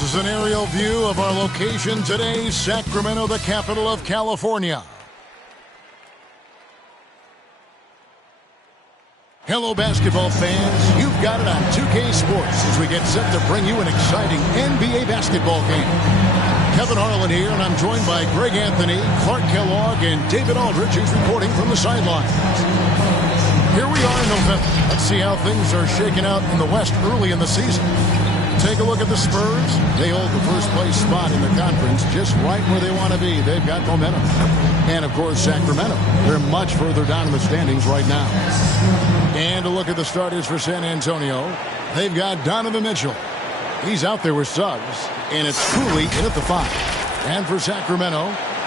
This is an aerial view of our location today, Sacramento, the capital of California. Hello, basketball fans. You've got it on 2K Sports as we get set to bring you an exciting NBA basketball game. Kevin Harlan here, and I'm joined by Greg Anthony, Clark Kellogg, and David Aldridge, who's reporting from the sidelines. Here we are in November. Let's see how things are shaking out in the West early in the season. Take a look at the Spurs. They hold the first place spot in the conference just right where they want to be. They've got momentum. And, of course, Sacramento. They're much further down in the standings right now. And a look at the starters for San Antonio. They've got Donovan Mitchell. He's out there with Suggs. And it's COOLEY in at the 5. And for Sacramento,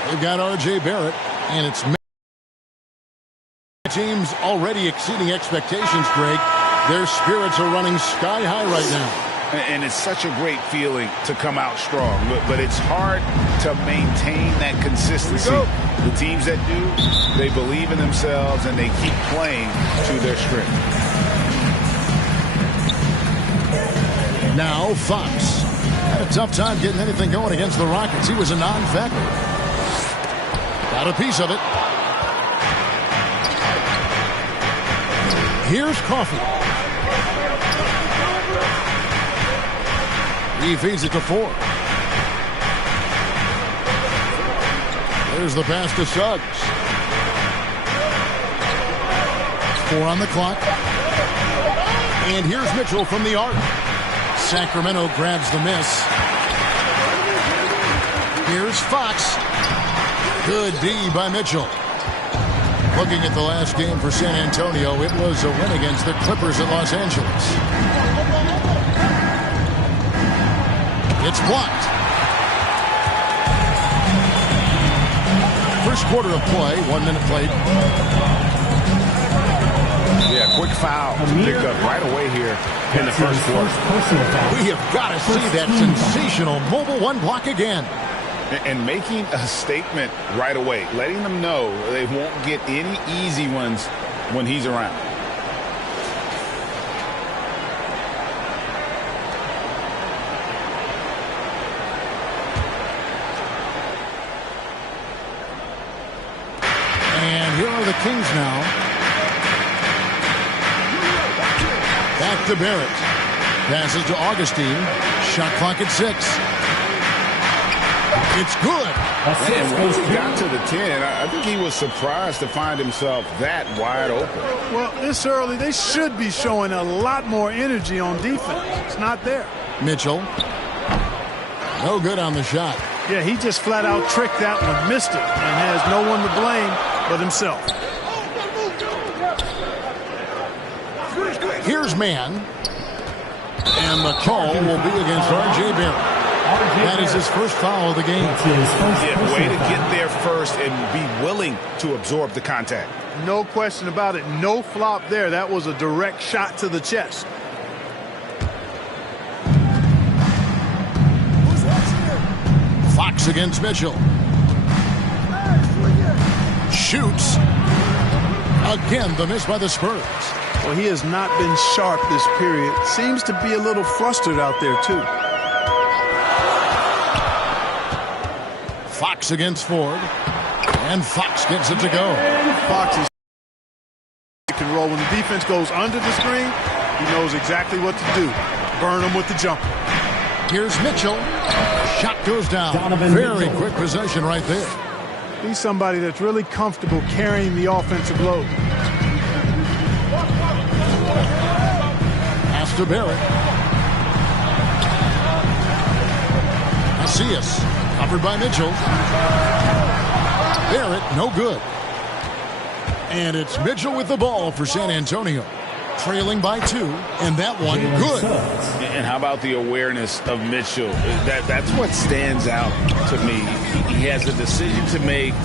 they've got R.J. Barrett. And it's teams already exceeding expectations, Greg. Their spirits are running sky high right now. And it's such a great feeling to come out strong, but it's hard to maintain that consistency. The teams that do, they believe in themselves and they keep playing to their strength. Now Fox had a tough time getting anything going against the Rockets. He was a non-factor. Got a piece of it. Here's Coffee. He feeds it to Ford. There's the pass to Suggs. 4 on the clock. And here's Mitchell from the arc. Sacramento grabs the miss. Here's Fox. Good D by Mitchell. Looking at the last game for San Antonio, it was a win against the Clippers at Los Angeles. It's blocked. First quarter of play, 1 minute played. Yeah, quick foul to pick up right away here in the first quarter. We have got to see that sensational mobile 1 block again. And making a statement right away, letting them know they won't get any easy ones when he's around. And here are the Kings now. Back to Barrett. Passes to Augustine. Shot clock at 6. It's good. And once he got to the 10, I think he was surprised to find himself that wide open. Well, this early, they should be showing a lot more energy on defense. It's not there. Mitchell. No good on the shot. Yeah, he just flat out tricked that one, missed it, and has no one to blame but himself. Here's man. And the call will be against R.J. Barrett. That is his first foul of the game. Yeah, way to get there first and be willing to absorb the contact. No question about it. No flop there. That was a direct shot to the chest. Fox against Mitchell. Shoots. Again, the miss by the Spurs. Well, he has not been sharp this period. Seems to be a little flustered out there, too. Fox against Ford. And Fox gets it to go. Fox is can roll. When the defense goes under the screen, he knows exactly what to do. Burn them with the jumper. Here's Mitchell. Shot goes down. Very quick possession right there. He's somebody that's really comfortable carrying the offensive load. Pass to Barrett. Macias. Covered by Mitchell. Barrett, no good. And it's Mitchell with the ball for San Antonio. Trailing by 2, and that one good. And how about the awareness of Mitchell? That's what stands out to me. He has a decision to make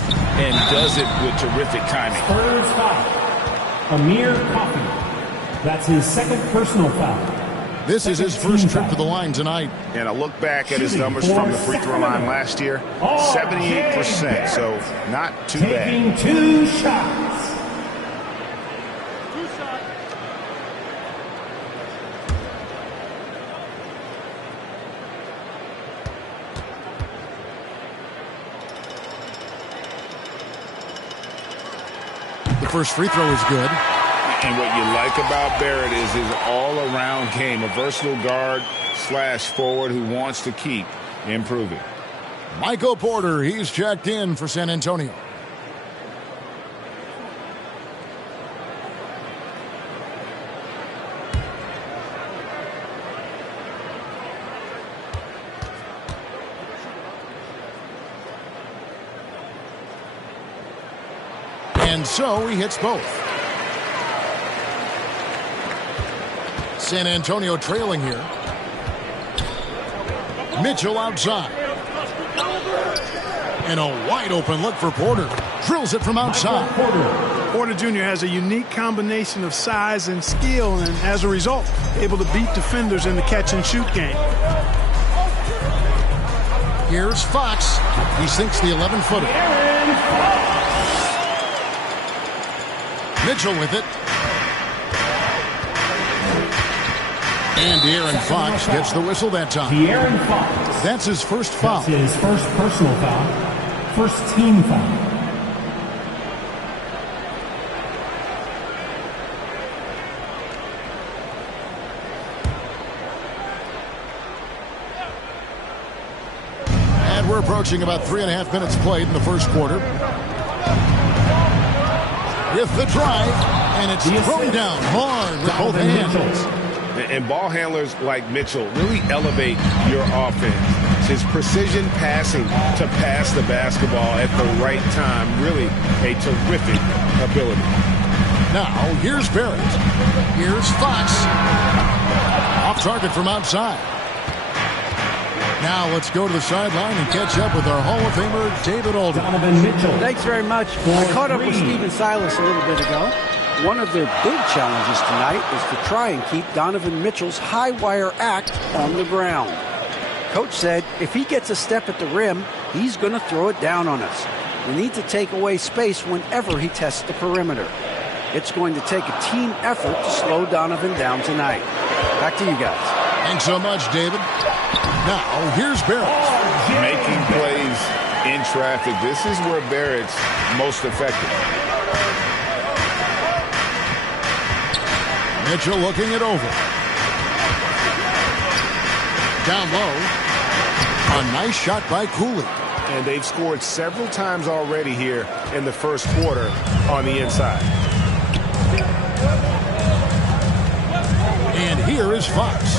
and does it with terrific timing. Spurs foul. Amir Coffee. That's his second personal foul. This is his first trip to the line tonight. And a look back at his numbers from the free throw line last year, 78%, so not too bad. Taking 2 shots. First free throw is good. And what you like about Barrett is his all-around game, a versatile guard / forward who wants to keep improving. Michael Porter, he's checked in for San Antonio. And so he hits both. San Antonio trailing here. Mitchell outside. And a wide open look for Porter. Drills it from outside. Porter Jr. has a unique combination of size and skill, and as a result, able to beat defenders in the catch-and-shoot game. Here's Fox. He sinks the 11-footer. Mitchell with it. And De'Aaron Fox gets the whistle that time. De'Aaron Fox. That's his first foul. That's his first personal foul. First team foul. And we're approaching about 3.5 minutes played in the first quarter. With the drive, and it's thrown down hard with both hands. And ball handlers like Mitchell really elevate your offense. His precision passing to pass the basketball at the right time, really a terrific ability. Now, here's Barrett. Here's Fox. Off target from outside. Now let's go to the sideline and catch up with our Hall of Famer, David Aldridge. Donovan Mitchell. Thanks very much. I caught up with Stephen Silas a little bit ago. One of their big challenges tonight is to try and keep Donovan Mitchell's high wire act on the ground. Coach said if he gets a step at the rim, he's going to throw it down on us. We need to take away space whenever he tests the perimeter. It's going to take a team effort to slow Donovan down tonight. Back to you guys. Thanks so much, David. Now, here's Barrett. Making plays in traffic. This is where Barrett's most effective. Mitchell looking it over. Down low. A nice shot by COOLEY. And they've scored several times already here in the first quarter on the inside. And here is Fox.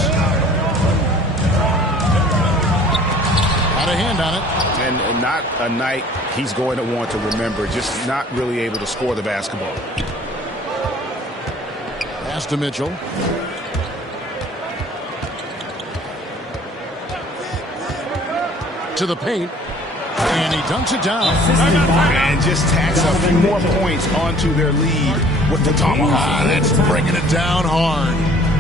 Got a hand on it. And not a night he's going to want to remember. Just not really able to score the basketball. Pass to Mitchell. To the paint. And he dunks it down. And just tacks a few more points onto their lead with the tomahawk. That's bringing it down hard.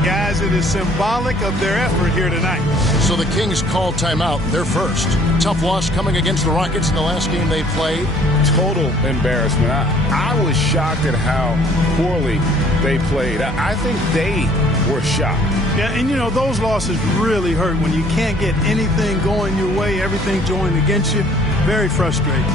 Guys, it is symbolic of their effort here tonight. So the Kings called timeout. They're first. Tough loss coming against the Rockets in the last game they played. Total embarrassment. I was shocked at how poorly they played. I think they were shocked. Yeah, and you know, those losses really hurt when you can't get anything going your way, everything going against you. Very frustrating.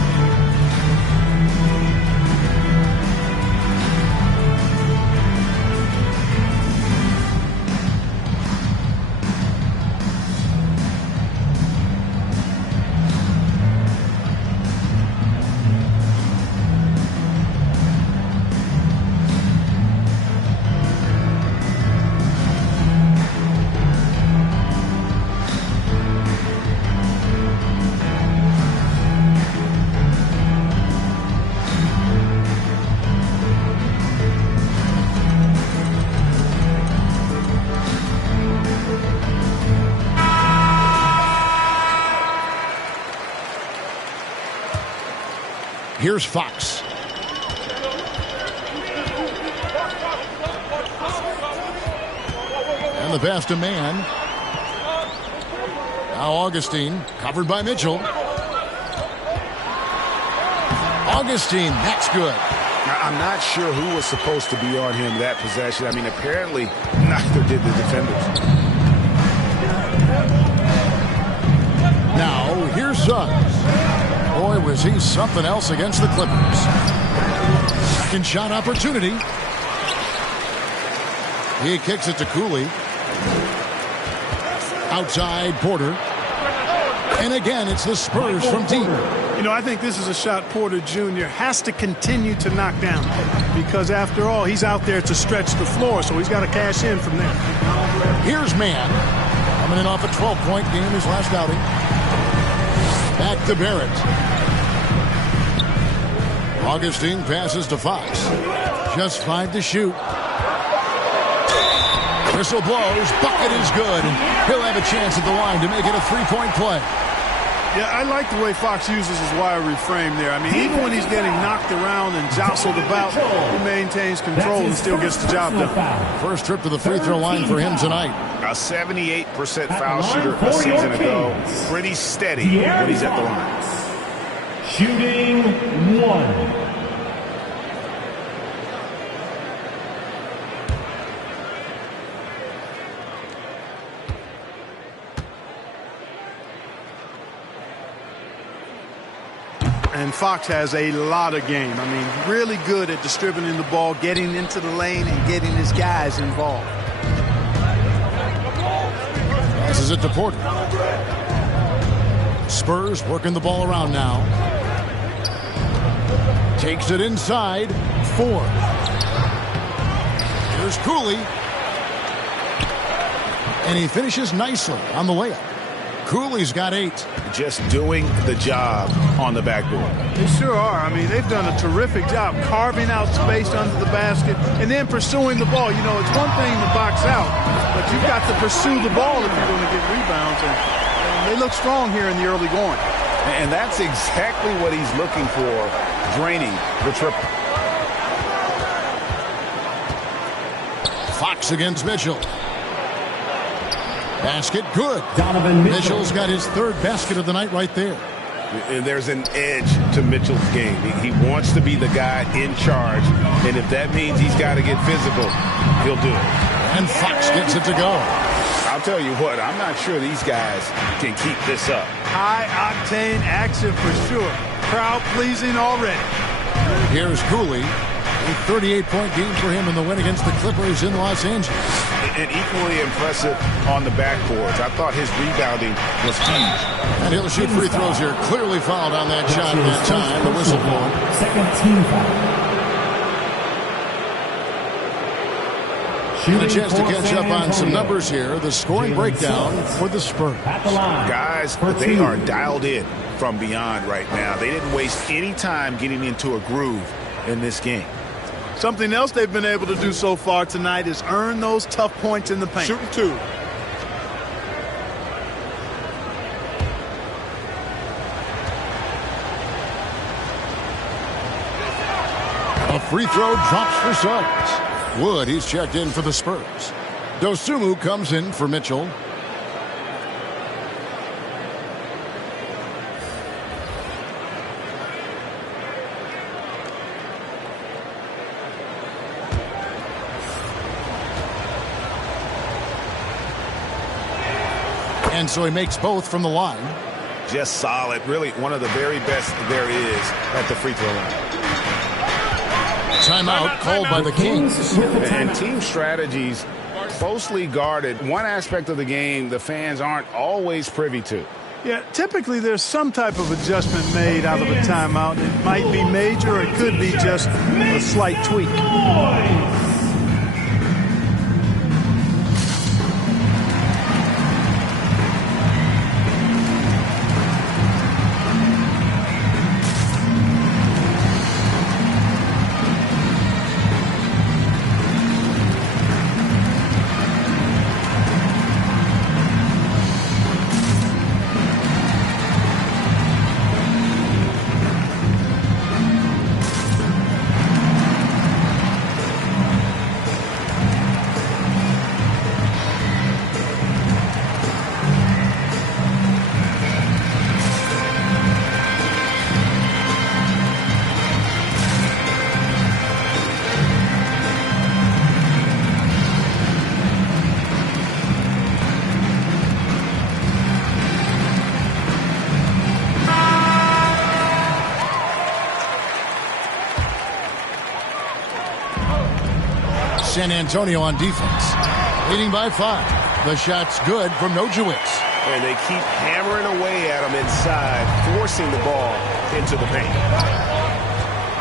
Here's Fox. And the pass to man. Now Augustine, covered by Mitchell. Augustine, that's good. Now, I'm not sure who was supposed to be on him that possession. I mean, apparently neither did the defenders. Now, here's Suggs. Boy, was he something else against the Clippers. Second shot opportunity. He kicks it to Cooley. Outside Porter. And again, it's the Spurs from deep. You know, I think this is a shot Porter Jr. has to continue to knock down because, after all, he's out there to stretch the floor, so he's got to cash in from there. Here's Mann. Coming in off a 12-point game his last outing. Back to Barrett. Augustine passes to Fox. Just 5 to shoot. Whistle blows. Bucket is good. He'll have a chance at the line to make it a 3-point play. Yeah, I like the way Fox uses his wiry frame there. I mean, even when he's getting knocked around and jostled about, he maintains control and still gets the job done. First trip to the free throw line for him tonight. A 78% foul shooter a season ago. Pretty steady when he's at the line. Shooting 1. And Fox has a lot of game. I mean, really good at distributing the ball, getting into the lane, and getting his guys involved. Passes it to Porter. Spurs working the ball around now. Takes it inside. 4. Here's Cooley. And he finishes nicely on the layup. Cooley's got 8. Just doing the job on the backboard. They sure are. I mean, they've done a terrific job carving out space under the basket and then pursuing the ball. You know, it's one thing to box out, but you've got to pursue the ball if you're going to get rebounds. And they look strong here in the early going. And that's exactly what he's looking for, draining the triple. Fox against Mitchell. Basket good. Mitchell's got his 3rd basket of the night right there. And there's an edge to Mitchell's game. He wants to be the guy in charge, and if that means he's got to get physical, he'll do it. And Fox gets it to go. I'll tell you what, I'm not sure these guys can keep this up. High-octane action for sure. Crowd-pleasing already. Here's Cooley. A 38-point game for him in the win against the Clippers in Los Angeles. And equally impressive on the backboards. I thought his rebounding was huge. And he'll shoot free throws here. Clearly fouled on that shot at that time. The whistle blown. Second team foul. And a chance to catch up on some numbers here. The scoring breakdown for the Spurs. Guys, they are dialed in from beyond right now. They didn't waste any time getting into a groove in this game. Something else they've been able to do so far tonight is earn those tough points in the paint. Shooting 2. A free throw drops for Suggs. Wood, he's checked in for the Spurs. Dosunmu comes in for Mitchell. And so he makes both from the line. Just solid. Really one of the very best there is at the free throw line. Timeout called by the Kings. And team strategies closely guarded. One aspect of the game the fans aren't always privy to. Yeah, typically there's some type of adjustment made out of a timeout. It might be major or it could be just a slight tweak. San Antonio on defense. Leading by 5. The shot's good from Nojewicz. And they keep hammering away at him inside, forcing the ball into the paint.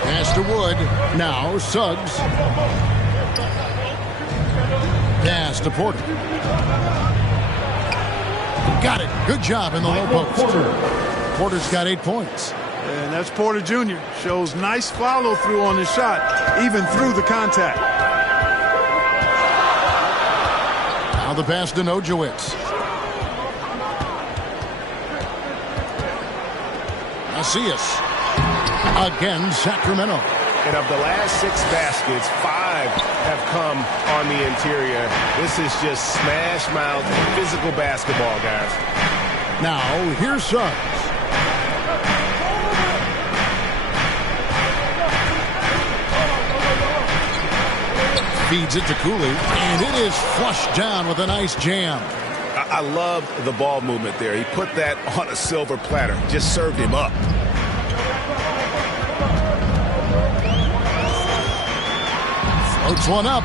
Pass to Wood. Now Suggs. Pass to Porter. Got it. Good job in the low post. Porter's got 8 points. And that's Porter Jr. Shows nice follow-through on his shot, even through the contact. Now the pass to Nojewicz. Macias. Again, Sacramento. And of the last 6 baskets, 5 have come on the interior. This is just smash mouth physical basketball, guys. Now, here's Suggs. Feeds it to Cooley, and it is flushed down with a nice jam. I love the ball movement there. He put that on a silver platter. Just served him up. Floats one up.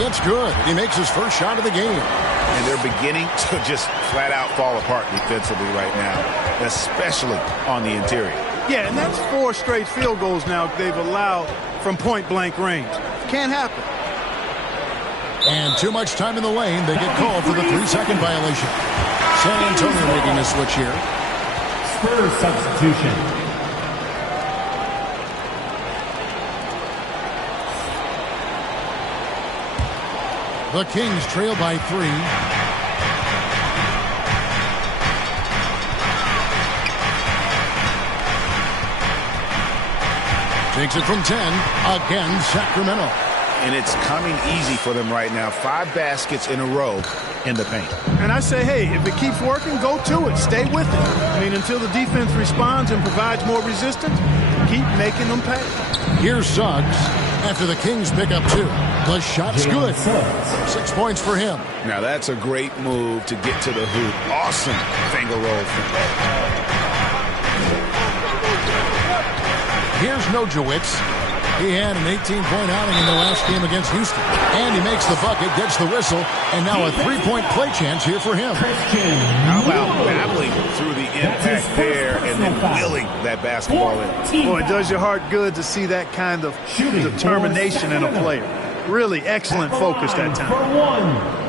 It's good. He makes his first shot of the game. And they're beginning to just flat out fall apart defensively right now, especially on the interior. Yeah, and that's 4 straight field goals now they've allowed from point-blank range. Can't happen. And too much time in the lane. They get called for the 3-second violation. San Antonio making a switch here. Spurs substitution. The Kings trail by 3. Takes it from 10. Again, Sacramento. And it's coming easy for them right now. 5 baskets in a row in the paint. And I say, hey, if it keeps working, go to it. Stay with it. I mean, until the defense responds and provides more resistance, keep making them pay. Here's Suggs. After the Kings pick up 2. The shot's good. 6 points for him. Now that's a great move to get to the hoop. Awesome finger roll. Here's Nojewicz. He had an 18-point outing in the last game against Houston. And he makes the bucket, gets the whistle, and now a 3-point play chance here for him. How about battling through the impact there and then willing that basketball in? Boy, it does your heart good to see that kind of determination in a player. Really excellent focus that time.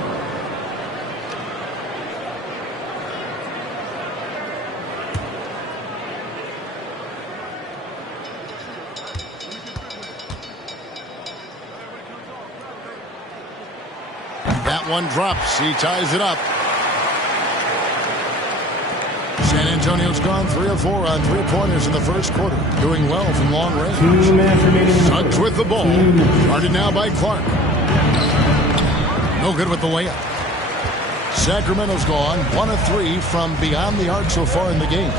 That one drops. He ties it up. San Antonio's gone 3 of 4 on 3-pointers in the first quarter. Doing well from long range. Suggs with the ball. Guarded now by Clark. No good with the layup. Sacramento's gone 1 of 3 from beyond the arc so far in the game.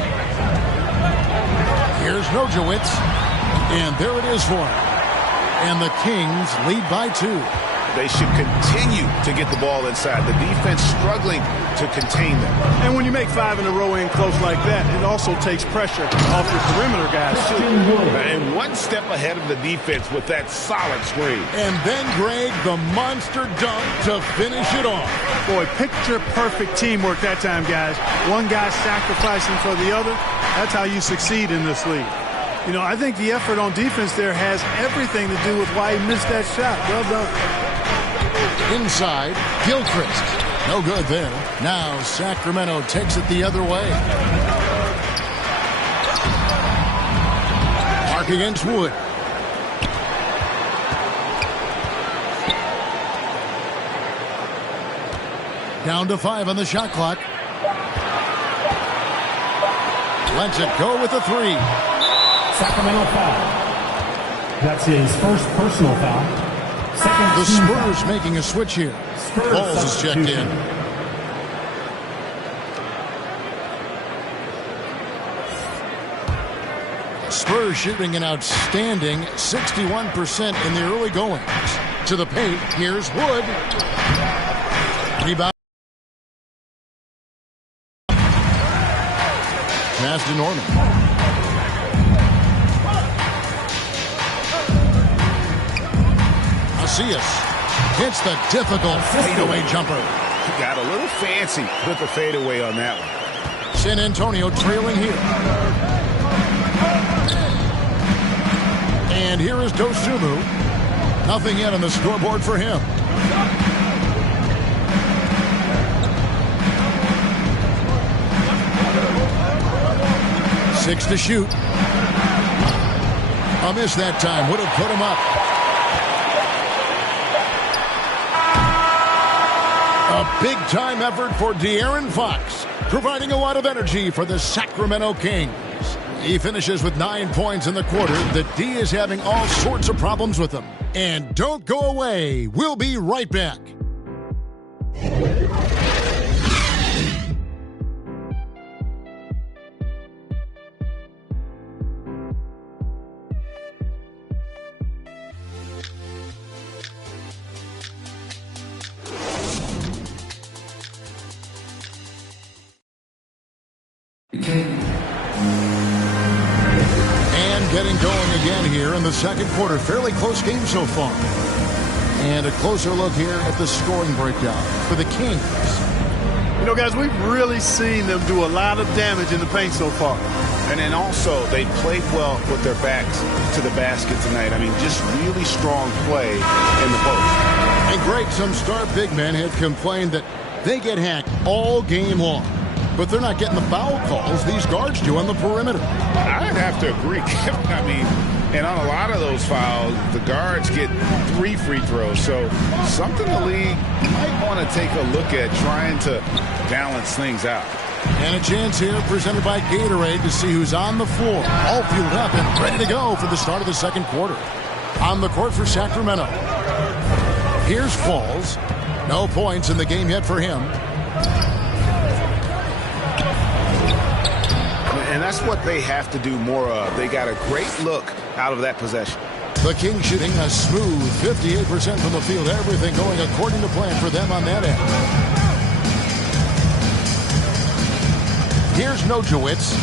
Here's Nojewicz. And there it is for him. And the Kings lead by 2. They should continue to get the ball inside. The defense struggling to contain them. And when you make 5 in a row in close like that, it also takes pressure off your perimeter guys, too. And one step ahead of the defense with that solid screen. And then, Greg, the monster dunk to finish it off. Boy, picture-perfect teamwork that time, guys. One guy sacrificing for the other. That's how you succeed in this league. You know, I think the effort on defense there has everything to do with why he missed that shot. Well done. Inside, Gilchrist. No good there. Now Sacramento takes it the other way. Mark against Wood. Down to 5 on the shot clock. Lets it go with a 3. Sacramento foul. That's his first personal foul. The Spurs making a switch here. Balls is checked in. Spurs shooting an outstanding 61% in the early goings. To the paint, here's Wood. Rebound. Pass to Norman. Macias hits the difficult fadeaway jumper. He got a little fancy with the fadeaway on that one. San Antonio trailing here. And here is Dosunmu. Nothing yet on the scoreboard for him. Six to shoot. A miss that time. Would have put him up. A big-time effort for De'Aaron Fox, providing a lot of energy for the Sacramento Kings. He finishes with 9 points in the quarter. The D is having all sorts of problems with him. And don't go away. We'll be right back. And getting going again here in the second quarter. Fairly close game so far. And a closer look here at the scoring breakdown for the Kings. You know, guys, we've really seen them do a lot of damage in the paint so far. And then also, they played well with their backs to the basket tonight. I mean, just really strong play in the post. And Greg, some star big men have complained that they get hacked all game long. But they're not getting the foul calls these guards do on the perimeter. I'd have to agree. I mean, and on a lot of those fouls, the guards get 3 free throws. So something the league might want to take a look at, trying to balance things out. And a chance here presented by Gatorade to see who's on the floor. All fueled up and ready to go for the start of the second quarter. On the court for Sacramento. Here's Falls. No points in the game yet for him. And that's what they have to do more of. They got a great look out of that possession. The Kings shooting a smooth 58% from the field. Everything going according to plan for them on that end. Here's Nojewicz.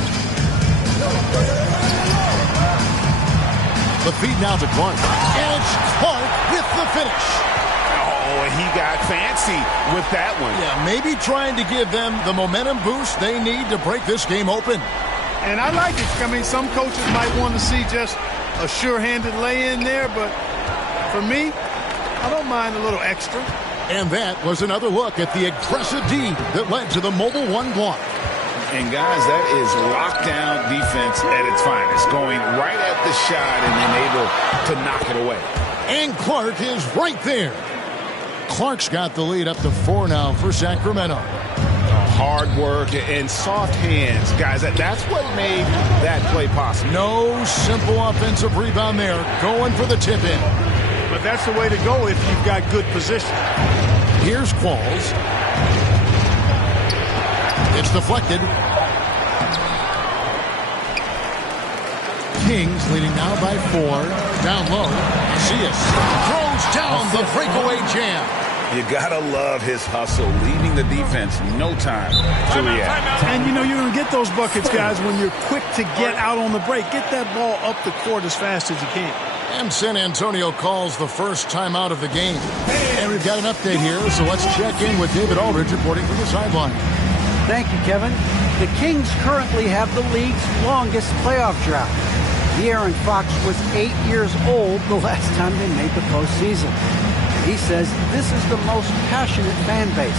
The feed now to Clark. And it's Clark with the finish. Oh, he got fancy with that one. Yeah, maybe trying to give them the momentum boost they need to break this game open. And I like it. I mean, some coaches might want to see just a sure-handed lay-in there, but for me, I don't mind a little extra. And that was another look at the aggressive D that led to the mobile one block. And guys, that is lockdown defense at its finest, going right at the shot and then able to knock it away. And Clark is right there. Clark's got the lead up to 4 now for Sacramento. Hard work and soft hands. Guys, that's what made that play possible. No simple offensive rebound there. Going for the tip-in. But that's the way to go if you've got good position. Here's Qualls. It's deflected. Kings leading now by 4. Down low. Macias throws down the breakaway jam. You gotta love his hustle, leaving the defense no time to react. And you know you're gonna get those buckets, guys, when you're quick to get out on the break. Get that ball up the court as fast as you can. And San Antonio calls the first timeout of the game. And we've got an update here, so let's check in with David Aldridge reporting from the sideline. Thank you, Kevin. The Kings currently have the league's longest playoff drought. De'Aaron Fox was 8 years old the last time they made the postseason. He says this is the most passionate fan base.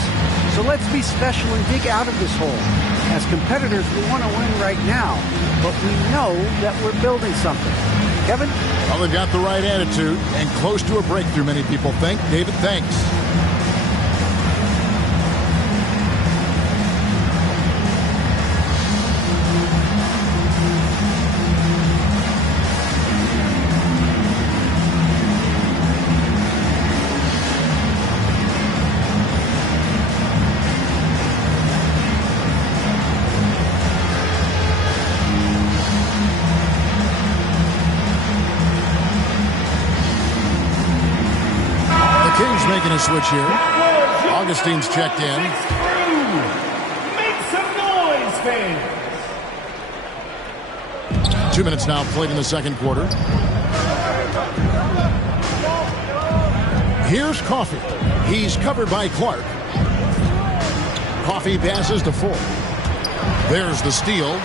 So let's be special and dig out of this hole. As competitors, we want to win right now, but we know that we're building something. Kevin? Well, they've got the right attitude and close to a breakthrough, many people think. David, thanks. Making a switch here. Augustine's checked in. Make some noise, fans. 2 minutes now played in the second quarter. Here's Coffee. He's covered by Clark. Coffee passes to Ford. There's the steal.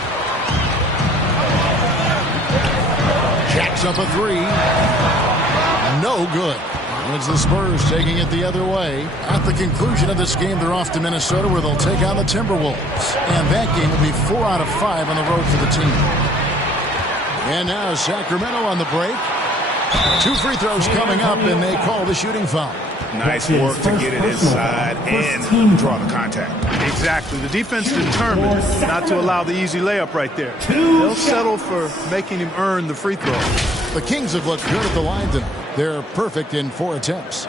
Jacks up a three. No good. It's the Spurs taking it the other way. At the conclusion of this game, they're off to Minnesota where they'll take on the Timberwolves. And that game will be 4 out of 5 on the road for the team. And now Sacramento on the break. 2 free throws coming up, and they call the shooting foul. Nice work to get it inside and draw the contact. Exactly. The defense determined not to allow the easy layup right there. They'll settle for making him earn the free throw. The Kings have looked good at the line tonight. They're perfect in 4 attempts.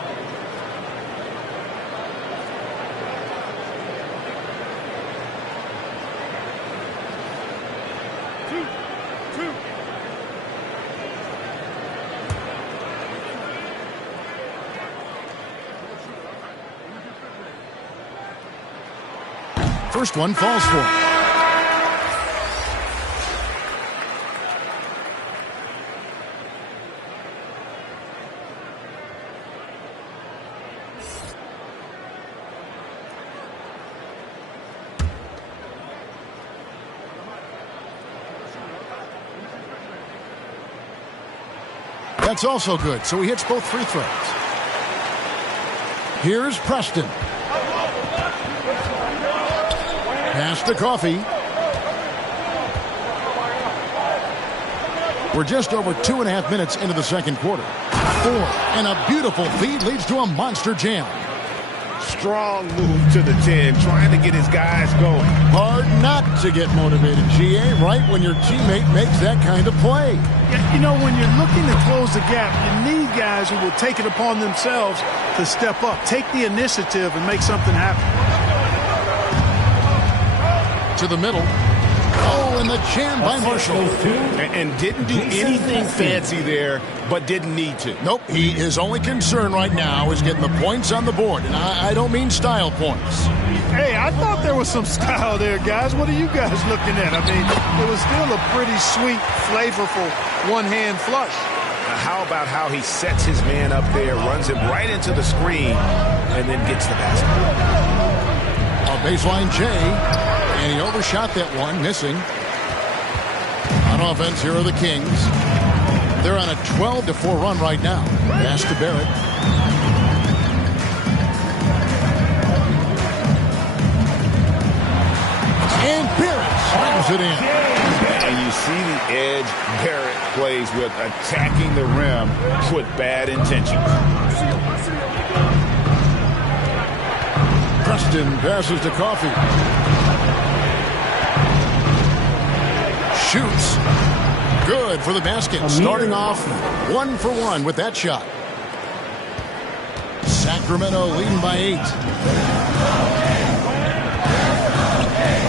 First one falls for him. That's also good, so he hits both free throws. Here's Preston. Pass to Coffee. We're just over 2.5 minutes into the second quarter. Ford, and a beautiful feed leads to a monster jam. Strong move to the 10, trying to get his guys going. Hard not to get motivated, GA, right when your teammate makes that kind of play. You know, when you're looking to close the gap, you need guys who will take it upon themselves to step up, take the initiative, and make something happen. To the middle. Oh, and the jam by Marshall. And didn't do anything fancy there, but didn't need to. Nope, his only concern right now is getting the points on the board, and I don't mean style points. Hey, I thought there was some style there, guys. What are you guys looking at? I mean, it was still a pretty sweet, flavorful one-hand flush. How about how he sets his man up there, runs him right into the screen, and then gets the basket. On baseline, Jay. And he overshot that one, missing. On offense, here are the Kings. They're on a 12-4 run right now. Pass to Barrett. And Barrett slams it in. And you see the edge Barrett plays with, attacking the rim with bad intentions. Preston passes to Coffee. Shoots. Good for the basket. Starting off 1 for 1 with that shot. Sacramento leading by 8.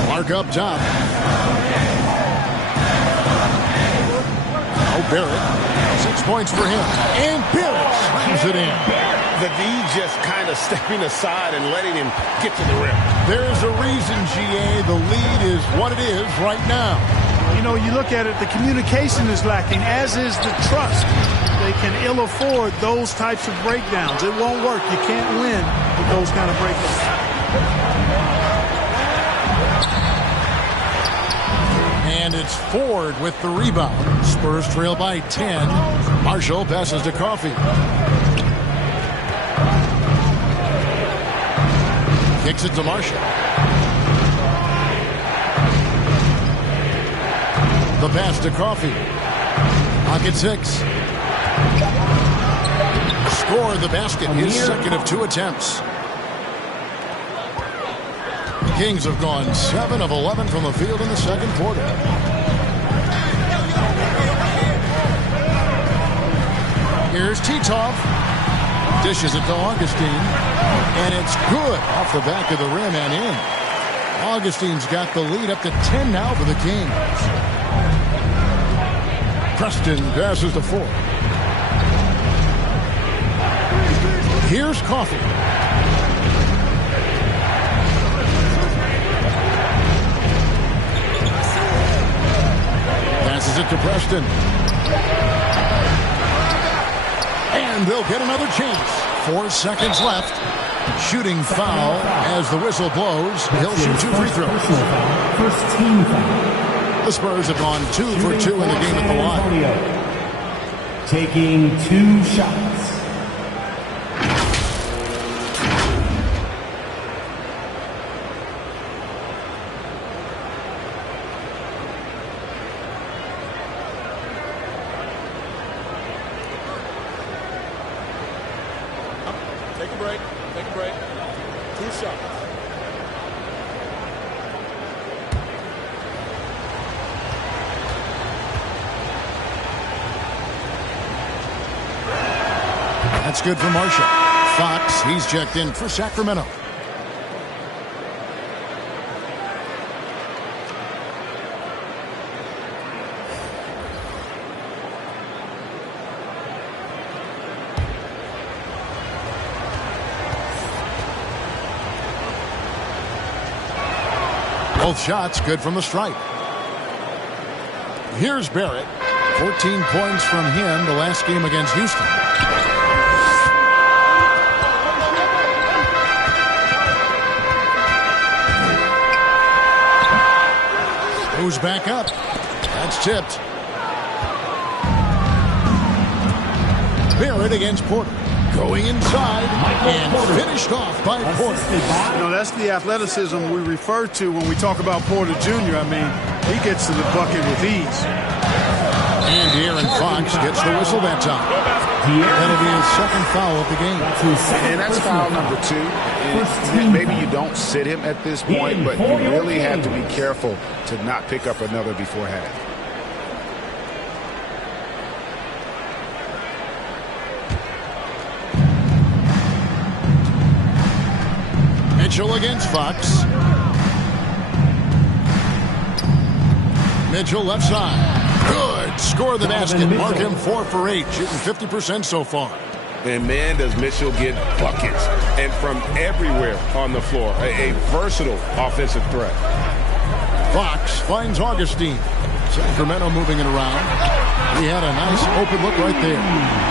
Mark up top. Oh, Barrett. 6 points for him. And Barrett slams it in. The D just kind of stepping aside and letting him get to the rim. There's a reason, GA. The lead is what it is right now. You know, you look at it, the communication is lacking, as is the trust. They can ill afford those types of breakdowns. It won't work. You can't win with those kind of breakdowns. And it's Ford with the rebound. Spurs trail by 10. Marshall passes to Coffee. Kicks it to Marshall. The pass to Coffee. Pocket 6. Scored the basket. His second of 2 attempts. The Kings have gone 7 of 11 from the field in the second quarter. Here's Titov. Dishes it to Augustine. And it's good off the back of the rim and in. Augustine's got the lead up to 10 now for the Kings. Preston passes to Ford. Here's Coffee. Passes it to Preston. And they'll get another chance. 4 seconds left. Shooting foul as the whistle blows. He'll shoot 2 free throws. First team foul. The Spurs have gone 2 for 2 in the game at the line. Taking 2 shots. Take a break. Take a break. 2 shots. That's good for Marshall. Fox, he's checked in for Sacramento. Both shots good from the stripe. Here's Barrett. 14 points from him the last game against Houston. Goes back up. That's tipped. Barrett against Porter. Going inside and finished off by Porter. You know, that's the athleticism we refer to when we talk about Porter Jr. I mean, he gets to the bucket with ease. And De'Aaron Fox gets the whistle that time. That'll be his second foul of the game. And that's foul number 2. And maybe you don't sit him at this point, but you really have to be careful to not pick up another before half. Mitchell against Fox. Mitchell left side. Good. Score the basket. Mark him 4 for 8. Shooting 50% so far. And man, does Mitchell get buckets. And from everywhere on the floor. A versatile offensive threat. Fox finds Augustine. Sacramento moving it around. He had a nice open look right there.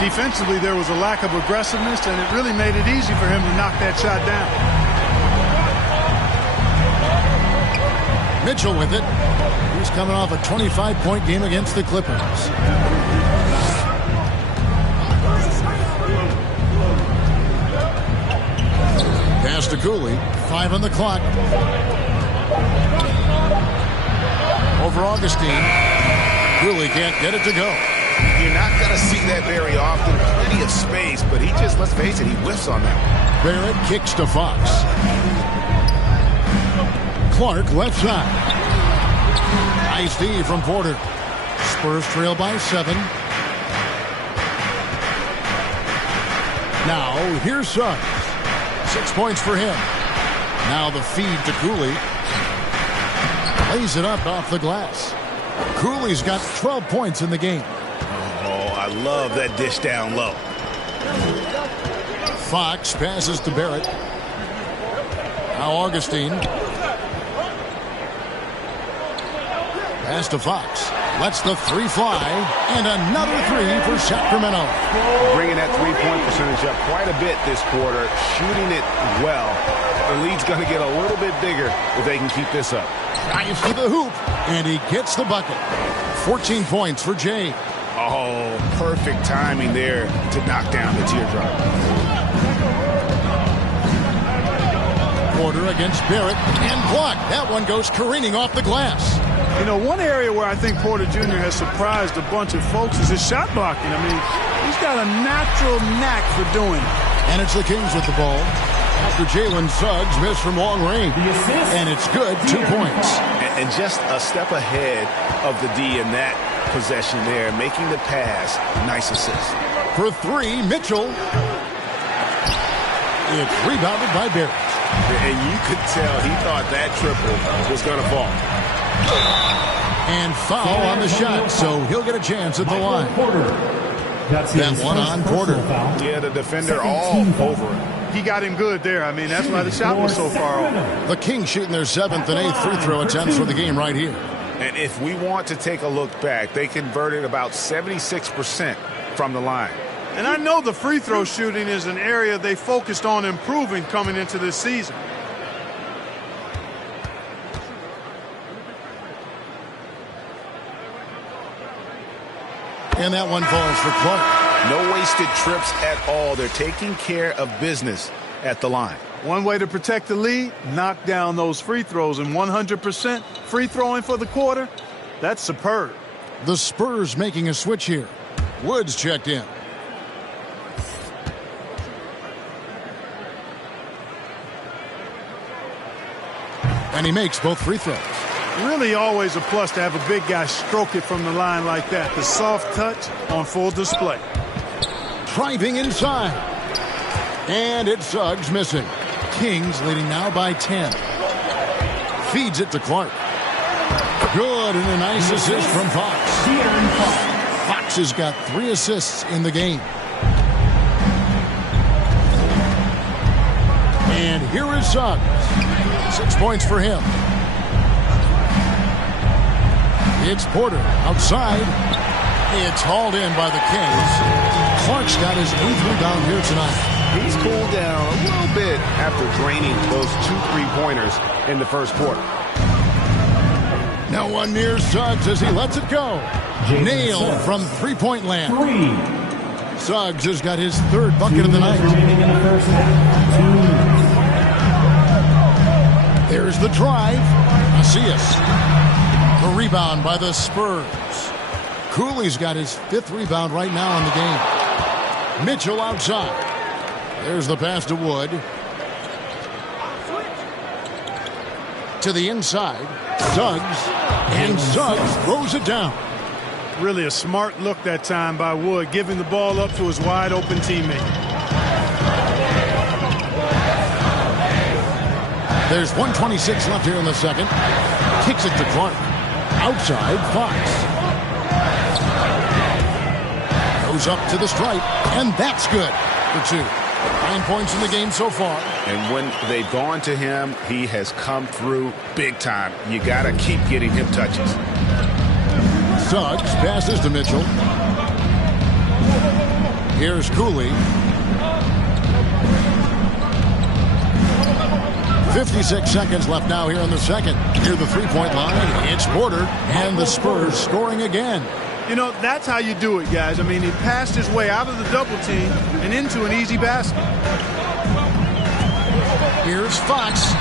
Defensively, there was a lack of aggressiveness, and it really made it easy for him to knock that shot down. Mitchell with it. He's coming off a 25-point game against the Clippers. Pass to COOLEY. 5 on the clock. Over Augustine. COOLEY can't get it to go. You're not going to see that very often. Plenty of space, but he just, let's face it, he whiffs on that. Barrett kicks to Fox. Clark left side. Nice D from Porter. Spurs trail by 7. Now here's Suggs. 6 points for him. Now the feed to COOLEY. Lays it up off the glass. COOLEY's got 12 points in the game. Oh, I love that dish down low. Fox passes to Barrett. Now Augustine. Pass to Fox. Lets the 3 fly. And another 3 for Sacramento. Bringing that 3-point percentage up quite a bit this quarter. Shooting it well. The lead's going to get a little bit bigger if they can keep this up. Drives to the hoop. And he gets the bucket. 14 points for Jay. Oh, perfect timing there to knock down the teardrop. Porter against Barrett. And blocked. That one goes careening off the glass. You know, one area where I think Porter Jr. has surprised a bunch of folks is his shot blocking. I mean, he's got a natural knack for doing it. And it's the Kings with the ball. After Jalen Suggs missed from long range. And it's good. 2 points. And just a step ahead of the D in that possession there, making the pass. Nice assist. For 3, Mitchell. It's rebounded by Barrett. And you could tell he thought that triple was going to fall. And foul on the shot, so he'll get a chance at the line. That one on Porter. Yeah, the defender all over it. He got him good there. I mean, that's why the shot was so far off. The Kings shooting their 7th and 8th free throw attempts for the game right here. And if we want to take a look back, they converted about 76% from the line. And I know the free throw shooting is an area they focused on improving coming into this season. And that one falls for Clark. No wasted trips at all. They're taking care of business at the line. One way to protect the lead, knock down those free throws, and 100% free throwing for the quarter, that's superb. The Spurs making a switch here. Woods checked in. And he makes both free throws. Really always a plus to have a big guy stroke it from the line like that. The soft touch on full display. Driving inside. And it's Suggs missing. Kings leading now by 10. Feeds it to Clark. Good, and a nice assist from Fox. Fox has got 3 assists in the game. And here is Suggs. 6 points for him. It's Porter outside. It's hauled in by the Kings. Clark's got his 8th rebound here tonight. He's cooled down a little bit after draining those 2 3-pointers in the first quarter. No one near Suggs as he lets it go. Nailed from three-point land. Suggs has got his 3rd bucket of the night. There's the drive. Macias. The rebound by the Spurs. Cooley's got his 5th rebound right now in the game. Mitchell outside. There's the pass to Wood. To the inside. Suggs. And Suggs throws it down. Really a smart look that time by Wood, giving the ball up to his wide-open teammate. There's 1:26 left here in the second. Kicks it to Clark. Outside, Fox. Goes up to the stripe, and that's good for 2. 9 points in the game so far. And when they've gone to him, he has come through big time. You got to keep getting him touches. Suggs passes to Mitchell. Here's Cooley. 56 seconds left now here in the second. Near the 3-point line, it's Porter, and the Spurs scoring again. You know, that's how you do it, guys. I mean, he passed his way out of the double team and into an easy basket. Here's Fox.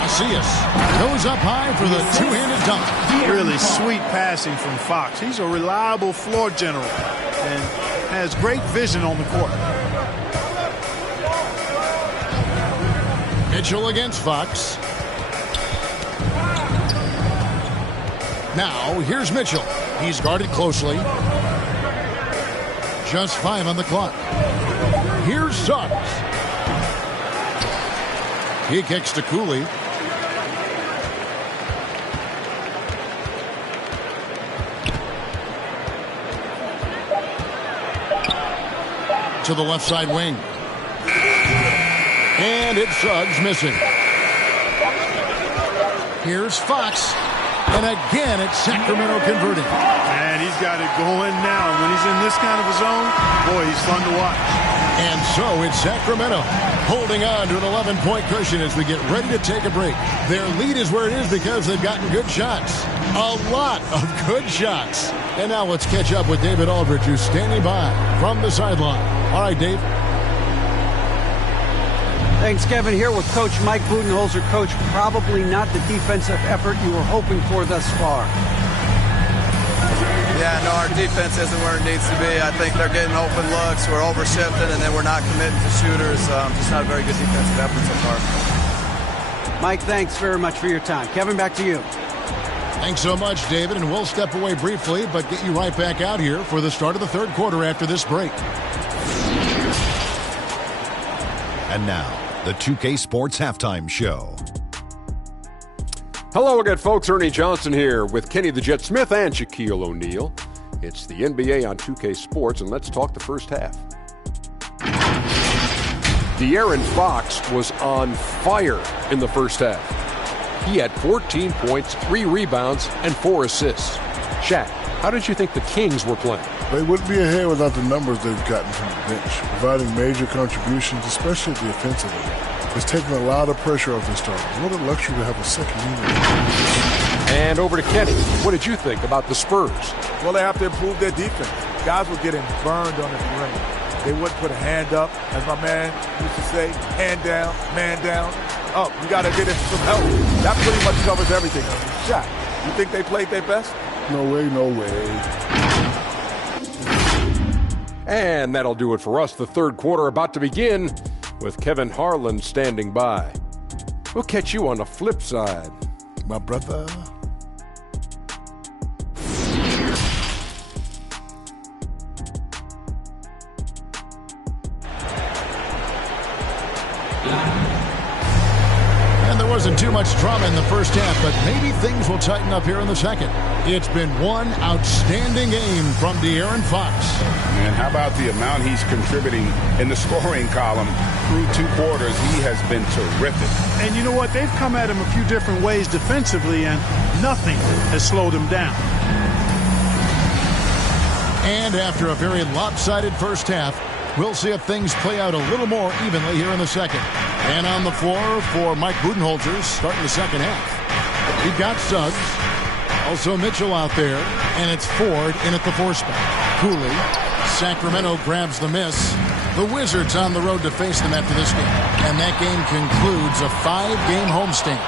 Macias goes up high for the 2-handed dunk. Really sweet passing from Fox. He's a reliable floor general and has great vision on the court. Mitchell against Fox. Now, here's Mitchell. He's guarded closely. Just 5 on the clock. Here's Suggs. He kicks to Cooley. To the left side wing. And it's Suggs missing. Here's Fox. And again, it's Sacramento converting. And he's got it going now. When he's in this kind of a zone, boy, he's fun to watch. And so it's Sacramento holding on to an 11-point cushion as we get ready to take a break. Their lead is where it is because they've gotten good shots. A lot of good shots. And now let's catch up with David Aldridge, who's standing by from the sideline. All right, Dave. Thanks, Kevin. Here with Coach Mike Budenholzer. Coach, probably not the defensive effort you were hoping for thus far. Yeah, no, our defense isn't where it needs to be. I think they're getting open looks. We're overshifting, and then we're not committing to shooters. Just not a very good defensive effort so far. Mike, thanks very much for your time. Kevin, back to you. Thanks so much, David, and we'll step away briefly, but get you right back out here for the start of the 3rd quarter after this break. And now, the 2K Sports Halftime Show. Hello again, folks. Ernie Johnson here with Kenny the Jet Smith and Shaquille O'Neal. It's the NBA on 2K Sports, and let's talk the first half. De'Aaron Fox was on fire in the first half. He had 14 points, 3 rebounds, and 4 assists. Shaq, how did you think the Kings were playing? They wouldn't be ahead without the numbers they've gotten from the bench, providing major contributions, especially at the offensive end. It's taking a lot of pressure off the starters. What a luxury to have a second unit. And over to Kenny. What did you think about the Spurs? Well, they have to improve their defense. Guys were getting burned on the perimeter. They wouldn't put a hand up, as my man used to say, hand down, man down. Up, you got to get in some help. That pretty much covers everything. Shot. You think they played their best? No way, no way. And that'll do it for us. The third quarter about to begin with Kevin Harlan standing by. We'll catch you on the flip side, my brother. Wasn't too much drama in the first half, but maybe things will tighten up here in the second. It's been one outstanding game from De'Aaron Fox. Man, how about the amount he's contributing in the scoring column through 2 quarters? He has been terrific. And you know what? They've come at him a few different ways defensively, and nothing has slowed him down. And after a very lopsided first half, we'll see if things play out a little more evenly here in the second. And on the floor for Mike Budenholzer starting the second half. We've got Suggs. Also Mitchell out there. And it's Ford in at the 4 spot. Cooley. Sacramento grabs the miss. The Wizards on the road to face them after this game. And that game concludes a 5-game homestand.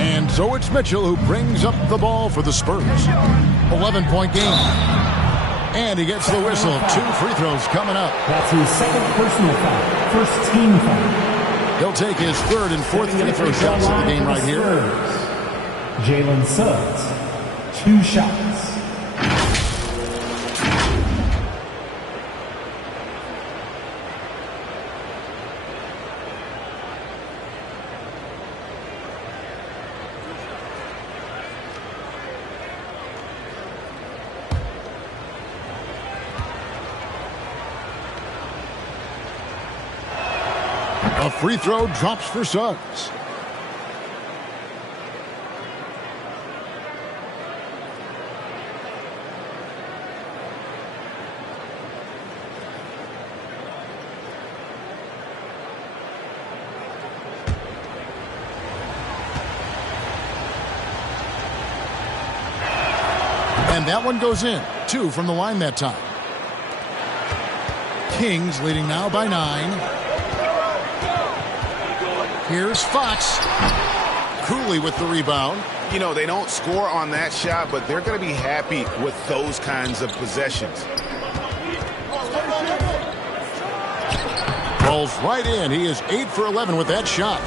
And so it's Mitchell who brings up the ball for the Spurs. 11-point game. And he gets the whistle. 2 free throws coming up. That's his second personal foul. First team foul. He'll take his third and fourth free throw shots of the game right here. Jalen Suggs, 2 shots. A free throw drops for Suggs. And that one goes in. 2 from the line that time. Kings leading now by 9. Here's Fox. Cooley with the rebound. You know, they don't score on that shot, but they're going to be happy with those kinds of possessions. Rolls right in. He is 8 for 11 with that shot.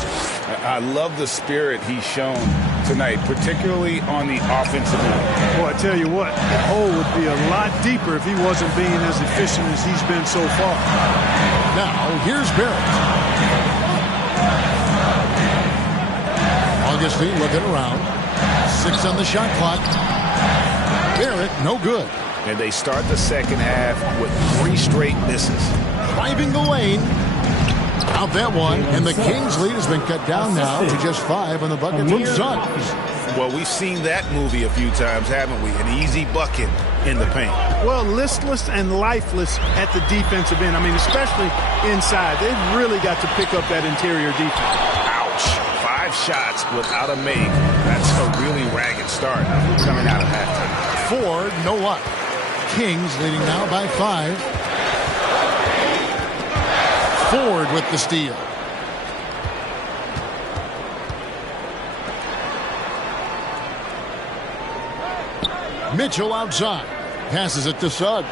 I love the spirit he's shown tonight, particularly on the offensive end. Boy, I tell you what, the hole would be a lot deeper if he wasn't being as efficient as he's been so far. Now, here's Barrett. Augustine looking around. 6 on the shot clock. Barrett, no good. And they start the second half with 3 straight misses. Driving the lane. Out that one. And the Kings lead has been cut down now to just 5 on the bucket from Suggs. Well, we've seen that movie a few times, haven't we? An easy bucket in the paint. Well, listless and lifeless at the defensive end. I mean, especially inside. They've really got to pick up that interior defense. 5 shots without a make. That's a really ragged start coming out of halftime. Ford, no luck. Kings leading now by 5. Ford with the steal. Mitchell outside. Passes it to Suggs.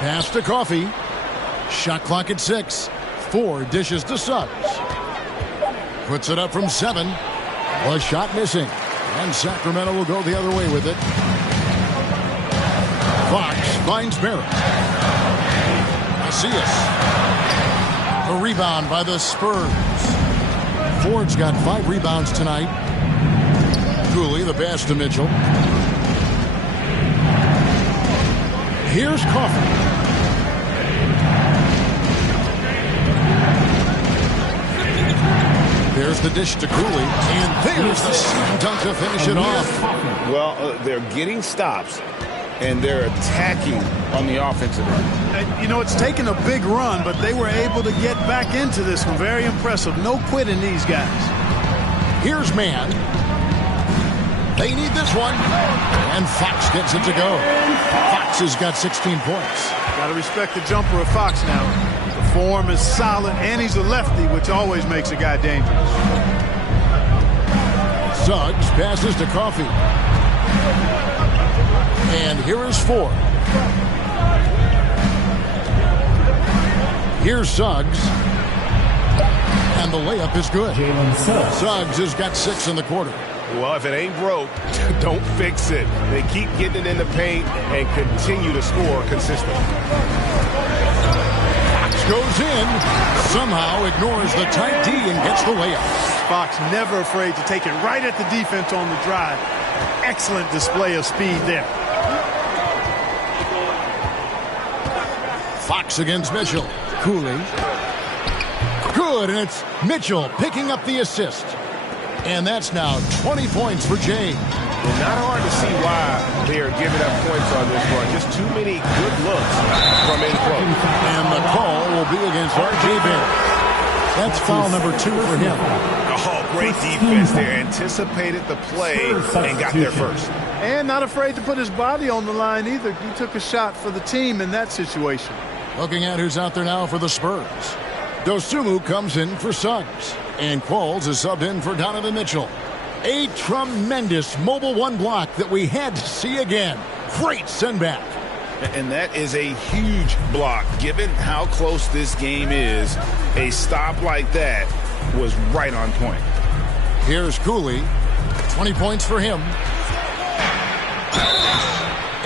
Pass to Coffey. Shot clock at 6. 4 dishes to Suggs. Puts it up from 7. A shot missing. And Sacramento will go the other way with it. Fox finds Barrett. Macias. The rebound by the Spurs. Ford's got 5 rebounds tonight. Cooley, the pass to Mitchell. Here's Coffey. There's the dish to Cooley, and there's the slam dunk to finish it off. Well, they're getting stops, and they're attacking on the offensive end. You know, it's taken a big run, but they were able to get back into this one. Very impressive. No quitting these guys. Here's man. They need this one. And Fox gets it to go. Fox has got 16 points. Got to respect the jumper of Fox now. The form is solid, and he's a lefty, which always makes a guy dangerous. Suggs passes to Coffee. And here is 4. Here's Suggs. And the layup is good. Suggs has got 6 in the quarter. Well, if it ain't broke, don't fix it. They keep getting it in the paint and continue to score consistently. Fox goes in, somehow ignores the tight D and gets the layup. Fox never afraid to take it right at the defense on the drive. Excellent display of speed there. Fox against Mitchell. Cooley. Good, and it's Mitchell picking up the assist. And that's now 20 points for Jay. Well, not hard to see why they are giving up points on this run. Just too many good looks from in close. And the call will be against R.J. Barrett. That's foul number 2 for him. Oh, great defense there. Anticipated the play and got there first. And not afraid to put his body on the line either. He took a shot for the team in that situation. Looking at who's out there now for the Spurs. Dosunmu comes in for Suggs. And Qualls is subbed in for Donovan Mitchell. A tremendous mobile 1 block that we had to see again. Great send back. And that is a huge block. Given how close this game is, a stop like that was right on point. Here's Cooley. 20 points for him.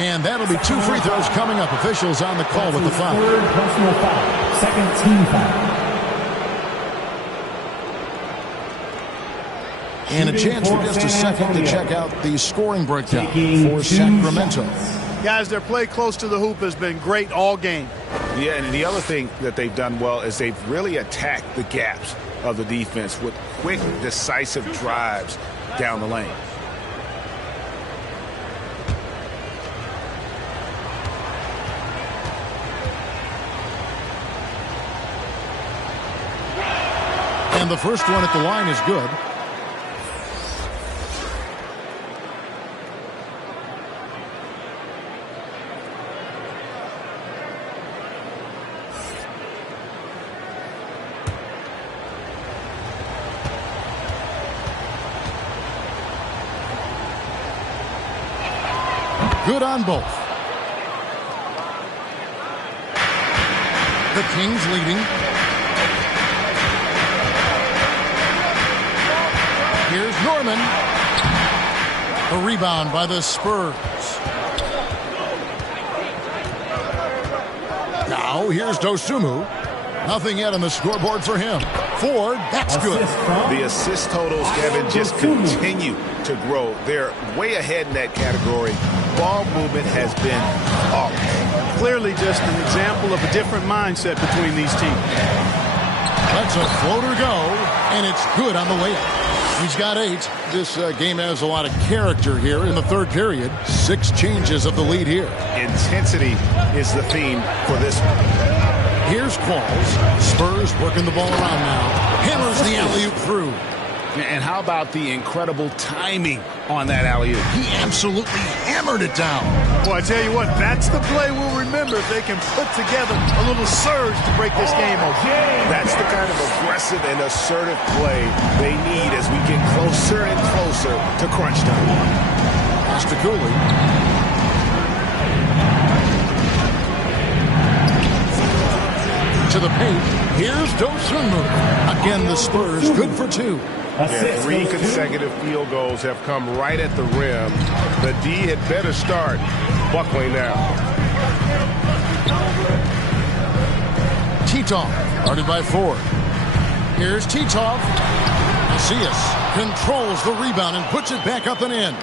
And that'll be 2 free throws coming up. Officials on the call with the foul. Third personal foul. Second team foul. And a chance for just a second to check out the scoring breakdown for Sacramento. Guys, their play close to the hoop has been great all game. Yeah, and the other thing that they've done well is they've really attacked the gaps of the defense with quick, decisive drives down the lane. And the first one at the line is good. Good on both. The Kings leading. Here's Norman. A rebound by the Spurs. Now here's Dosunmu. Nothing yet on the scoreboard for him. 4, that's good. The assist totals, Kevin, just continue to grow. They're way ahead in that category. Ball movement has been off. Clearly just an example of a different mindset between these teams. That's a floater go, and it's good on the layup. He's got 8. This game has a lot of character here in the third period. 6 changes of the lead here. Intensity is the theme for this one. Here's Qualls. Spurs working the ball around now. Hammers the alley-oop through. And how about the incredible timing on that alley-oop? He absolutely hammered it down. Boy, I tell you what, that's the play we'll remember if they can put together a little surge to break this game open. That's the kind of aggressive and assertive play they need as we get closer and closer to crunch time. Pass to Cooley. To the paint. Here's Dosunmu. Again, the Spurs good for 2. Yeah, 3 consecutive field goals have come right at the rim. The D had better start buckling now. Titov guarded by 4. Here's Titov. Macias controls the rebound and puts it back up and in.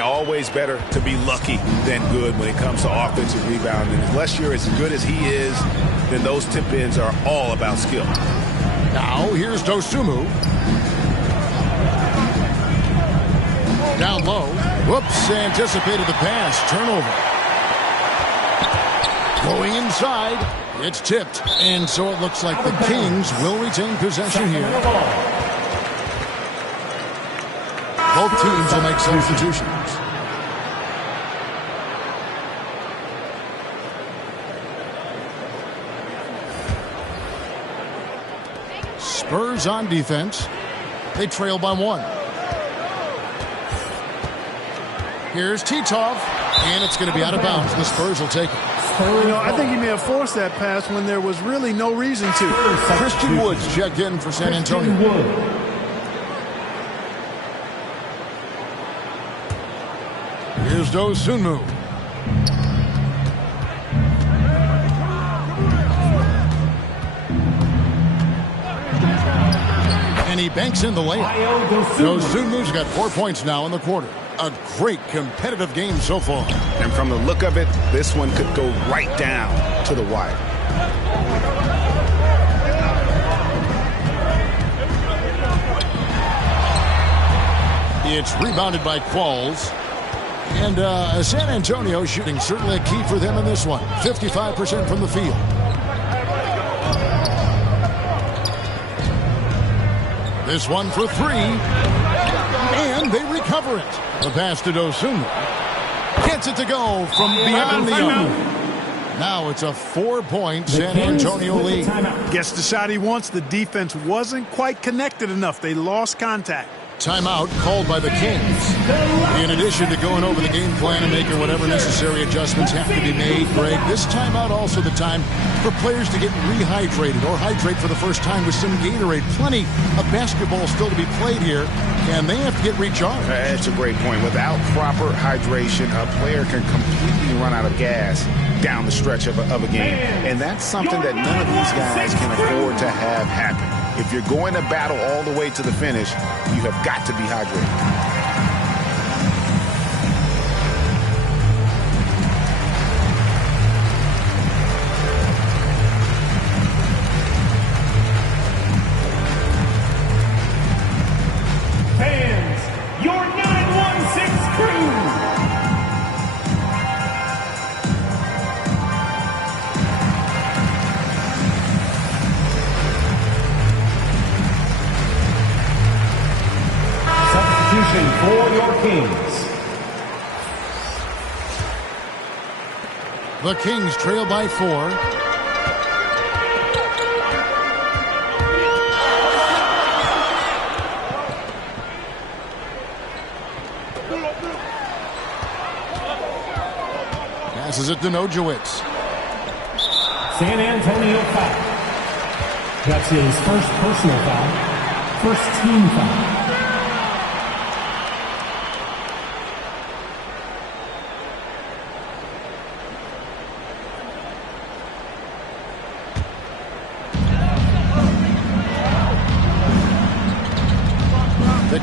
Always better to be lucky than good when it comes to offensive rebounding. Unless you're as good as he is, then those tip-ins are all about skill. Now here's Dosunmu. Down low. Whoops, anticipated the pass. Turnover. Going inside. It's tipped. And so it looks like the Kings will retain possession here. Both teams will make substitutions. Spurs on defense. They trail by 1. Here's Titov, and it's going to be out of bounds. The Spurs will take it. You know, I think he may have forced that pass when there was really no reason to. Christian Woods checked in for San Antonio. Here's Dosunmu. And he banks in the layup. Dosunmu's got 4 points now in the quarter. A great competitive game so far. And from the look of it, this one could go right down to the wire. It's rebounded by Qualls. And San Antonio shooting certainly a key for them in this one. 55% from the field. This one for 3. And they recover it. The pass to Dosunmu. Gets it to go from beyond the arc. Now it's a 4-point San Antonio lead. Gets the shot he wants. The defense wasn't quite connected enough. They lost contact. Timeout called by the Kings. In addition to going over the game plan and making whatever necessary adjustments have to be made, Greg, this timeout also the time for players to get rehydrated or hydrate for the first time with some Gatorade. Plenty of basketball still to be played here, and they have to get recharged. That's a great point. Without proper hydration, a player can completely run out of gas down the stretch of a game. And that's something that none of these guys can afford to have happen. If you're going to battle all the way to the finish, you have got to be hydrated. Fans, your 916 crew. For your Kings. The Kings trail by 4. Passes it to Nojewicz. San Antonio foul. That's his first personal foul. First team foul.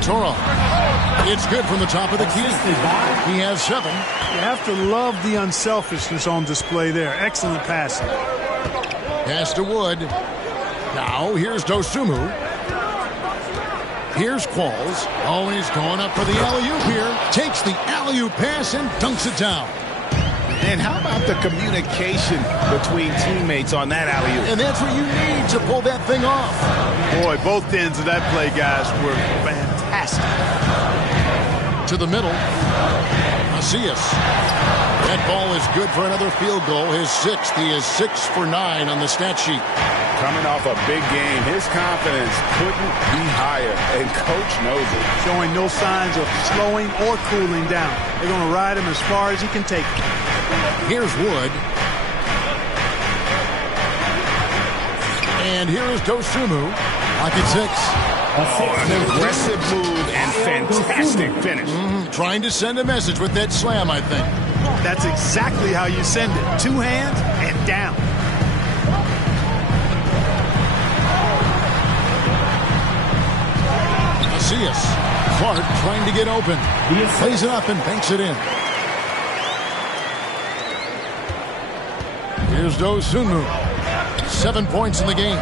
Torah. It's good from the top of the key. He has 7. You have to love the unselfishness on display there. Excellent passing. Pass to Wood. Now here's Dosunmu. Here's Qualls. Oh, he's going up for the alley-oop here. Takes the alley-oop pass and dunks it down. And how about the communication between teammates on that alley-oop? And that's what you need to pull that thing off. Boy, both ends of that play, guys, were fantastic. To the middle. Macias. That ball is good for another field goal. His 6th. He is 6 for 9 on the stat sheet. Coming off a big game, his confidence couldn't be higher, and Coach knows it. Showing no signs of slowing or cooling down. They're going to ride him as far as he can take him. Here's Wood. And here is Dosunmu. Pocket 6. An aggressive move and fantastic finish. Trying to send a message with that slam, I think. That's exactly how you send it. 2 hands and down. Macias. Clark trying to get open. Plays it up and banks it in. Here's Dosunmu. 7 points in the game.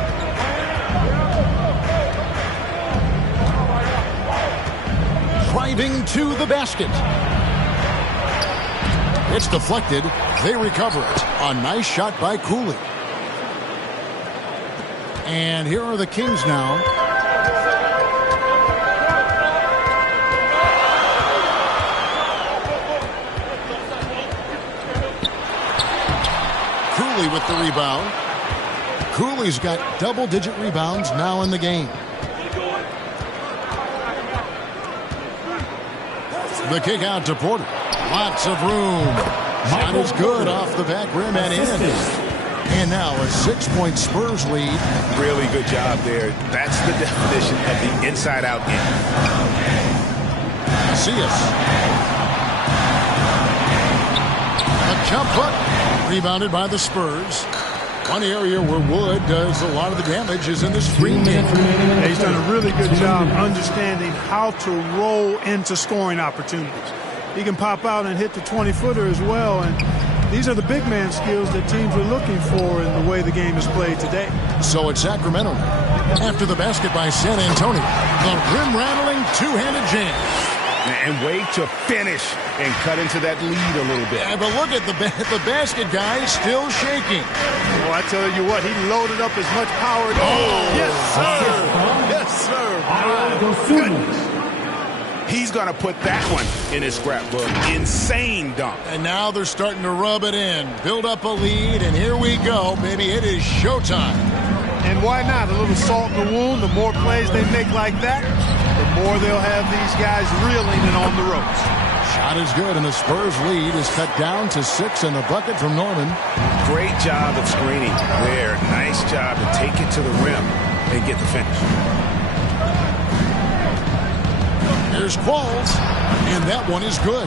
driving to the basket. It's deflected. They recover it. A nice shot by Cooley. And here are the Kings now. Cooley with the rebound. Cooley's got double-digit rebounds now in the game. The kick out to Porter. Lots of room. Shot is good off the back rim and in. And now a 6-point Spurs lead. Really good job there. That's the definition of the inside-out game. Macias. A jump hook. Rebounded by the Spurs. One area where Wood does a lot of the damage is in the screen game. He's done a really good job understanding how to roll into scoring opportunities. He can pop out and hit the 20-footer as well, and these are the big man skills that teams are looking for in the way the game is played today. So it's Sacramento after the basket by San Antonio. The rim-rattling two-handed jam. And way to finish and cut into that lead a little bit. Yeah, but look at the basket guy still shaking. Well, I tell you what, he loaded up as much power. Oh, yes, sir. Yes, sir. Good. He's going to put that one in his scrapbook. Insane dunk. And now they're starting to rub it in. Build up a lead, and here we go, baby. It is showtime. And why not? A little salt in the wound. The more plays they make like that, the more they'll have these guys reeling and on the ropes. Shot is good, and the Spurs lead is cut down to 6 in the bucket from Norman. Great job of screening there. Nice job to take it to the rim and get the finish. Here's Qualls, and that one is good.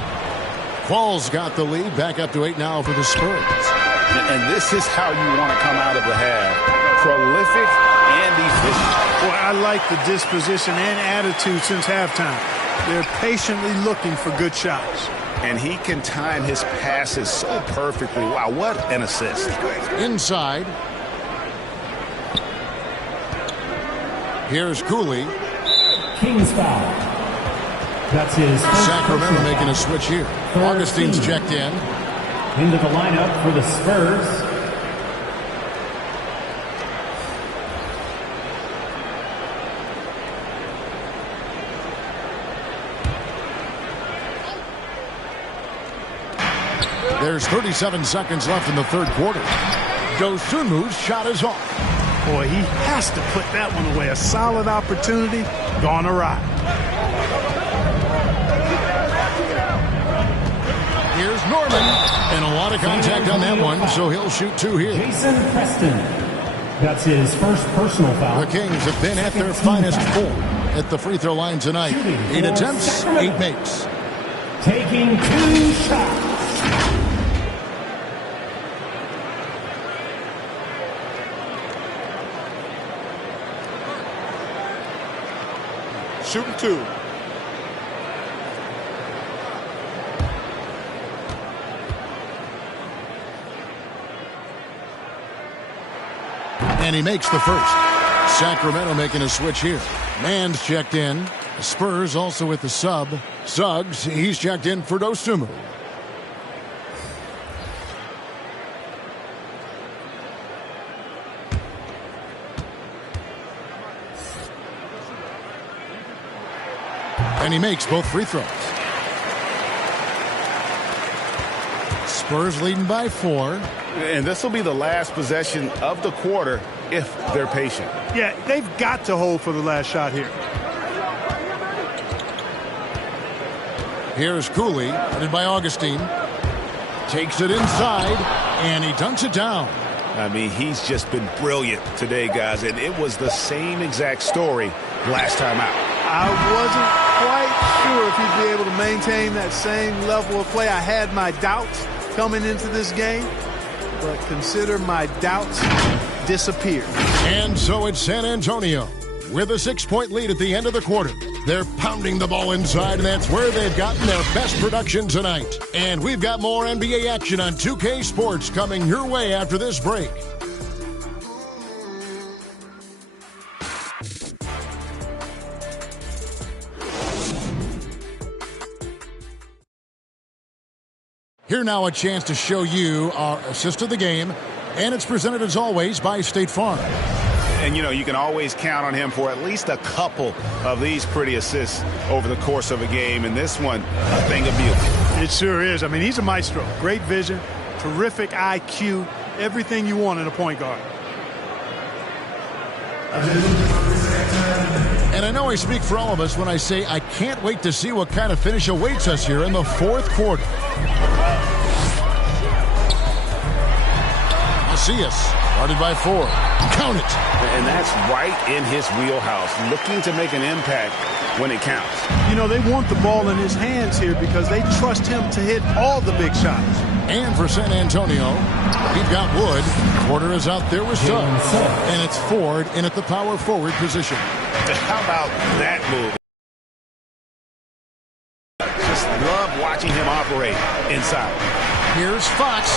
Qualls got the lead, back up to 8 now for the Spurs. And this is how you want to come out of the half. Prolific and efficient. Boy, I like the disposition and attitude since halftime. They're patiently looking for good shots. And he can time his passes so perfectly. Wow, what an assist. Inside. Here's Cooley. Kings foul. That's his first. Sacramento making a switch here. Augustine's checked in. Into the lineup for the Spurs. There's 37 seconds left in the third quarter. Dosunmu's shot is off. Boy, he has to put that one away. A solid opportunity gone awry. Here's Norman. And a lot of contact on that one, so he'll shoot 2 here. Jason Preston. That's his first personal foul. The Kings have been at their finest form at the free throw line tonight. 8 attempts, 8 makes. Taking 2 shots. Shooting 2. And he makes the first. Sacramento making a switch here. Mann's checked in. The Spurs also with the sub. Suggs, he's checked in for Dosunmu. And he makes both free throws. Spurs leading by 4. And this will be the last possession of the quarter if they're patient. Yeah, they've got to hold for the last shot here. Here's Cooley, headed by Augustine. Takes it inside, and he dunks it down. I mean, he's just been brilliant today, guys, and it was the same exact story last time out. I wasn't quite sure if he'd be able to maintain that same level of play. I had my doubts coming into this game, but consider my doubts disappeared. And so it's San Antonio with a 6-point lead at the end of the quarter. They're pounding the ball inside, and that's where they've gotten their best production tonight. And we've got more NBA action on 2K Sports coming your way after this break. Here now a chance to show you our assist of the game, and it's presented as always by State Farm. And, you know, you can always count on him for at least a couple of these pretty assists over the course of a game. And this one, a thing of beauty. It sure is. I mean, he's a maestro. Great vision, terrific IQ, everything you want in a point guard. And I know I speak for all of us when I say I can't wait to see what kind of finish awaits us here in the fourth quarter. Macias, guarded by Ford. Count it. And that's right in his wheelhouse, looking to make an impact when it counts. You know, they want the ball in his hands here because they trust him to hit all the big shots. And for San Antonio, he's got Wood. Porter is out there with Suggs. And it's Ford in at the power forward position. How about that move? Just love watching him operate inside. Here's Fox.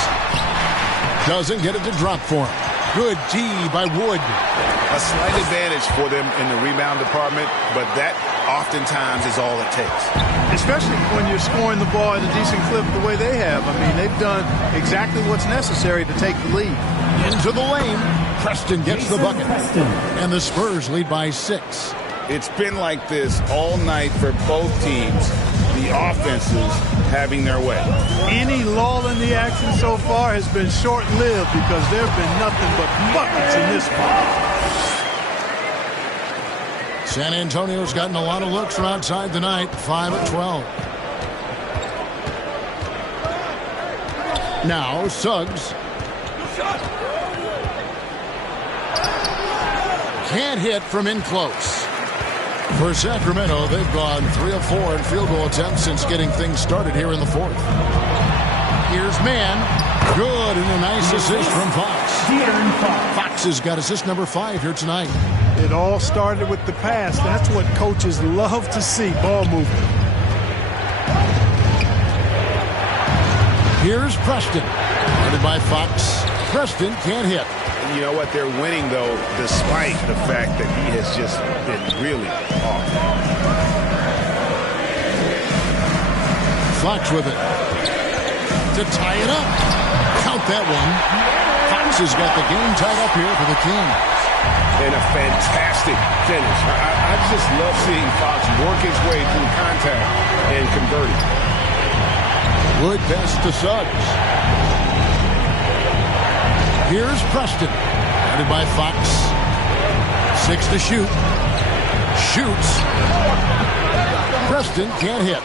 Doesn't get it to drop for him. Good D by Wood. A slight advantage for them in the rebound department, but that oftentimes is all it takes. Especially when you're scoring the ball at a decent clip the way they have. I mean, they've done exactly what's necessary to take the lead. Into the lane. Preston gets the bucket. And the Spurs lead by 6. It's been like this all night for both teams. The offenses having their way. Any lull in the action so far has been short-lived because there have been nothing but buckets in this one. San Antonio's gotten a lot of looks from outside tonight. 5 of 12. Now Suggs. Can't hit from in close. For Sacramento, they've gone 3 of 4 in field goal attempts since getting things started here in the fourth. Here's Mann. Good, and a nice assist from Fox. Fox has got assist number 5 here tonight. It all started with the pass. That's what coaches love to see, ball movement. Here's Preston. Guarded by Fox. Preston can't hit. You know what? They're winning, though, despite the fact that he has just been really off. Fox with it. To tie it up. Count that one. Fox has got the game tied up here for the Kings. And a fantastic finish. I just love seeing Fox work his way through contact and converting. Wood pass to Suggs. Here's Preston. Guarded by Fox. 6 to shoot. Shoots. Preston can't hit.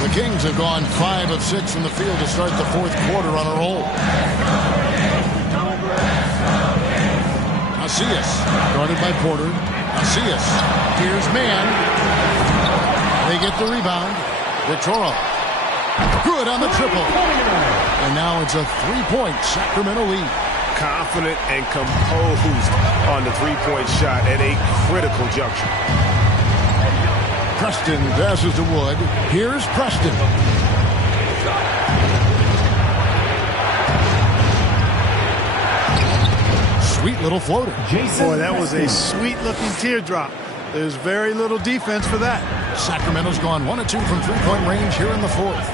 The Kings have gone 5 of 6 from the field to start the fourth quarter on a roll. Macias. Guarded by Porter. Macias. Here's Mann. They get the rebound. Victoria. Good on the triple. And now it's a 3-point Sacramento lead. Confident and composed on the three-point shot at a critical juncture. Preston passes to Wood. Here's Preston. Sweet little floater. Boy, that was a sweet-looking teardrop. There's very little defense for that. Sacramento's gone 1 of 2 from three-point range here in the fourth.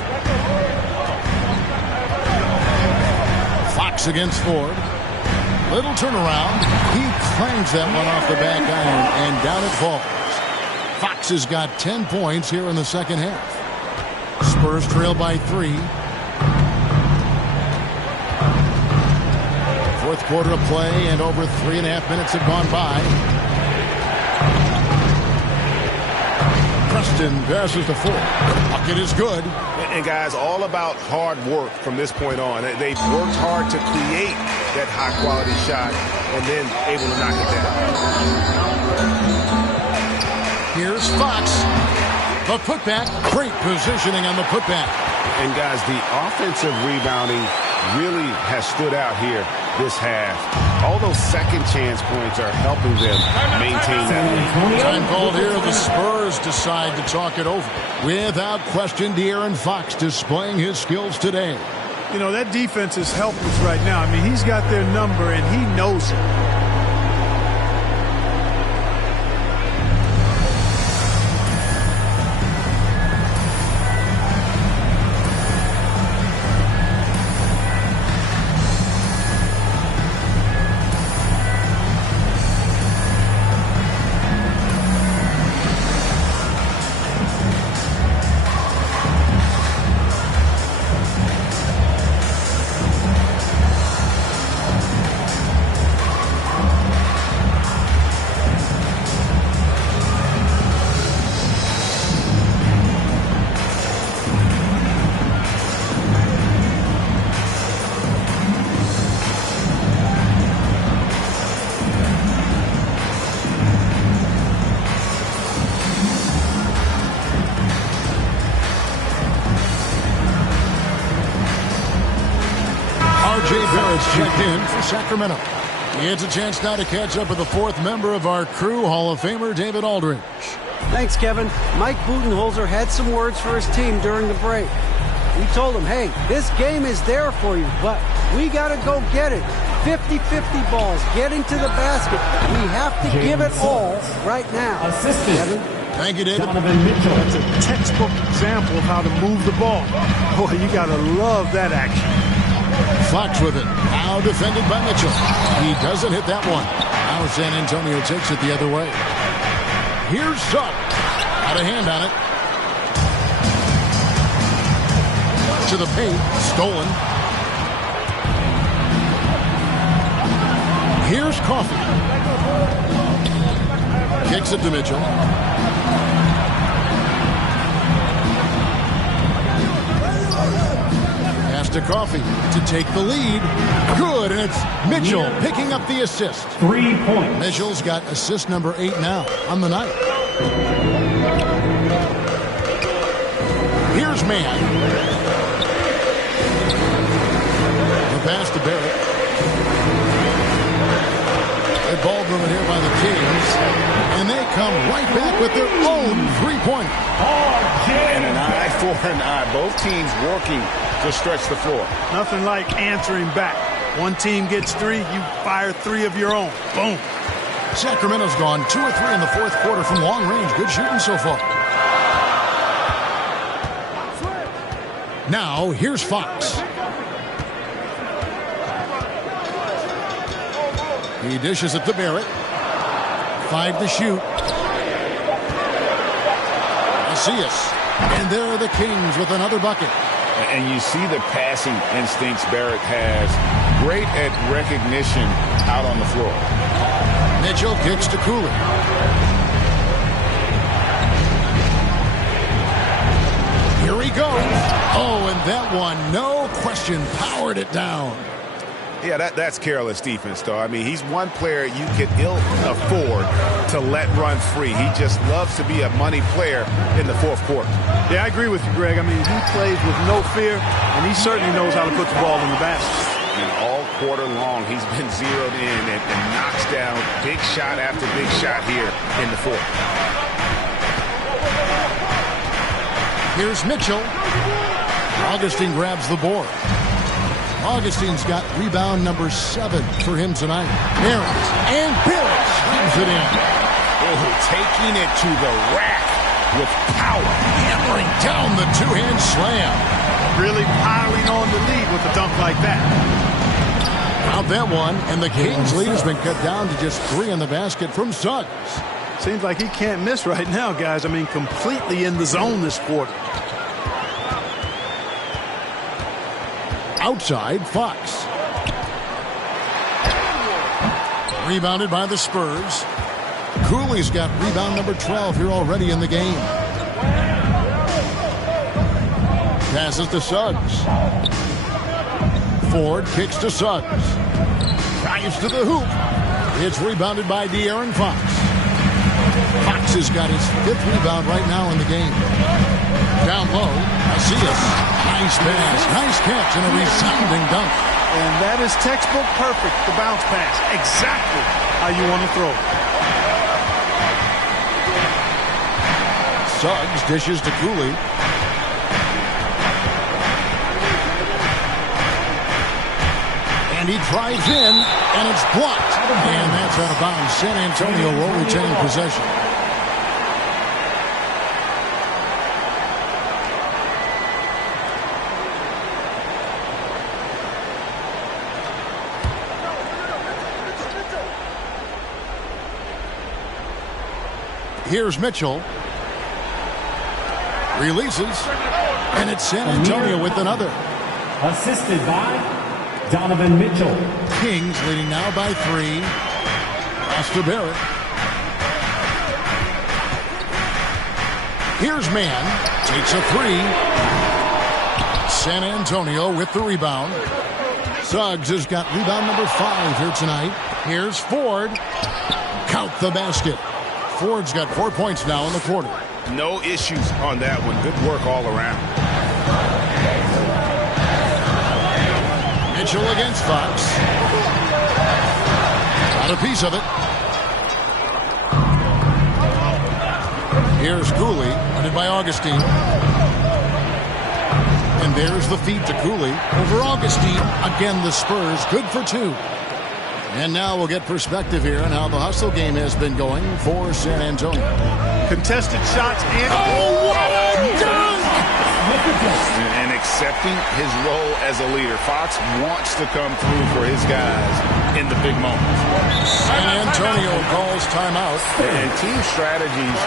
Fox against Ford. Little turnaround. He clangs that one off the back iron, and down it falls. Fox has got 10 points here in the second half. Spurs trail by 3. Fourth quarter of play, and over 3.5 minutes have gone by. Preston passes to Ford. Bucket is good. And guys, all about hard work from this point on. They've worked hard to create that high-quality shot and then able to knock it down. Here's Fox. The putback. Great positioning on the putback. And guys, the offensive rebounding really has stood out here this half. All those second chance points are helping them maintain that lead. Time called here. The Spurs decide to talk it over. Without question, De'Aaron Fox displaying his skills today. You know, that defense is helpless right now. I mean, he's got their number, and he knows it. checked in for Sacramento. He has a chance now to catch up with the fourth member of our crew, Hall of Famer David Aldridge. Thanks, Kevin. Mike Budenholzer had some words for his team during the break. We told him, hey, this game is there for you, but we got to go get it. 50-50 balls, getting to the basket. We have to give it all right now. Kevin? Thank you, David. That's a textbook example of how to move the ball. Boy, you got to love that action. Fox with it. Now defended by Mitchell. He doesn't hit that one. Now San Antonio takes it the other way. Here's Suggs. Got a hand on it. To the paint. Stolen. Here's Coffee. Kicks it to Mitchell. Pass to Coffee to take the lead. Good, and it's Mitchell picking up the assist. 3 points. Mitchell's got assist number 8 now on the night. Here's Mann. The pass to Barrett. Good ball movement here by the Kings. And they come right back with their own three-pointer. And an eye for an eye. Both teams working to stretch the floor. Nothing like answering back. One team gets 3, you fire 3 of your own. Boom. Sacramento's gone 2 of 3 in the fourth quarter from long range. Good shooting so far. Now, here's Fox. He dishes it to Barrett. 5 to shoot. Macias. And there are the Kings with another bucket. And you see the passing instincts Barrett has. Great at recognition out on the floor. Mitchell kicks to COOLEY. Here he goes. Oh, and that one, no question, powered it down. Yeah, that's careless defense, though. I mean, he's one player you can ill afford to let run free. He just loves to be a money player in the fourth quarter. Yeah, I agree with you, Greg. I mean, he plays with no fear, and he certainly knows how to put the ball in the basket. And all quarter long, he's been zeroed in and knocks down big shot after big shot here in the fourth. Here's Mitchell. Augustine grabs the board. Augustine's got rebound number 7 for him tonight. Barrett and Barrett slams it in. Oh, taking it to the rack with power. Hammering down the two-hand slam. Really piling on the lead with a dunk like that. Out that one, and the Kings' lead has been cut down to just 3 in the basket from Suggs. Seems like he can't miss right now, guys. I mean, completely in the zone this quarter. Outside, Fox. Rebounded by the Spurs. Cooley's got rebound number 12 here already in the game. Passes to Suggs. Ford kicks to Suggs. Drives to the hoop. It's rebounded by De'Aaron Fox. Fox has got his 5th rebound right now in the game. Down low, Macias. Nice pass, nice catch, and a resounding dunk. And that is textbook perfect, the bounce pass. Exactly how you want to throw it. Suggs dishes to COOLEY. And he drives in, and it's blocked. And that's out of bounds. San Antonio will retain possession. Here's Mitchell. Releases. And it's San Antonio with another. Assisted by Donovan Mitchell. Kings leading now by 3. Pass to Barrett. Here's Mann. Takes a 3. San Antonio with the rebound. Suggs has got rebound number 5 here tonight. Here's Ford. Count the basket. Ford's got 4 points now in the quarter. No issues on that one. Good work all around. Mitchell against Fox. Got a piece of it. Here's Cooley, running by Augustine. And there's the feed to Cooley over Augustine. Again, the Spurs good for 2. And now we'll get perspective here on how the hustle game has been going for San Antonio. Contested shots and... Oh, what a dunk! And accepting his role as a leader. Fox wants to come through for his guys in the big moments. San Antonio calls timeout. And team strategies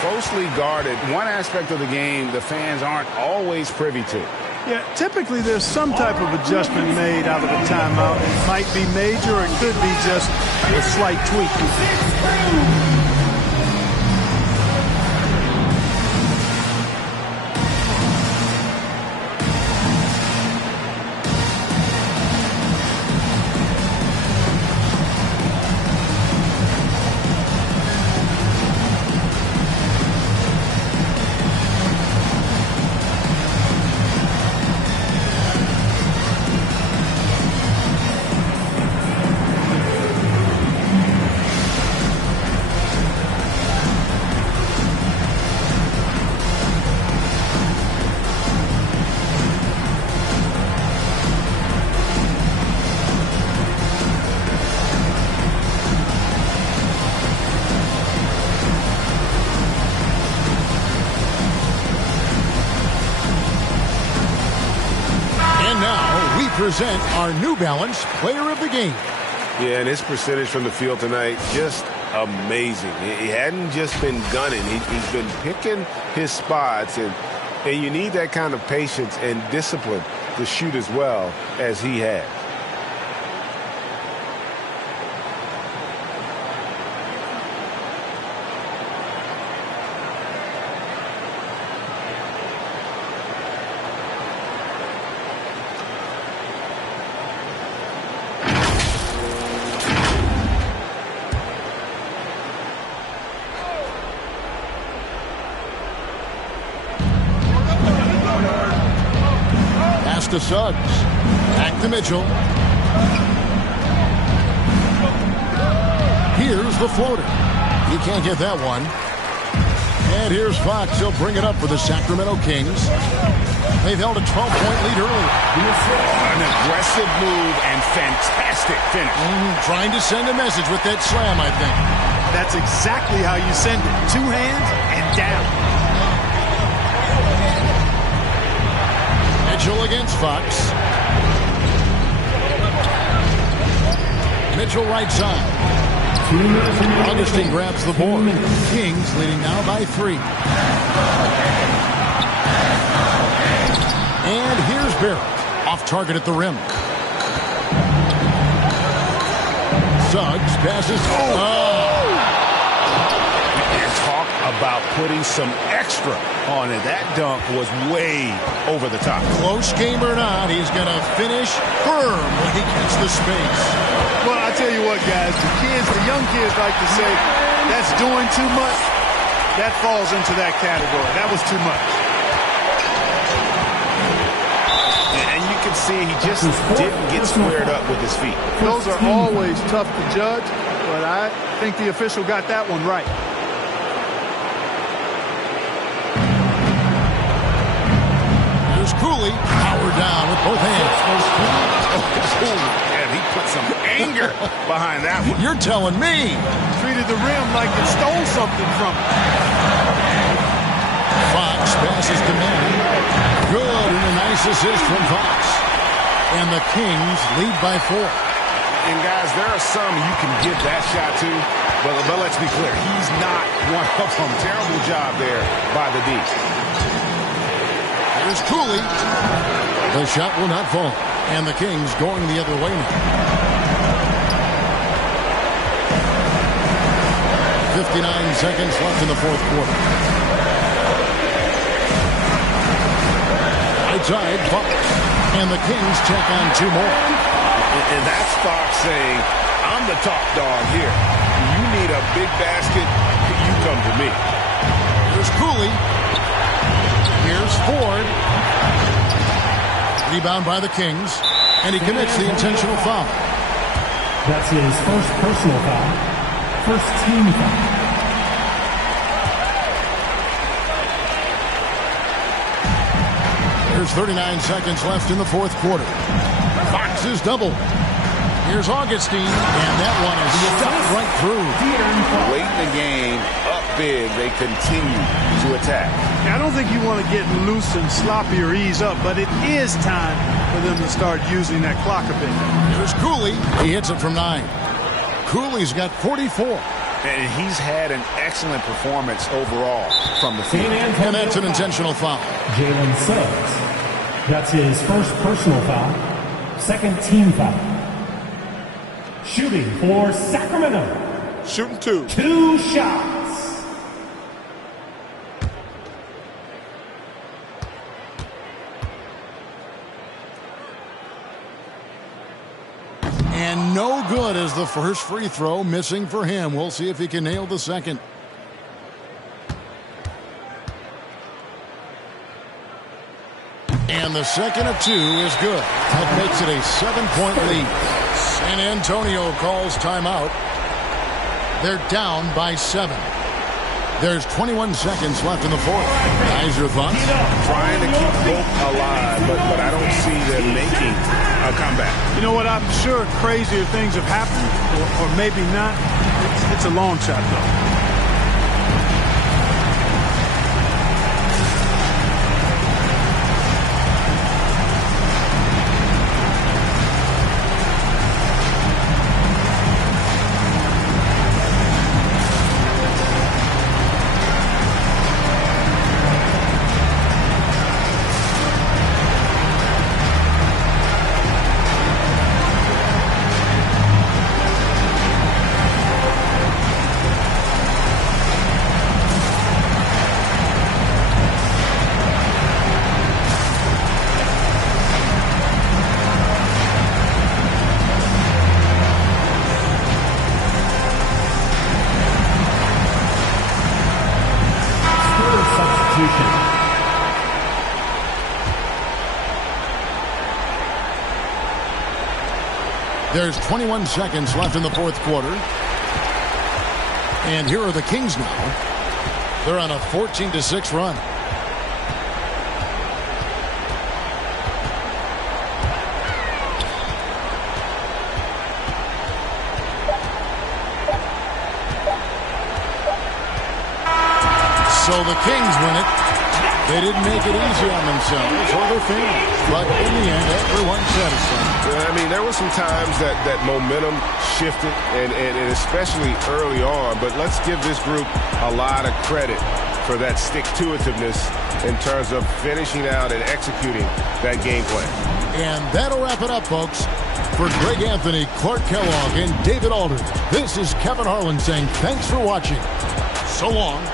closely guarded. One aspect of the game the fans aren't always privy to. Yeah, typically there's some type of adjustment made out of a timeout. It might be major or it could be just a slight tweak. Present our New Balance Player of the Game. Yeah, and his percentage from the field tonight, just amazing. He hadn't just been gunning. He's been picking his spots, and you need that kind of patience and discipline to shoot as well as he has. To Suggs. Back to Mitchell. Here's the floater. He can't get that one. And here's Fox. He'll bring it up for the Sacramento Kings. They've held a 12-point lead earlier. An aggressive move and fantastic finish. Trying to send a message with that slam, I think. That's exactly how you send it. 2 hands and down. Mitchell against Fox. Mitchell right side. Augustine grabs the board. Kings leading now by 3. And here's Barrett. Off target at the rim. Suggs passes. Talk about putting some extra on it. That dunk was way over the top. Close game or not, he's going to finish firm when he gets the space. Well, I tell you what, guys, the young kids like to say, that's doing too much. That falls into that category. That was too much. And you can see he just didn't get squared up with his feet. Those are always tough to judge, but I think the official got that one right. Cooley, power down with both hands. And he put some anger behind that one. You're telling me. Treated the rim like it stole something from him. Fox passes to Mann. Good, and a nice assist from Fox. And the Kings lead by 4. And guys, there are some you can give that shot to, but let's be clear, he's not one of them. Terrible job there by the D. Here's Cooley. The shot will not fall. And the Kings going the other way now. 59 seconds left in the 4th quarter. Right side, Fox. And the Kings check on 2 more. And that's Fox saying, I'm the top dog here. You need a big basket, you come to me. Here's Cooley. Here's Ford. Rebound by the Kings. And he commits the intentional foul. That's his first personal foul. First team foul. There's 39 seconds left in the fourth quarter. Fox is double. Here's Augustine, and that one is stuffed right through. Late in the game, up big, they continue to attack. I don't think you want to get loose and sloppy or ease up, but it is time for them to start using that clock a bit. Here's Cooley. He hits it from 9. Cooley's got 44. And he's had an excellent performance overall from the field. And that's an intentional foul. Jalen Suggs. That's his first personal foul. Second team foul. Shooting for Sacramento. Shooting 2. 2 shots. And no good as the first free throw missing for him. We'll see if he can nail the second. And the second of 2 is good. That makes it a 7-point lead. San Antonio calls timeout. They're down by 7. There's 21 seconds left in the fourth. Guys, your thoughts? Trying to keep hope alive, but I don't see them making a comeback. You know what? I'm sure crazier things have happened, or maybe not. It's a long shot, though. There's 21 seconds left in the fourth quarter. And here are the Kings now. They're on a 14-6 run. So the Kings win it. They didn't make it easy on themselves or their fans. But in the end, everyone's satisfied. I mean, there were some times that momentum shifted, and especially early on. But let's give this group a lot of credit for that stick-to-itiveness in terms of finishing out and executing that game plan. And that'll wrap it up, folks. For Greg Anthony, Clark Kellogg, and David Alder, this is Kevin Harlan saying thanks for watching. So long.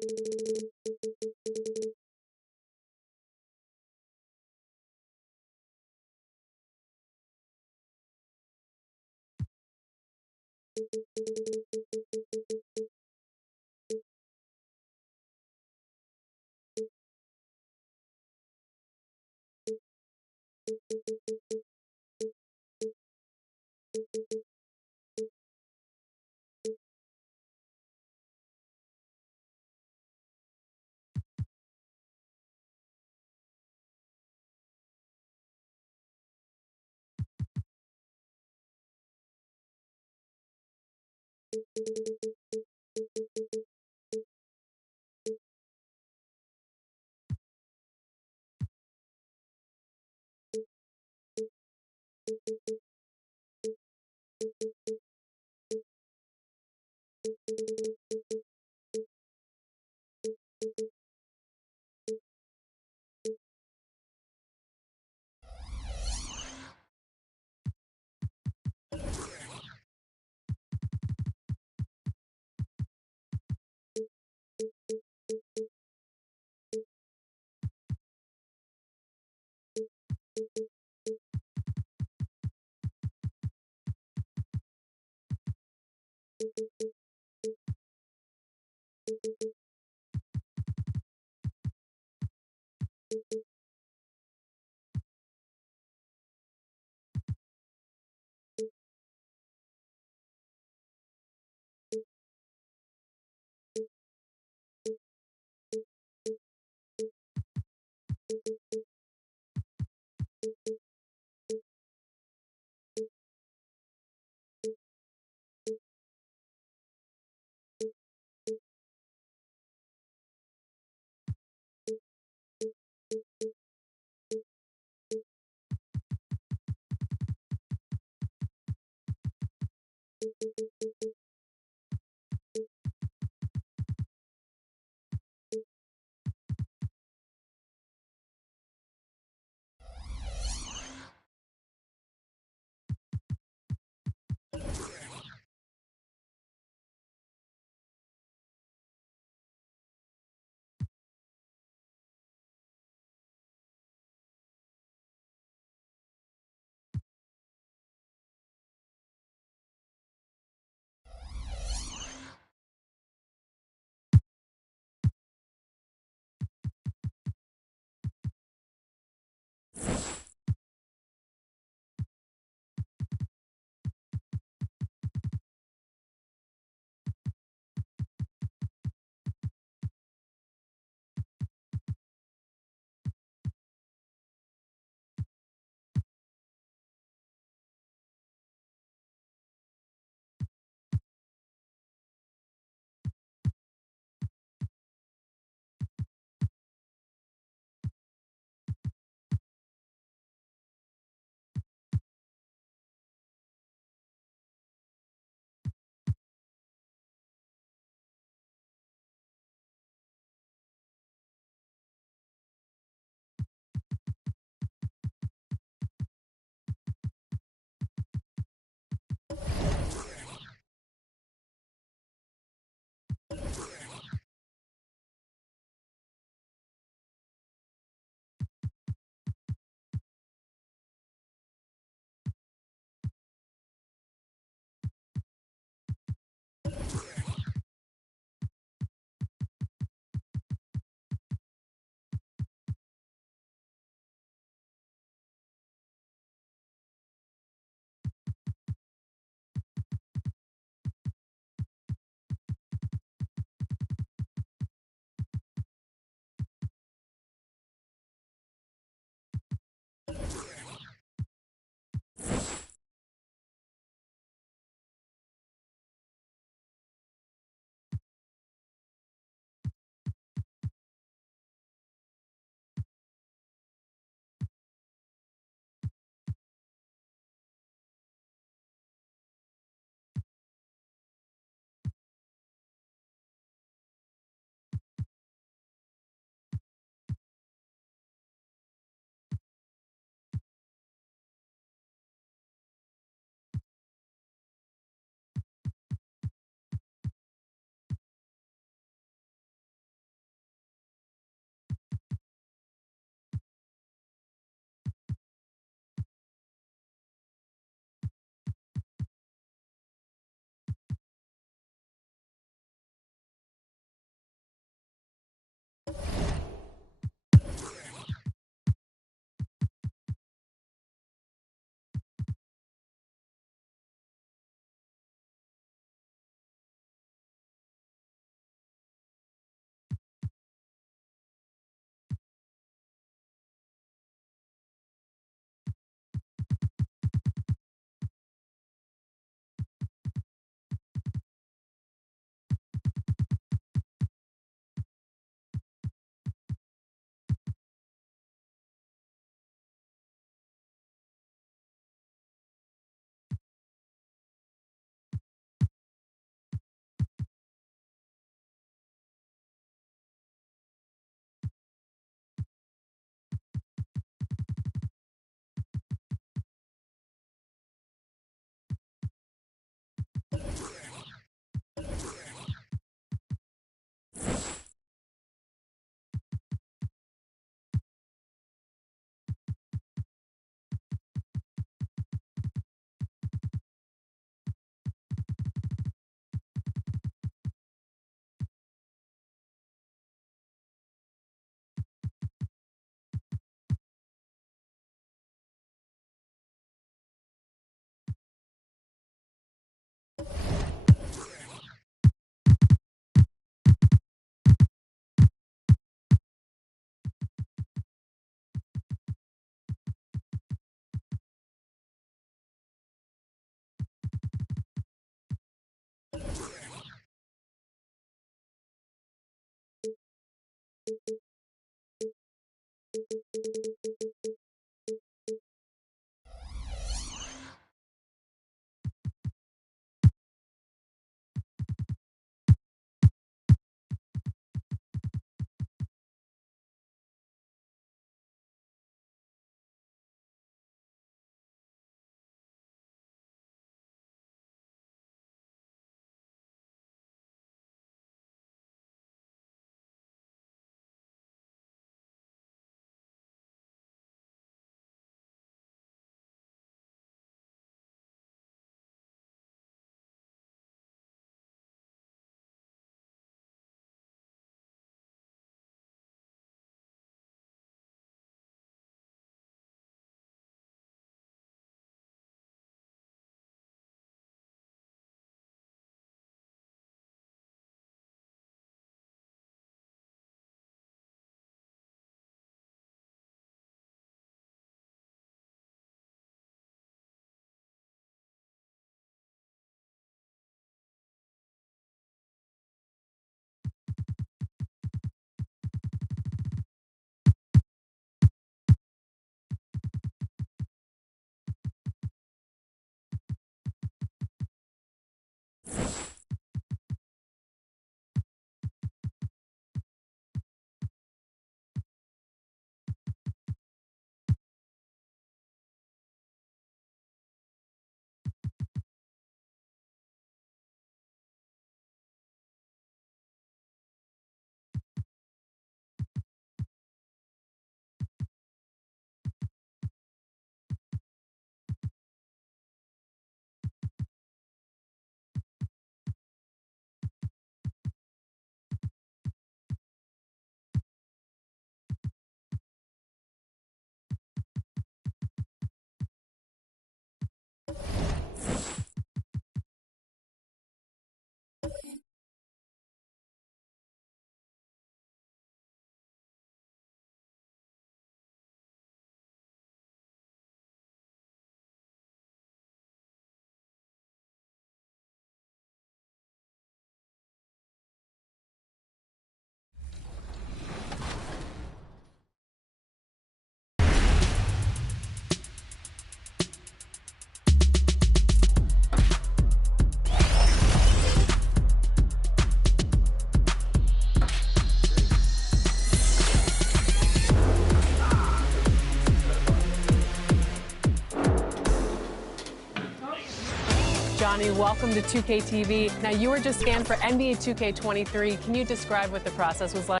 Johnny, welcome to 2K TV. Now, you were just scanned for NBA 2K23. Can you describe what the process was like?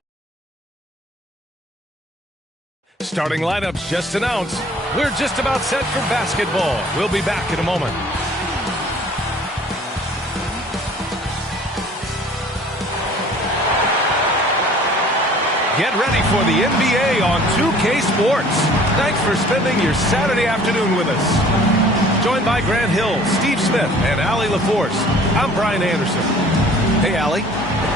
Starting lineups just announced. We're just about set for basketball. We'll be back in a moment. Get ready for the NBA on 2K Sports. Thanks for spending your Saturday afternoon with us. Joined by Grant Hill, Steve Smith, and Allie LaForce. I'm Brian Anderson. Hey, Allie.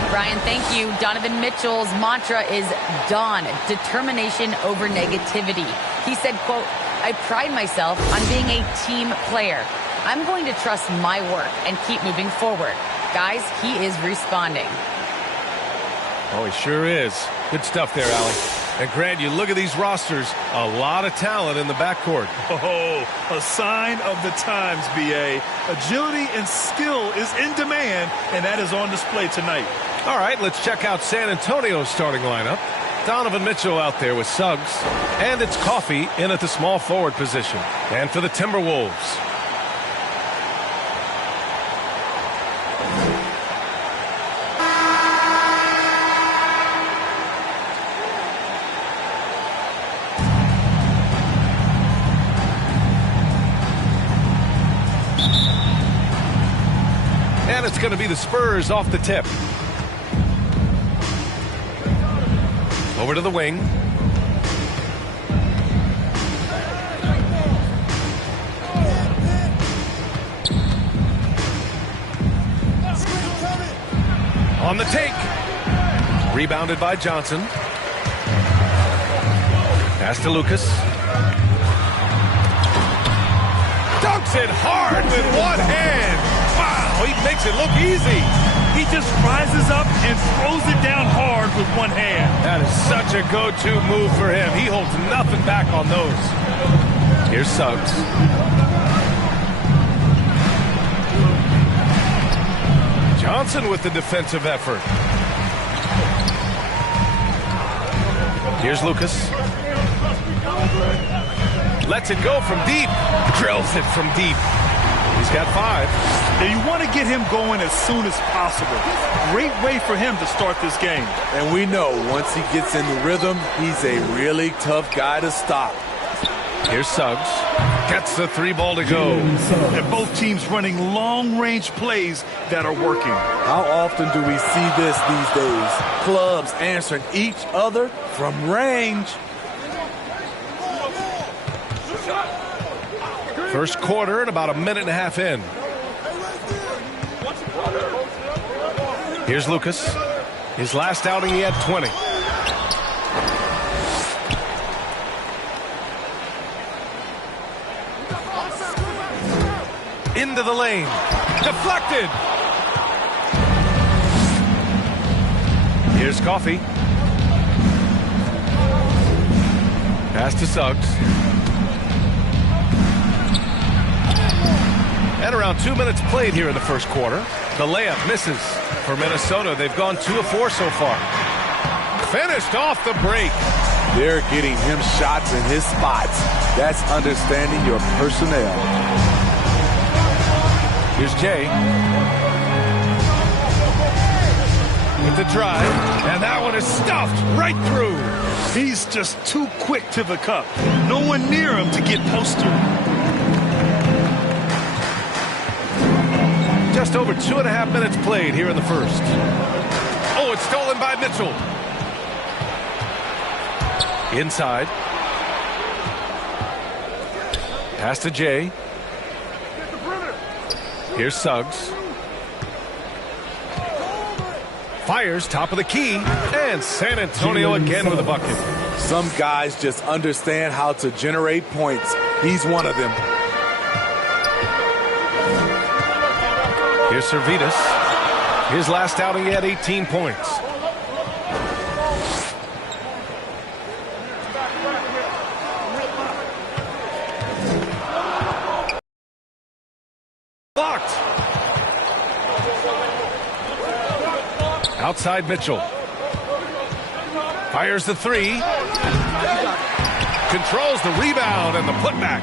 Brian, thank you. Donovan Mitchell's mantra is dawn, determination over negativity. He said, quote, I pride myself on being a team player. I'm going to trust my work and keep moving forward. Guys, he is responding. Oh, he sure is. Good stuff there, Allie. And Grant, you look at these rosters, a lot of talent in the backcourt. Oh, a sign of the times, B.A. Agility and skill is in demand, and that is on display tonight. All right, let's check out San Antonio's starting lineup. Donovan Mitchell out there with Suggs. And it's Coffey in at the small forward position. And for the Timberwolves, and it's going to be the Spurs off the tip. Over to the wing. On the take. Rebounded by Johnson. Pass to Lucas. Dunks it hard with one hand. Wow, he makes it look easy. He just rises up and throws it down hard with one hand. That is such a go-to move for him. He holds nothing back on those. Here's Suggs. Johnson with the defensive effort. Here's Lucas. Lets it go from deep. Drills it from deep. He's got 5. Now you want to get him going as soon as possible. Great way for him to start this game. And we know once he gets in the rhythm, he's a really tough guy to stop. Here's Suggs. Gets the 3 ball to go. And both teams running long-range plays that are working. How often do we see this these days? Clubs answering each other from range. First quarter and about a minute and a half in. Here's Lucas. His last outing, he had 20. Into the lane. Deflected. Here's Coffee. Pass to Suggs. And around 2 minutes played here in the first quarter. The layup misses. For Minnesota, they've gone 2 of 4 so far. Finished off the break. They're getting him shots in his spots. That's understanding your personnel. Here's Jay. With the drive. And that one is stuffed right through. He's just too quick to the cup. No one near him to get close to him. Just over 2.5 minutes played here in the first. Oh, it's stolen by Mitchell. Inside. Pass to Jay. Here's Suggs. Fires top of the key. And San Antonio again with a bucket. Some guys just understand how to generate points. He's one of them. Here's Servetus. His last outing, he had 18 points. Blocked. Outside Mitchell. Fires the 3. Controls the rebound and the putback.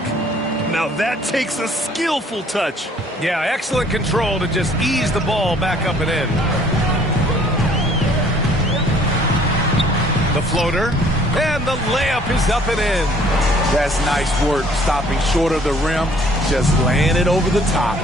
Now that takes a skillful touch. Yeah, excellent control to just ease the ball back up and in. The floater, and the layup is up and in. That's nice work, stopping short of the rim, just laying it over the top.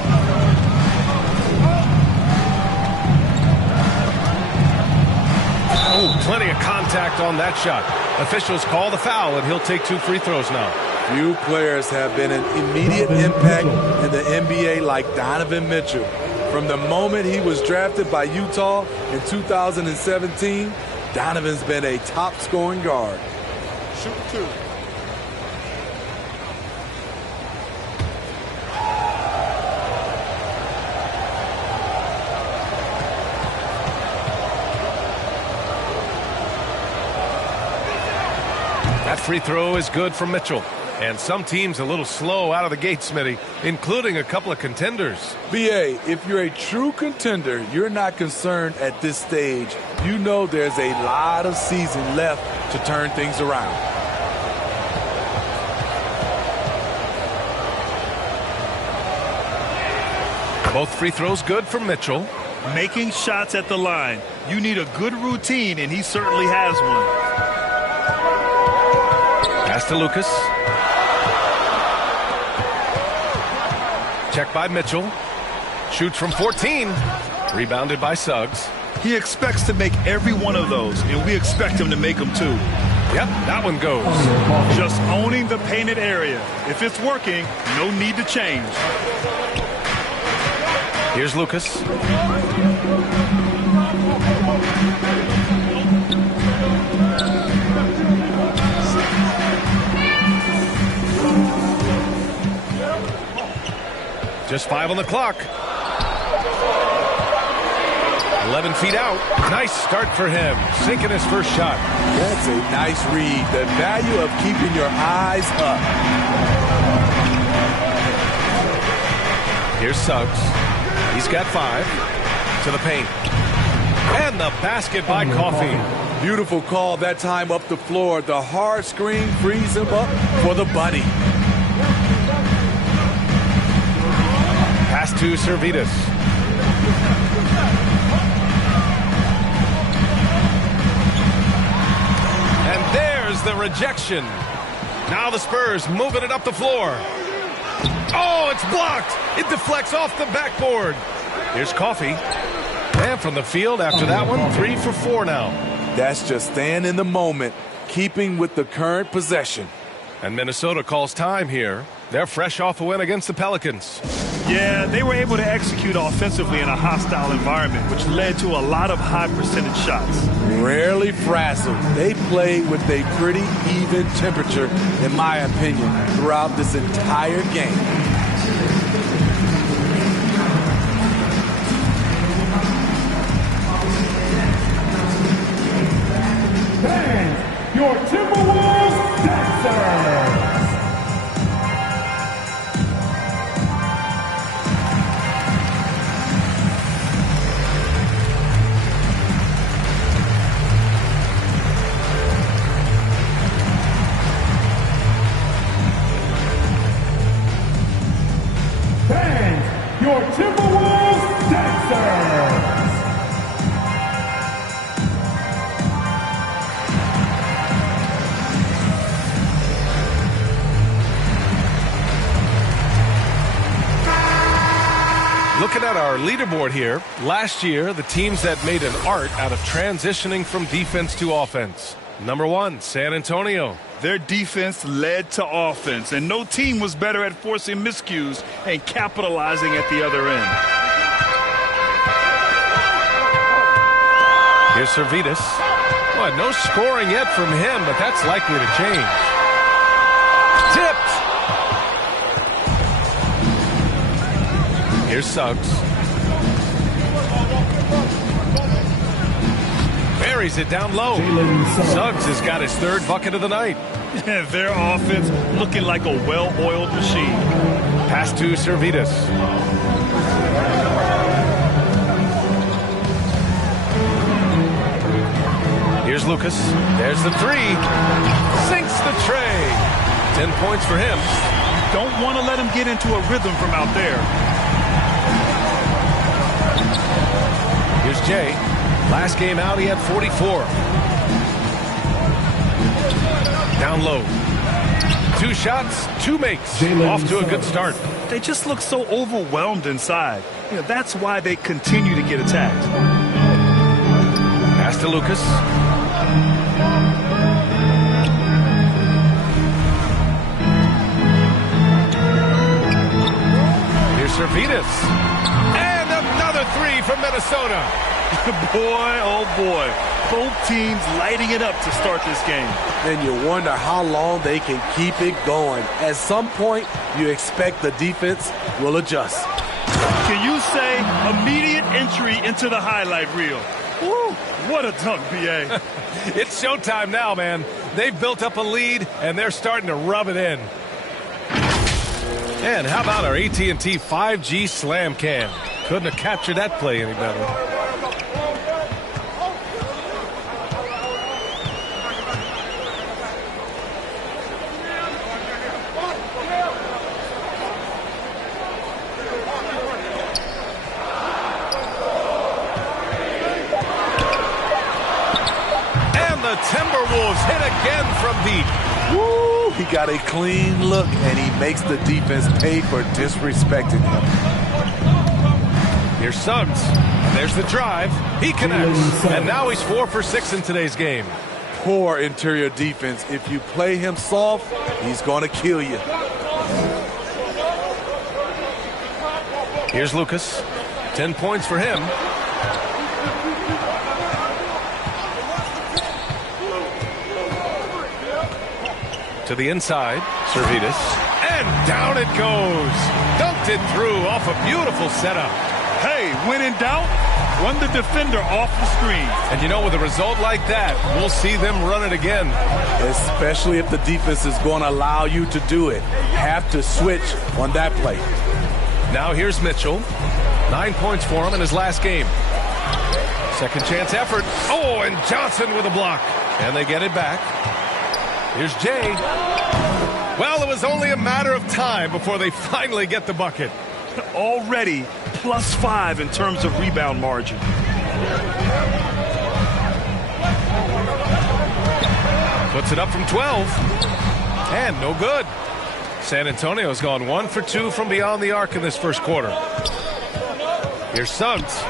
Oh, plenty of contact on that shot. Officials call the foul, and he'll take 2 free throws now. Few players have been an immediate impact in the NBA like Donovan Mitchell. From the moment he was drafted by Utah in 2017, Donovan's been a top-scoring guard. Shoot 2. That free throw is good for Mitchell. And some teams a little slow out of the gate, Smitty, including a couple of contenders. BA, if you're a true contender, you're not concerned at this stage. You know there's a lot of season left to turn things around. Both free throws good for Mitchell. Making shots at the line. You need a good routine, and he certainly has one. Pass to Lucas. Check by Mitchell. Shoots from 14. Rebounded by Suggs. He expects to make every one of those, and we expect him to make them too. Yep, that one goes. Just owning the painted area. If it's working, no need to change. Here's Lucas. Just 5 on the clock. 11 feet out. Nice start for him. Sinking his first shot. That's a nice read. The value of keeping your eyes up. Here's Suggs. He's got 5. To the paint. And the basket by Coffee. Beautiful call that time up the floor. The hard screen frees him up for the buddy. Pass to Servetus. And there's the rejection. Now the Spurs moving it up the floor. Oh, it's blocked. It deflects off the backboard. Here's Coffee. And from the field after that one, 3 for 4 now. That's just staying in the moment, keeping with the current possession. And Minnesota calls time here. They're fresh off a win against the Pelicans. Yeah, they were able to execute offensively in a hostile environment, which led to a lot of high percentage shots. Rarely frazzled. They played with a pretty even temperature, in my opinion, throughout this entire game. And your Timberwolves Dancers. And your Timberwolves Dancers. Looking at our leaderboard here, last year, the teams that made an art out of transitioning from defense to offense. Number 1, San Antonio. Their defense led to offense, and no team was better at forcing miscues and capitalizing at the other end. Here's Servetus. Well, no scoring yet from him, but that's likely to change. Tipped. Here's Suggs. Buries it down low. Suggs has got his 3rd bucket of the night. Their offense looking like a well-oiled machine. Pass to Servetus. Here's Lucas. There's the 3. Sinks the tray. 10 points for him. Don't want to let him get into a rhythm from out there. Here's Jay. Last game out, he had 44. Down low. 2 shots, 2 makes. Off to a good start. They just look so overwhelmed inside. That's why they continue to get attacked. Pass to Lucas. Here's Servetus. And another 3 from Minnesota. Boy, oh boy. Both teams lighting it up to start this game. Then you wonder how long they can keep it going. At some point, you expect the defense will adjust. Can you say immediate entry into the highlight reel? Woo, what a dunk, B.A. It's showtime now, man. They've built up a lead, and they're starting to rub it in. And how about our AT&T 5G Slam Cam? Couldn't have captured that play any better. The Timberwolves hit again from deep. Woo! He got a clean look, and he makes the defense pay for disrespecting him. Here's Suggs. There's the drive. He connects. And now he's 4 for 6 in today's game. Poor interior defense. If you play him soft, he's going to kill you. Here's Lucas. 10 points for him. To the inside, Servetus, and down it goes. Dunked it through off a beautiful setup. Hey, when in doubt, Run the defender off the screen. And you know, with a result like that, we'll see them run it again. Especially if the defense is going to allow you to do it. Have to switch on that play. Now here's Mitchell. 9 points for him in his last game. Second chance effort. Oh, and Johnson with a block. And they get it back. Here's Jay. Well, it was only a matter of time before they finally get the bucket. Already +5 in terms of rebound margin. Puts it up from 12. And no good. San Antonio's gone 1 for 2 from beyond the arc in this first quarter. Here's Suggs.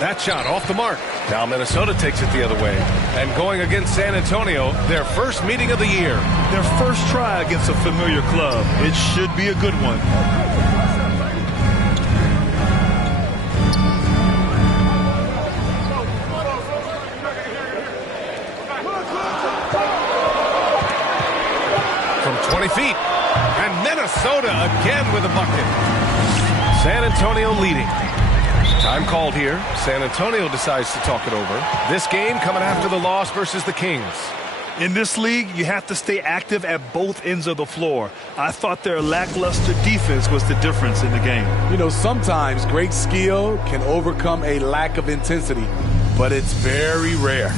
That shot off the mark. Now Minnesota takes it the other way. And going against San Antonio, their first meeting of the year. Their first try against a familiar club. It should be a good one. From 20 feet. And Minnesota again with a bucket. San Antonio leading. Time called here. San Antonio decides to talk it over. This game coming after the loss versus the Kings. In this league, you have to stay active at both ends of the floor. I thought their lackluster defense was the difference in the game. You know, sometimes great skill can overcome a lack of intensity, but it's very rare.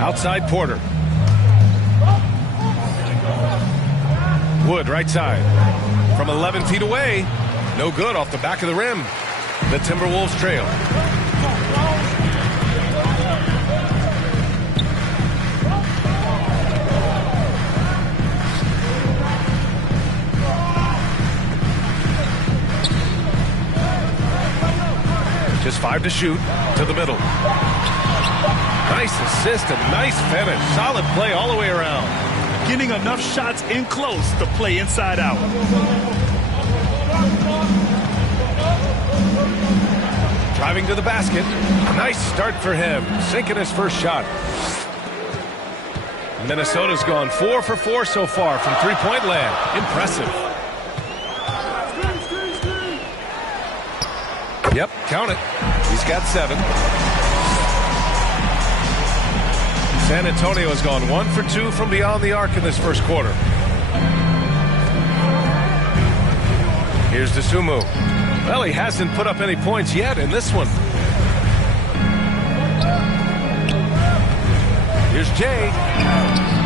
Outside Porter. Wood right side. From 11 feet away. No good off the back of the rim. The Timberwolves trail. Just 5 to shoot. To the middle. Nice assist and nice finish. Solid play all the way around. Getting enough shots in close to play inside out. Driving to the basket. Nice start for him. Sinking his first shot. Minnesota's gone 4 for 4 so far from three-point land. Impressive. Yep, count it. He's got 7. San Antonio has gone 1 for 2 from beyond the arc in this first quarter. Here's Dosunmu. Well, he hasn't put up any points yet in this one. Here's Jay.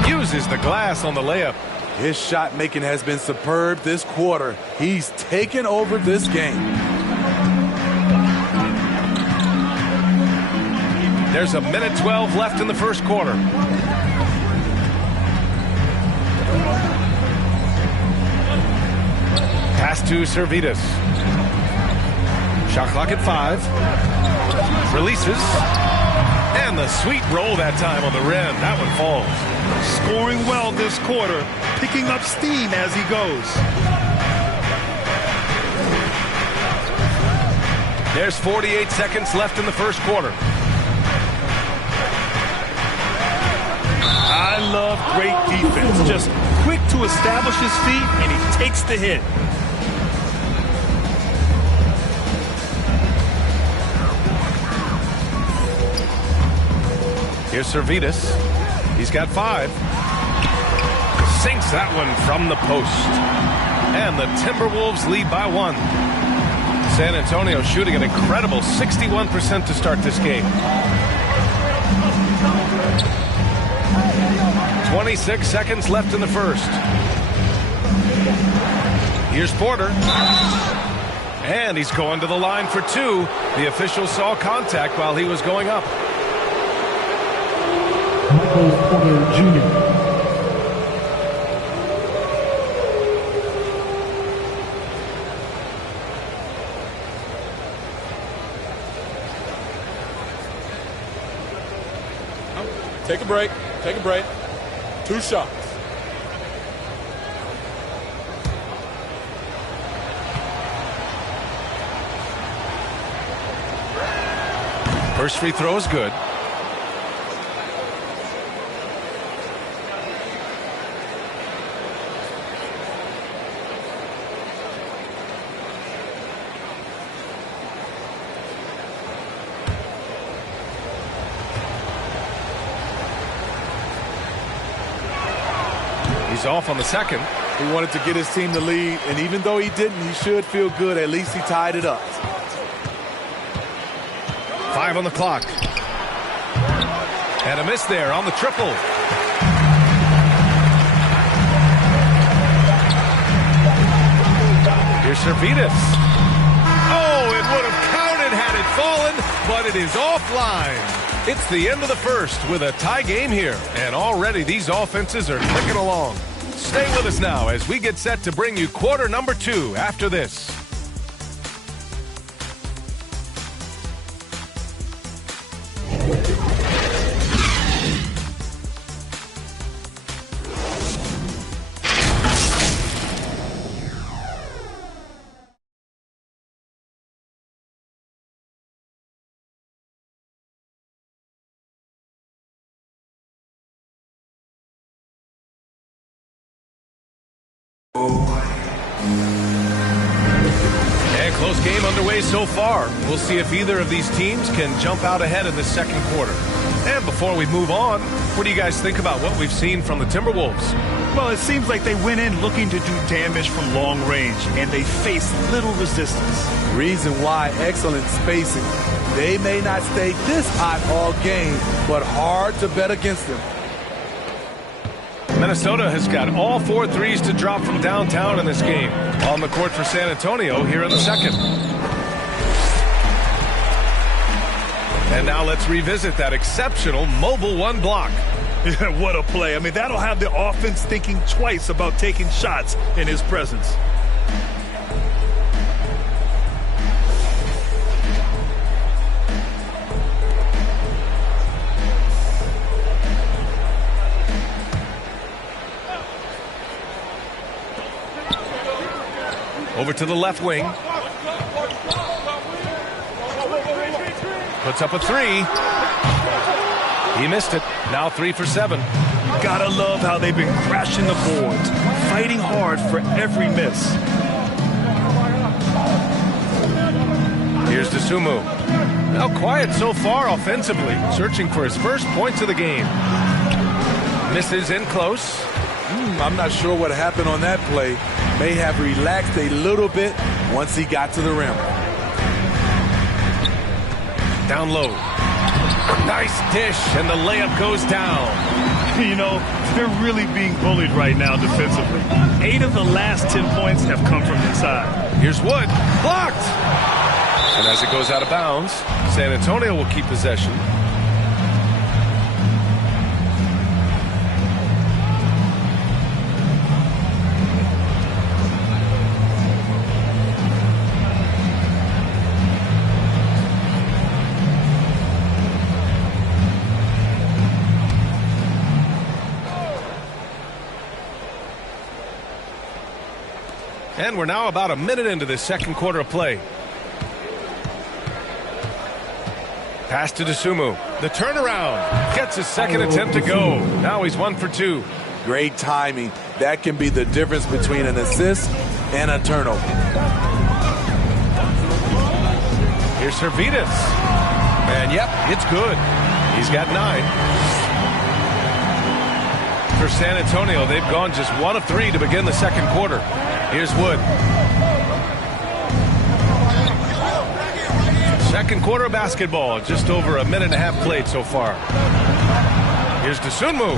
Uses the glass on the layup. His shot making has been superb this quarter. He's taken over this game. There's 1:12 left in the first quarter. Pass to Servetus. Shot clock at 5. Releases. And the sweet roll that time on the rim. That one falls. Scoring well this quarter. Picking up steam as he goes. There's 48 seconds left in the first quarter. I love great defense. Just quick to establish his feet, and he takes the hit. Here's Servetus. He's got 5. Sinks that one from the post. And the Timberwolves lead by 1. San Antonio shooting an incredible 61% to start this game. 26 seconds left in the first. Here's Porter. And he's going to the line for two. The official saw contact while he was going up. Michael Porter Jr. Take a break. Take a break. 2 shots. First free throw is good. He's off on the second. He wanted to get his team the lead, and even though he didn't, he should feel good. At least he tied it up. 5 on the clock. And a miss there on the triple. Here's Servitas. Oh, it would have counted had it fallen, but it is offline. It's the end of the first with a tie game here, and already these offenses are clicking along. Stay with us now as we get set to bring you quarter number 2 after this. And close game underway so far. We'll see if either of these teams can jump out ahead in the second quarter. And before we move on, what do you guys think about what we've seen from the Timberwolves? Well, it seems like they went in looking to do damage from long range, and they faced little resistance. Reason why, excellent spacing. They may not stay this hot all game, but hard to bet against them. Minnesota has got all 4 threes to drop from downtown in this game. On the court for San Antonio here in the second. And now let's revisit that exceptional mobile 1 block. What a play. I mean, that'll have the offense thinking twice about taking shots in his presence. Over to the left wing. Puts up a 3. He missed it. Now 3 for 7. Gotta love how they've been crashing the boards, fighting hard for every miss. Here's Dosunmu. Now quiet so far offensively, searching for his first points of the game. Misses in close. I'm not sure what happened on that play. May have relaxed a little bit once he got to the rim. Down low. Nice dish, and the layup goes down. You know, they're really being bullied right now defensively. 8 of the last 10 points have come from inside. Here's Wood. Blocked! And as it goes out of bounds, San Antonio will keep possession. And we're now about a minute into this second quarter of play. Pass to Dosunmu. The turnaround. Gets his second attempt to go. Now he's 1 for 2. Great timing. That can be the difference between an assist and a turnover. Here's Servitas. And yep, it's good. He's got 9. For San Antonio, they've gone just 1 of 3 to begin the second quarter. Here's Wood. Second quarter of basketball, just over a minute and a half played so far. Here's Dosunmu,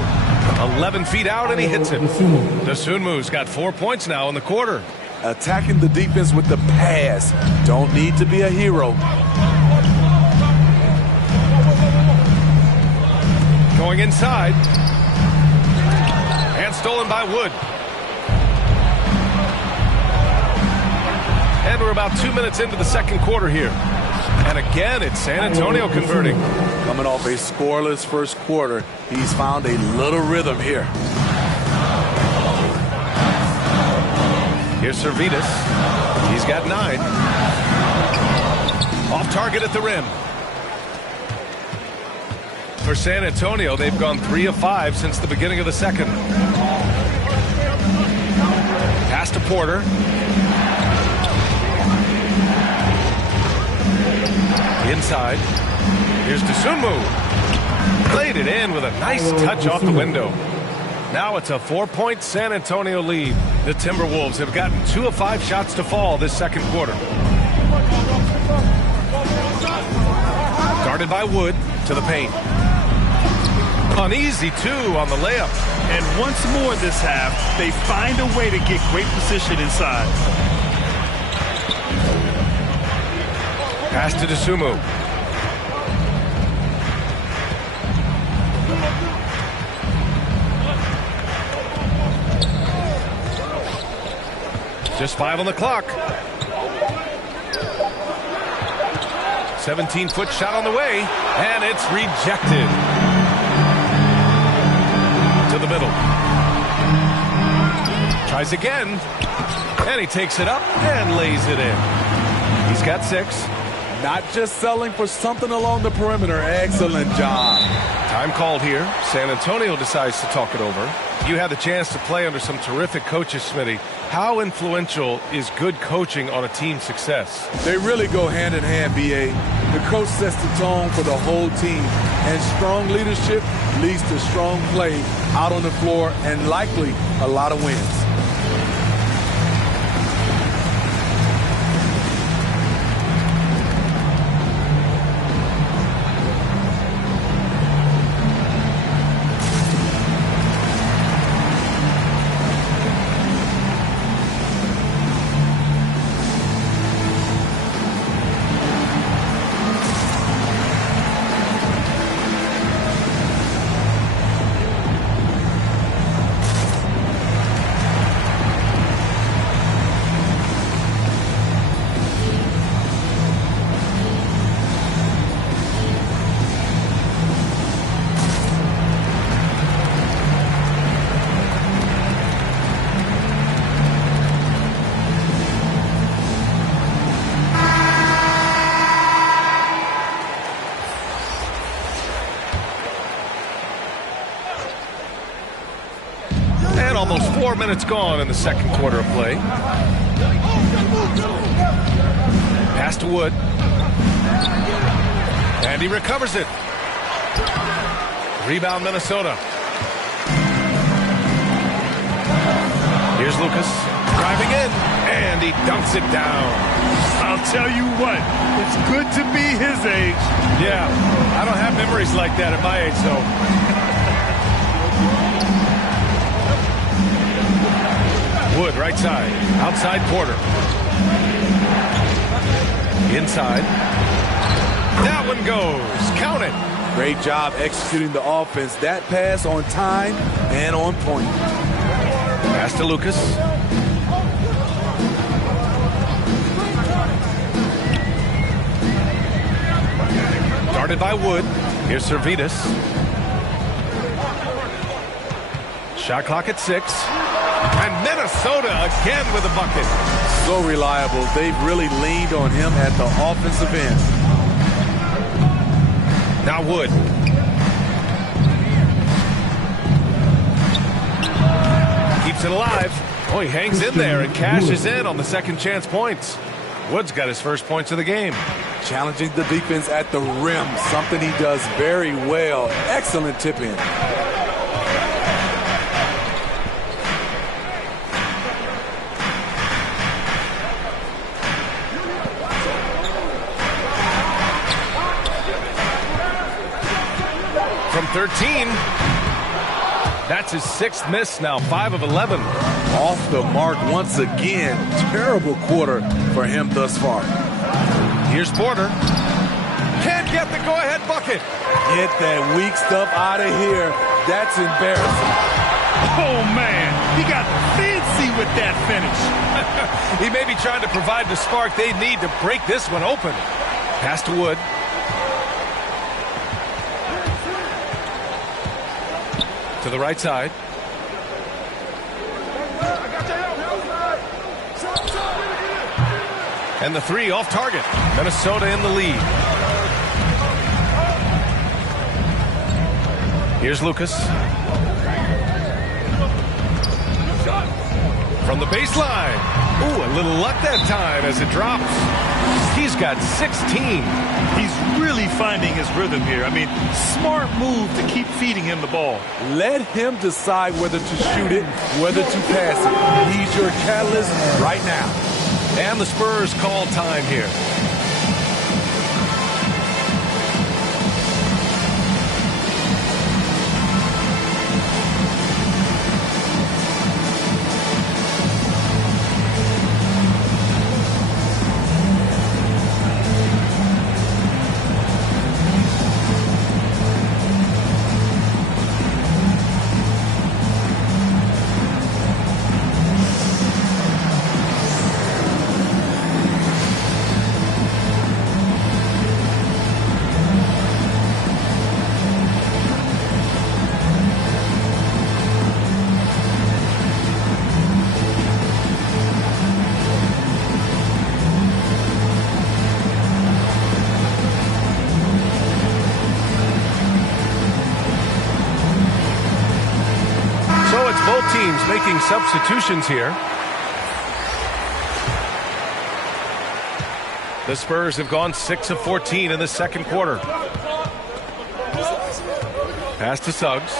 11 feet out, and he hits it. Dosunmu's got 4 points now in the quarter. Attacking the defense with the pass. Don't need to be a hero. Going inside. And stolen by Wood. And we're about 2 minutes into the second quarter here. And again, it's San Antonio converting. Coming off a scoreless first quarter, he's found a little rhythm here. Here's Servetus. He's got 9. Off target at the rim. For San Antonio, they've gone 3 of 5 since the beginning of the second. Pass to Porter. Inside. Here's Dosunmu. Played it in with a nice touch off the window. Now it's a 4-point San Antonio lead. The Timberwolves have gotten 2 of 5 shots to fall this second quarter. Guarded by Wood to the paint. Uneasy, too, on the layup. And once more this half, they find a way to get great position inside. Pass to Dosunmu. Just 5 on the clock. 17-foot shot on the way, and it's rejected. To the middle. Tries again, and he takes it up and lays it in. He's got 6. Not just selling for something along the perimeter. Excellent job. Time called here. San Antonio decides to talk it over. You had the chance to play under some terrific coaches, Smitty. How influential is good coaching on a team's success? They really go hand in hand, B.A. The coach sets the tone for the whole team. And strong leadership leads to strong play out on the floor and likely a lot of wins. Almost 4 minutes gone in the second quarter of play. Pass to Wood. And he recovers it. Rebound, Minnesota. Here's Lucas. Driving in. And he dunks it down. I'll tell you what. It's good to be his age. Yeah. I don't have memories like that at my age, though. Wood, right side. Outside Porter. Inside. That one goes. Count it. Great job executing the offense. That pass on time and on point. Pass to Lucas. Guarded by Wood. Here's Servetus. Shot clock at 6. And Minnesota again with a bucket. So reliable. They've really leaned on him at the offensive end. Now Wood. Keeps it alive. Oh, he hangs in there and cashes in on the second chance points. Wood's got his first points of the game. Challenging the defense at the rim. Something he does very well. Excellent tip in. 13. That's his 6th miss now, 5 of 11. Off the mark once again. Terrible quarter for him thus far. Here's Porter. Can't get the go-ahead bucket. Get that weak stuff out of here. That's embarrassing. Oh, man. He got fancy with that finish. He may be trying to provide the spark they need to break this one open. Pass to Wood. To the right side. And the 3 off target. Minnesota in the lead. Here's Lucas. From the baseline. Ooh, a little luck that time as it drops. He's got 16. He's really finding his rhythm here. I mean, smart move to keep feeding him the ball. Let him decide whether to shoot it, whether to pass it. He's your catalyst right now. And the Spurs call time here. Both teams making substitutions here. The Spurs have gone 6 of 14 in the second quarter. Pass to Suggs.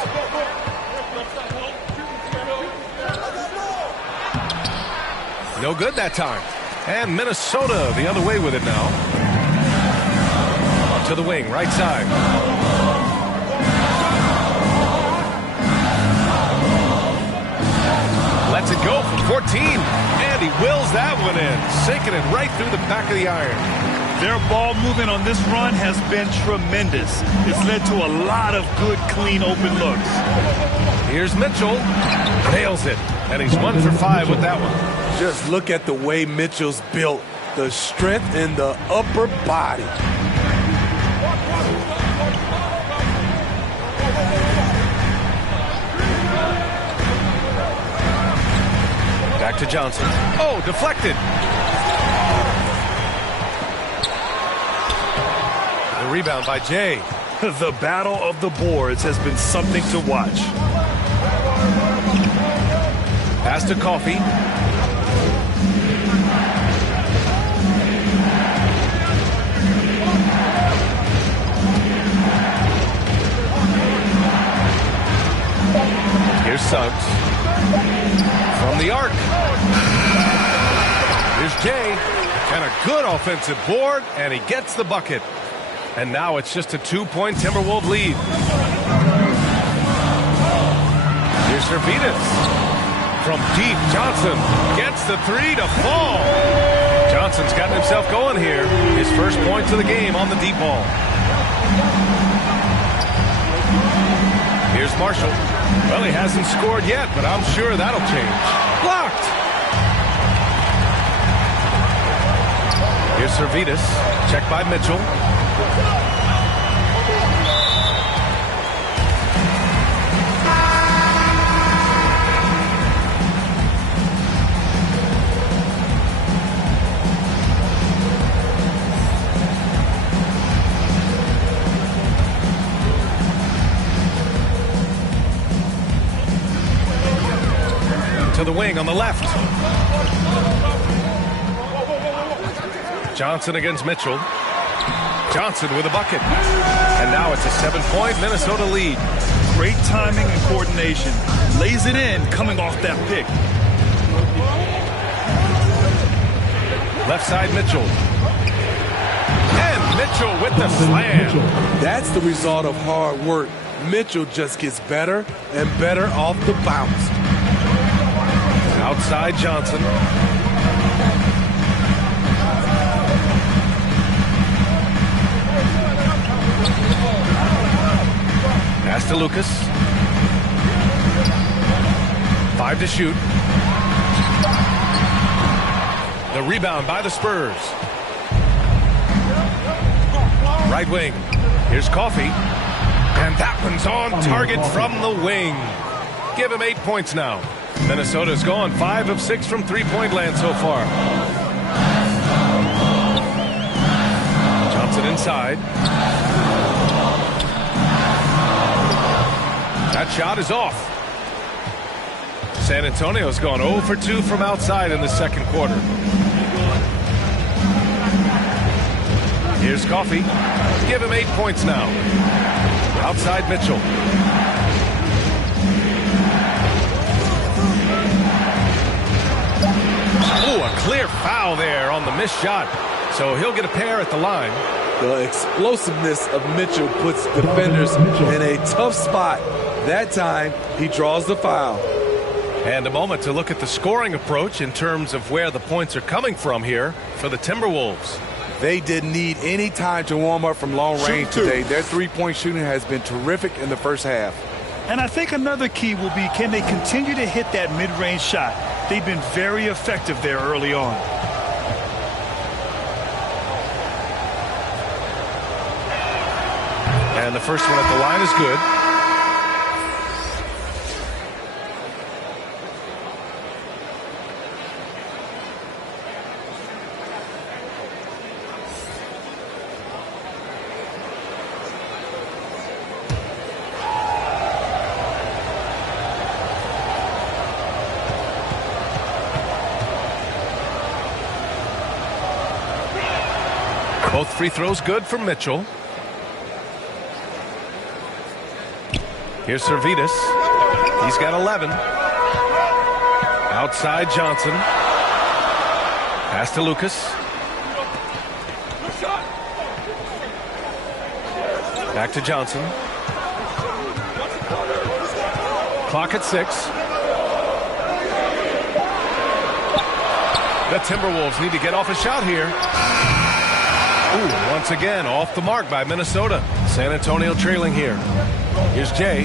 No good that time. And Minnesota the other way with it now. To the wing, right side. Lets it go from 14, and he wills that one in, sinking it right through the back of the iron. Their ball movement on this run has been tremendous. It's led to a lot of good, clean, open looks. Here's Mitchell. Nails it, and he's 1 for 5 with that one. Just look at the way Mitchell's built. The strength in the upper body. Back to Johnson. Oh, deflected. The rebound by Jay. The battle of the boards has been something to watch. Pass to Coffee. Here's Suggs. From the arc. Here's Jay. And a good offensive board, and he gets the bucket. And now it's just a 2-point Timberwolves lead. Here's Servetus. From deep, Johnson gets the 3 to fall. Johnson's gotten himself going here. His first points of the game on the deep ball. Here's Marshall. Well, he hasn't scored yet, but I'm sure that'll change. Blocked! Here's Servetus. Checked by Mitchell. To the wing on the left. Johnson against Mitchell. Johnson with a bucket. And now it's a 7-point Minnesota lead. Great timing and coordination. Lays it in coming off that pick. Left side Mitchell. And Mitchell with the slam. That's the result of hard work. Mitchell just gets better and better off the bounce. Outside Johnson. Pass to Lucas. 5 to shoot. The rebound by the Spurs. Right wing. Here's Coffee. And that one's on target from the wing. Give him 8 points now. Minnesota's gone 5 of 6 from three-point land so far. Johnson inside. That shot is off. San Antonio's gone 0 for 2 from outside in the second quarter. Here's Coffee. Give him 8 points now. Outside Mitchell. Oh, a clear foul there on the missed shot. So he'll get a pair at the line. The explosiveness of Mitchell puts defenders in a tough spot. That time, he draws the foul. And a moment to look at the scoring approach in terms of where the points are coming from here for the Timberwolves. They didn't need any time to warm up from long range today. Their three-point shooting has been terrific in the first half. And I think another key will be, can they continue to hit that mid-range shot? They've been very effective there early on. And the first one at the line is good. Both free throws good for Mitchell. Here's Servetus. He's got 11. Outside Johnson. Pass to Lucas. Back to Johnson. Clock at 6. The Timberwolves need to get off a shot here. Ooh, once again, off the mark by Minnesota. San Antonio trailing here. Here's Jay.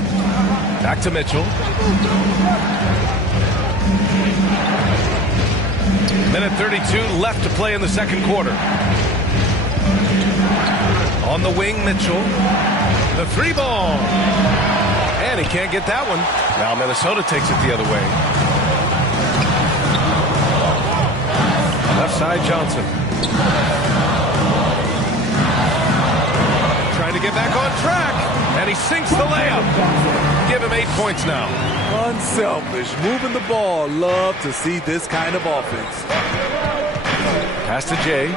Back to Mitchell. Minute 32 left to play in the second quarter. On the wing, Mitchell. The three ball. And he can't get that one. Now Minnesota takes it the other way. Left side, Johnson. Trying to get back on track, and he sinks the layup. Give him 8 points now. Unselfish, moving the ball. Love to see this kind of offense. Pass to Jay.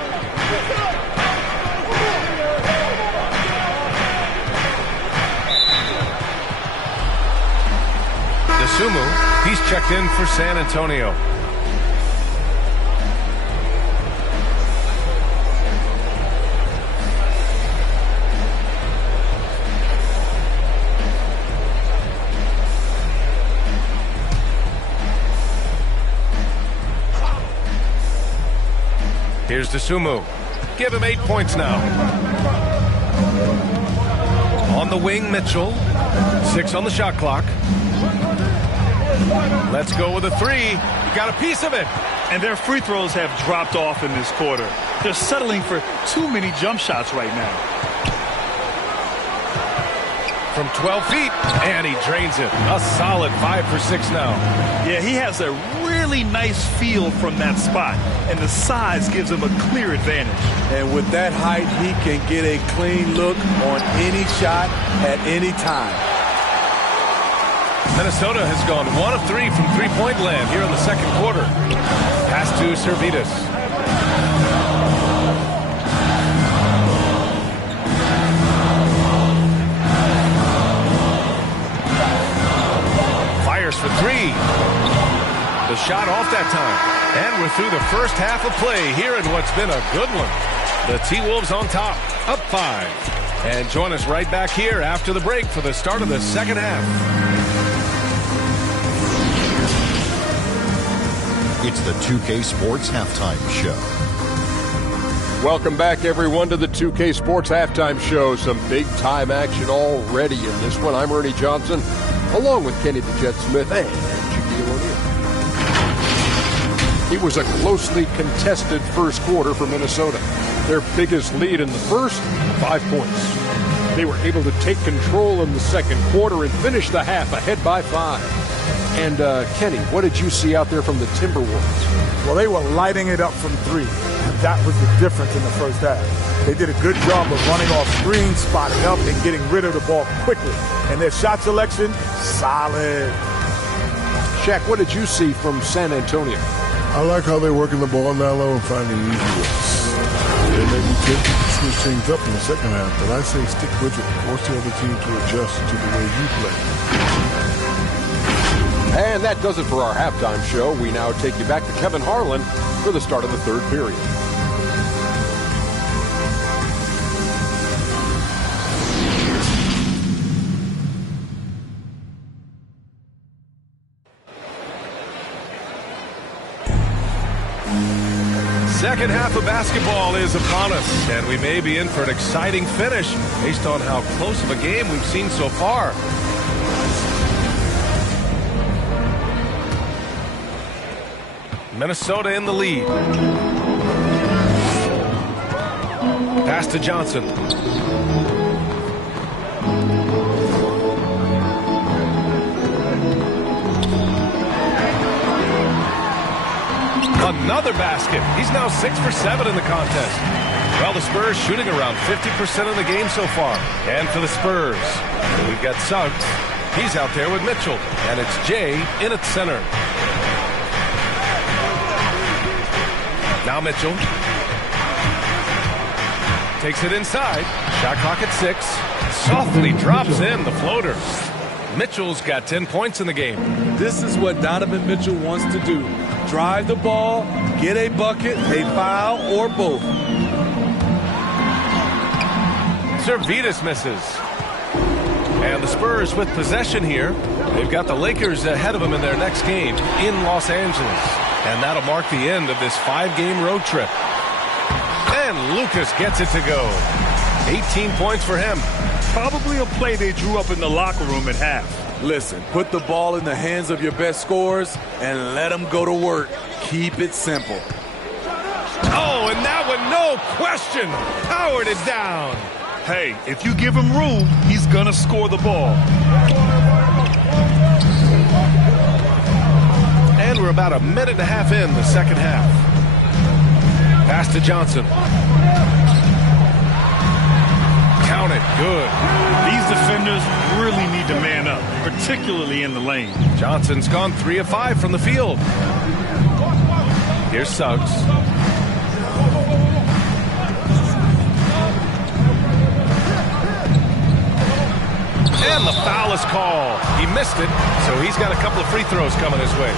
DeSumo, he's checked in for San Antonio. Here's DeSumo. Give him 8 points now. On the wing, Mitchell. 6 on the shot clock. Let's go with a three. You got a piece of it. And their free throws have dropped off in this quarter. They're settling for too many jump shots right now. From 12 feet, and he drains it. A solid 5 for 6 now. Yeah, he has a really nice feel from that spot, and the size gives him a clear advantage. And with that height, he can get a clean look on any shot at any time. Minnesota has gone 1 of 3 from three-point land here in the second quarter. Pass to Servetus. Fires for 3. The shot off that time. And we're through the first half of play here in what's been a good one. The T-Wolves on top, up 5. And join us right back here after the break for the start of the second half. It's the 2K Sports Halftime Show. Welcome back, everyone, to the 2K Sports Halftime Show. Some big-time action already in this one. I'm Ernie Johnson, along with Kenny the Jet Smith and Shaquille O'Neal. It was a closely contested first quarter for Minnesota. Their biggest lead in the first, 5 points. They were able to take control in the second quarter and finish the half ahead by 5. And, Kenny, what did you see out there from the Timberwolves? Well, they were lighting it up from 3. And that was the difference in the first half. They did a good job of running off screens, spotting up, and getting rid of the ball quickly. And their shot selection, solid. Shaq, what did you see from San Antonio? I like how they're working the ball down low and finding easy looks. They may be tempted to switch things up in the second half, but I say stick with it. Force the other team to adjust to the way you play. And that does it for our halftime show. We now take you back to Kevin Harlan for the start of the third period. Second half of basketball is upon us, and we may be in for an exciting finish based on how close of a game we've seen so far. Minnesota in the lead. Pass to Johnson. Another basket. He's now 6 for 7 in the contest. Well, the Spurs shooting around 50% of the game so far. And for the Spurs, we've got Suggs. He's out there with Mitchell. And it's Jay in at center. Now Mitchell. Takes it inside. Shot clock at 6. Softly drops in the floater. Mitchell's got 10 points in the game. This is what Donovan Mitchell wants to do. Drive the ball, get a bucket, a foul, or both. Servetus misses. And the Spurs with possession here. They've got the Lakers ahead of them in their next game in Los Angeles. And that'll mark the end of this 5-game road trip. And Lucas gets it to go. 18 points for him. Probably a play they drew up in the locker room at half. Listen, put the ball in the hands of your best scorers and let them go to work. Keep it simple. Oh, and that one, no question, powered it down. Hey, if you give him room, he's going to score the ball. And we're about a minute and a half in the second half. Pass to Johnson. Count it, good. These defenders really need to man up, particularly in the lane. Johnson's gone 3 of 5 from the field. Here's Suggs. And the foul is called. He missed it, so he's got a couple of free throws coming his way.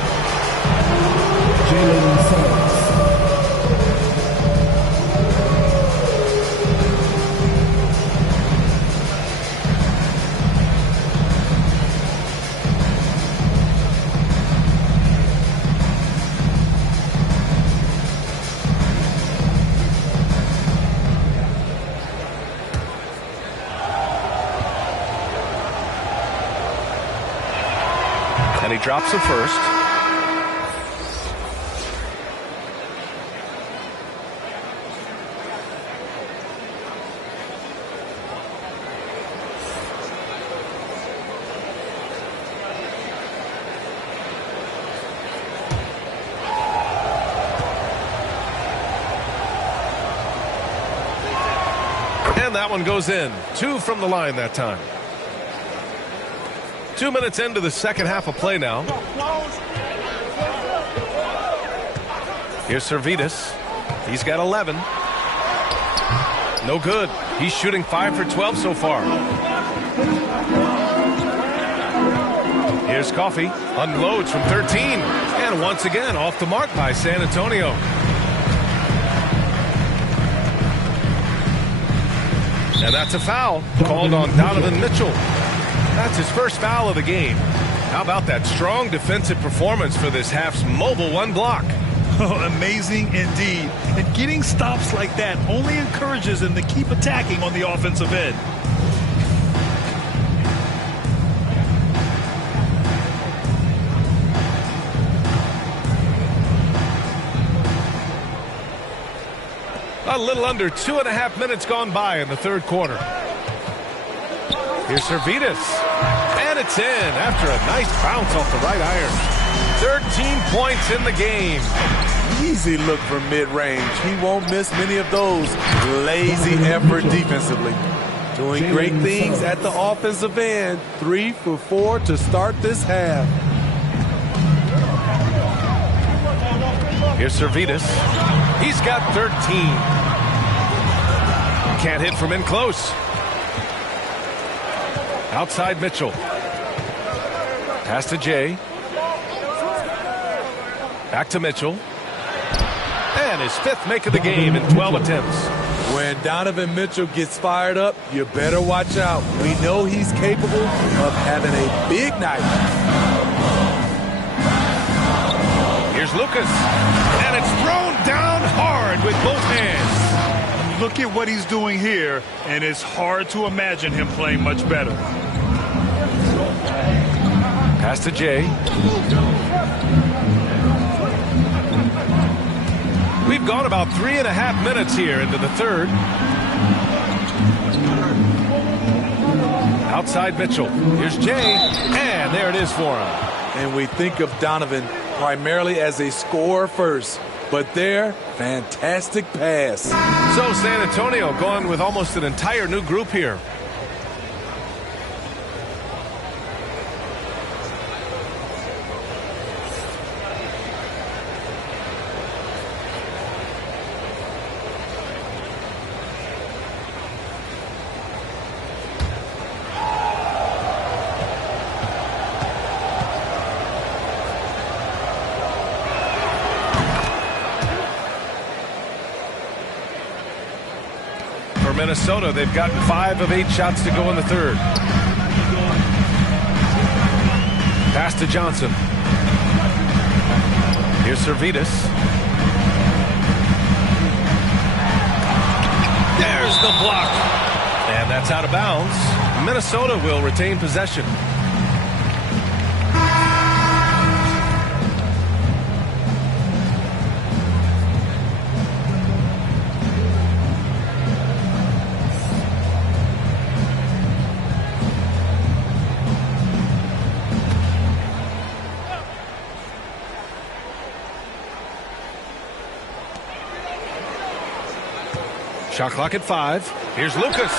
And he drops the first. And that one goes in. 2 from the line that time. 2 minutes into the second half of play now. Here's Servetus. He's got 11. No good. He's shooting 5 for 12 so far. Here's Coffey. Unloads from 13. And once again off the mark by San Antonio. And that's a foul called on Donovan Mitchell. That's his first foul of the game. How about that strong defensive performance for this half's mobile one block? Oh, amazing indeed. And getting stops like that only encourages him to keep attacking on the offensive end. A little under 2.5 minutes gone by in the third quarter. Here's Servetus. And it's in after a nice bounce off the right iron. 13 points in the game. Easy look from mid-range. He won't miss many of those. Lazy effort defensively. Doing great things at the offensive end. 3 for 4 to start this half. Here's Servetus. He's got 13. Can't hit from in close. Outside Mitchell. Pass to Jay. Back to Mitchell. And his 5th make of the game in 12 attempts. When Donovan Mitchell gets fired up, you better watch out. We know he's capable of having a big night. Here's Lucas. And it's thrown down hard with both hands. Look at what he's doing here, and it's hard to imagine him playing much better. Pass to Jay. We've gone about 3.5 minutes here into the third. Outside Mitchell. Here's Jay, and there it is for him. And we think of Donovan primarily as a scorer first. But there, fantastic pass. So San Antonio going with almost an entire new group here. Minnesota, they've gotten 5 of 8 shots to go in the third. Pass to Johnson. Here's Servetus. There's the block. And that's out of bounds. Minnesota will retain possession. Shot clock at 5. Here's Lucas.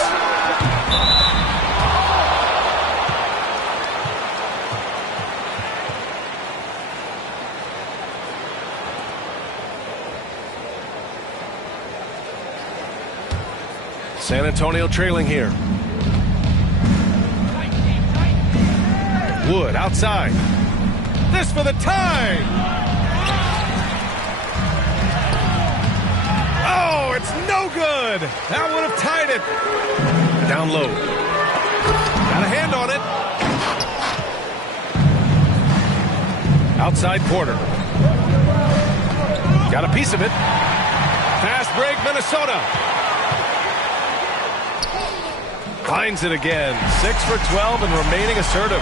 San Antonio trailing here. Wood outside. This for the tie. Oh, it's no good. That would have tied it. Down low. Got a hand on it. Outside Porter. Got a piece of it. Fast break, Minnesota. Finds it again. 6 for 12 and remaining assertive.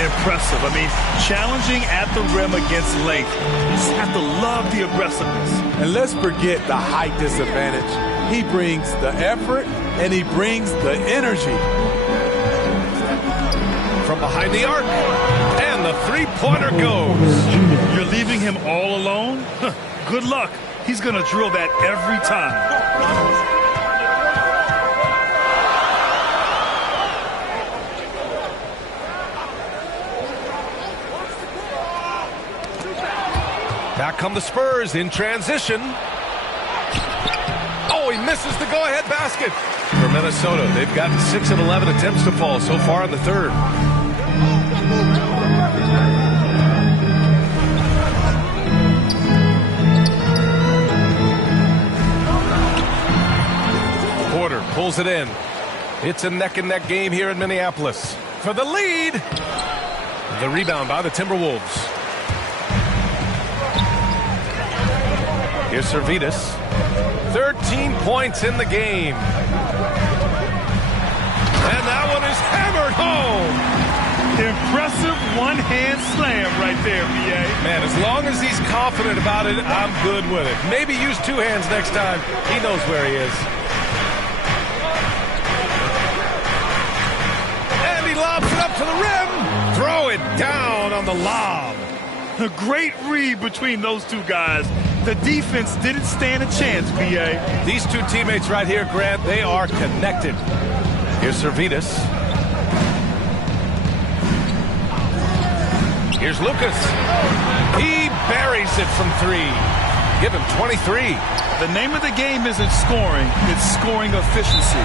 Impressive. I mean, challenging at the rim against length. You just have to love the aggressiveness. And let's forget the height disadvantage. He brings the effort and he brings the energy. From behind the arc. And the three-pointer goes. You're leaving him all alone? Good luck. He's going to drill that every time. Back come the Spurs in transition. Oh, he misses the go-ahead basket. For Minnesota, they've gotten 6 of 11 attempts to fall so far in the third. Porter pulls it in. It's a neck-and-neck game here in Minneapolis. For the lead. The rebound by the Timberwolves. Here's Servetus. 13 points in the game. And that one is hammered home. Impressive one-hand slam right there, B.A. Man, as long as he's confident about it, I'm good with it. Maybe use two hands next time. He knows where he is. And he lobs it up to the rim. Throw it down on the lob. A great read between those two guys. The defense didn't stand a chance, B.A. These two teammates right here, Grant, they are connected. Here's Servetus. Here's Lucas. He buries it from three. Give him 23. The name of the game isn't scoring, it's scoring efficiency.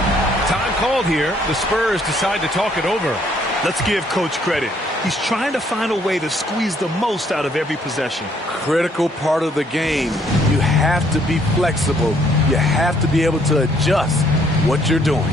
Time called here. The Spurs decide to talk it over. Let's give Coach credit. He's trying to find a way to squeeze the most out of every possession. Critical part of the game. You have to be flexible. You have to be able to adjust what you're doing.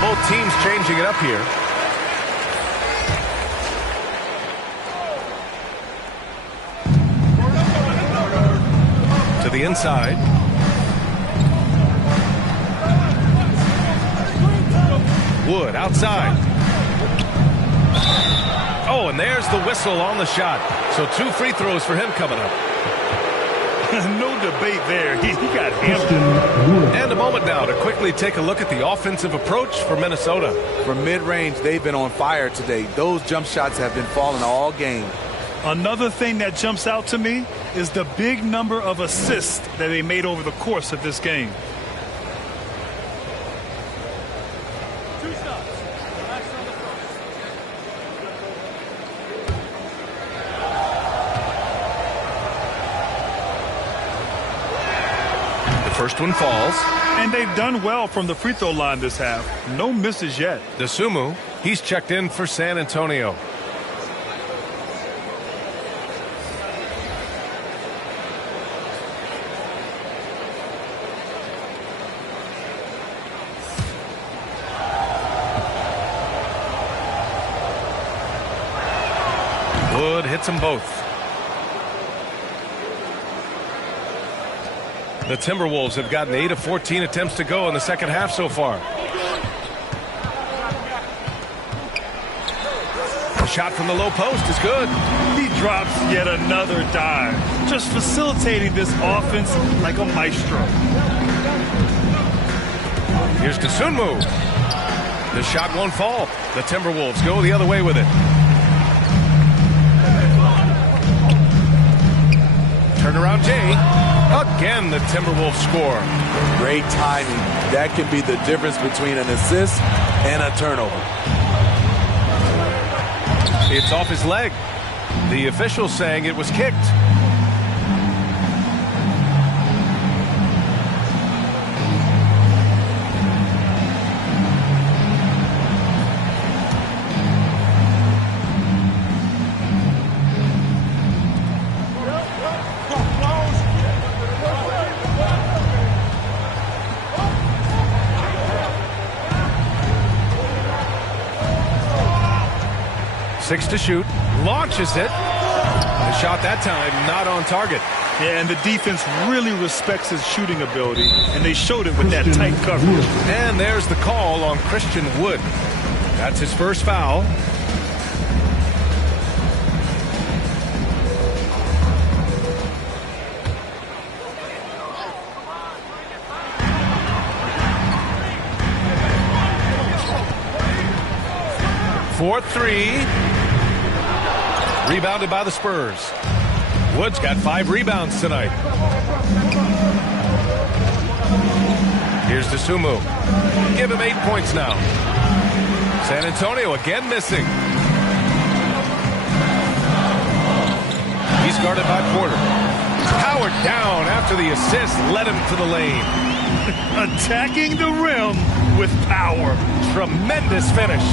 Both teams changing it up here. To the inside. Wood outside. Oh, and there's the whistle on the shot. So 2 free throws for him coming up. No debate there. He got hammered. And a moment now to quickly take a look at the offensive approach for Minnesota. From mid-range, they've been on fire today. Those jump shots have been falling all game. Another thing that jumps out to me is the big number of assists that they made over the course of this game. First one falls. And they've done well from the free throw line this half. No misses yet. Dosunmu, he's checked in for San Antonio. Wood hits them both. The Timberwolves have gotten 8 of 14 attempts to go in the second half so far. The shot from the low post is good. He drops yet another dive, just facilitating this offense like a maestro. Here's Dosunmu. The shot won't fall. The Timberwolves go the other way with it. Turnaround Jay. Again, the Timberwolves score. Great timing. That can be the difference between an assist and a turnover. It's off his leg. The official saying it was kicked. Six to shoot, launches it. The shot that time not on target. Yeah, and the defense really respects his shooting ability, and they showed it with that tight coverage. And there's the call on Christian Wood. That's his first foul. for three. Rebounded by the Spurs. Wood's got 5 rebounds tonight. Here's Dosunmu. Give him 8 points now. San Antonio again missing. He's guarded by Porter. Powered down after the assist led him to the lane. Attacking the rim with power. Tremendous finish.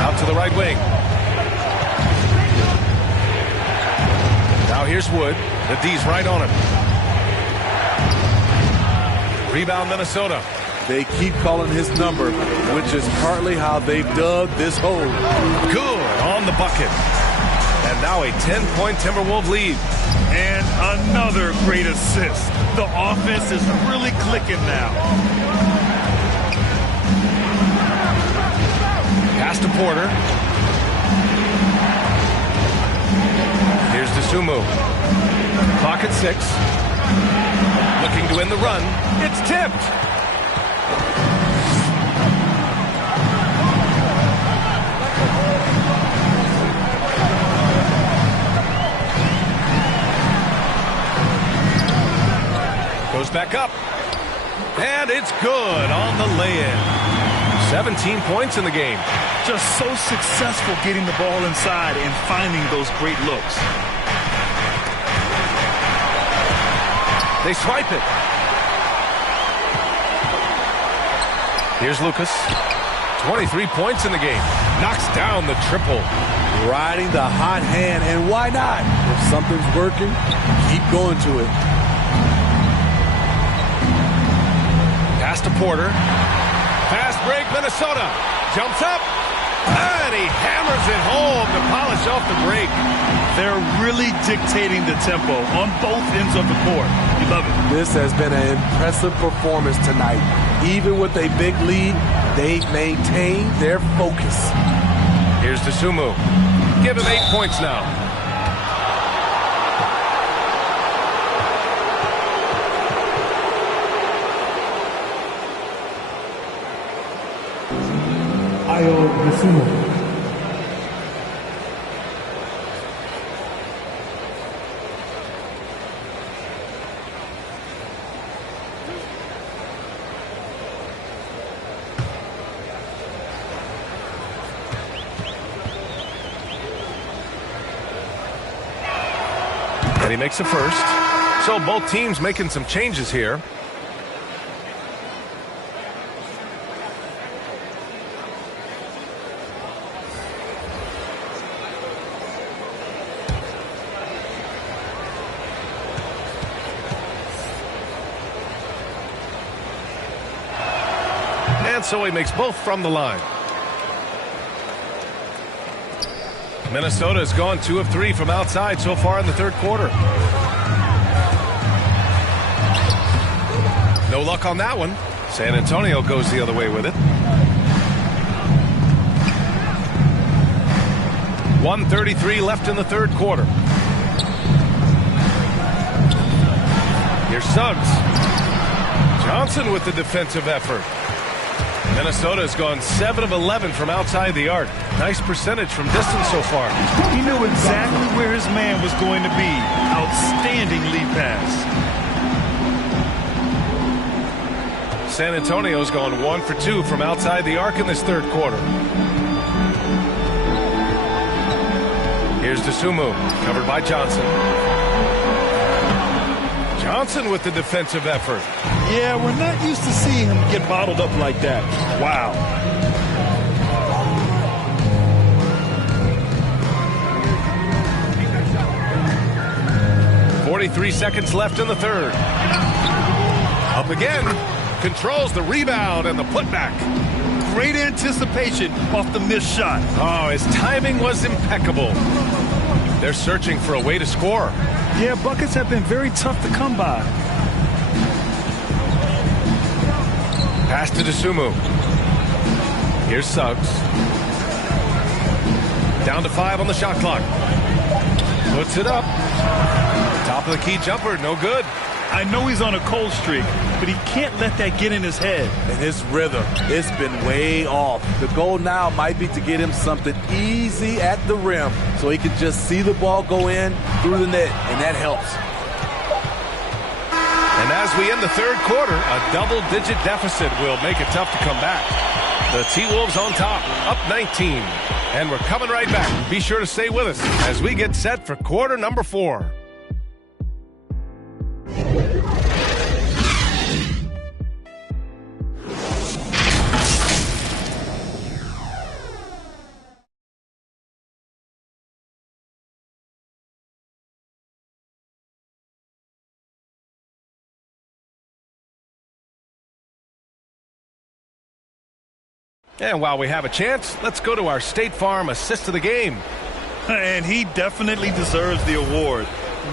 Out to the right wing. Now here's Wood. The D's right on him. Rebound Minnesota. They keep calling his number, which is partly how they've dug this hole. Good on the bucket. And now a 10-point Timberwolves lead. And another great assist. The offense is really clicking now. Pass to Porter. Here's Dosunmu. Clock at 6. Looking to win the run. It's tipped. Goes back up. And it's good on the lay-in. 17 points in the game. Just so successful getting the ball inside and finding those great looks. They swipe it. Here's Lucas. 23 points in the game. Knocks down the triple. Riding the hot hand, and why not? If something's working, keep going to it. Pass to Porter. Fast break, Minnesota. Jumps up. And he hammers it home to polish off the break. They're really dictating the tempo on both ends of the court. You love it. This has been an impressive performance tonight. Even with a big lead, they've maintained their focus. Here's Dosunmu. Give him 8 points now. Dosunmu. And he makes a first. So both teams making some changes here. And so he makes both from the line. Minnesota has gone 2 of 3 from outside so far in the third quarter. No luck on that one. San Antonio goes the other way with it. 1:33 left in the third quarter. Here's Suggs. Johnson with the defensive effort. Minnesota has gone 7 of 11 from outside the arc. Nice percentage from distance so far. He knew exactly where his man was going to be. Outstanding lead pass. San Antonio's gone 1 for 2 from outside the arc in this third quarter. Here's Dosunmu, covered by Johnson. Johnson with the defensive effort. Yeah, we're not used to seeing him get bottled up like that. Wow. .43 seconds left in the third. Up again. Controls the rebound and the putback. Great anticipation off the missed shot. Oh, his timing was impeccable. They're searching for a way to score. Yeah, buckets have been very tough to come by. Pass to Dosunmu. Here's Suggs. Down to 5 on the shot clock. Puts it up. Top of the key jumper, no good. I know he's on a cold streak, but he can't let that get in his head. And his rhythm, it's been way off. The goal now might be to get him something easy at the rim so he can just see the ball go in through the net, and that helps. And as we end the third quarter, a double-digit deficit will make it tough to come back. The T-Wolves on top, up 19. And we're coming right back. Be sure to stay with us as we get set for quarter number 4. And while we have a chance, let's go to our State Farm assist of the game. And he definitely deserves the award.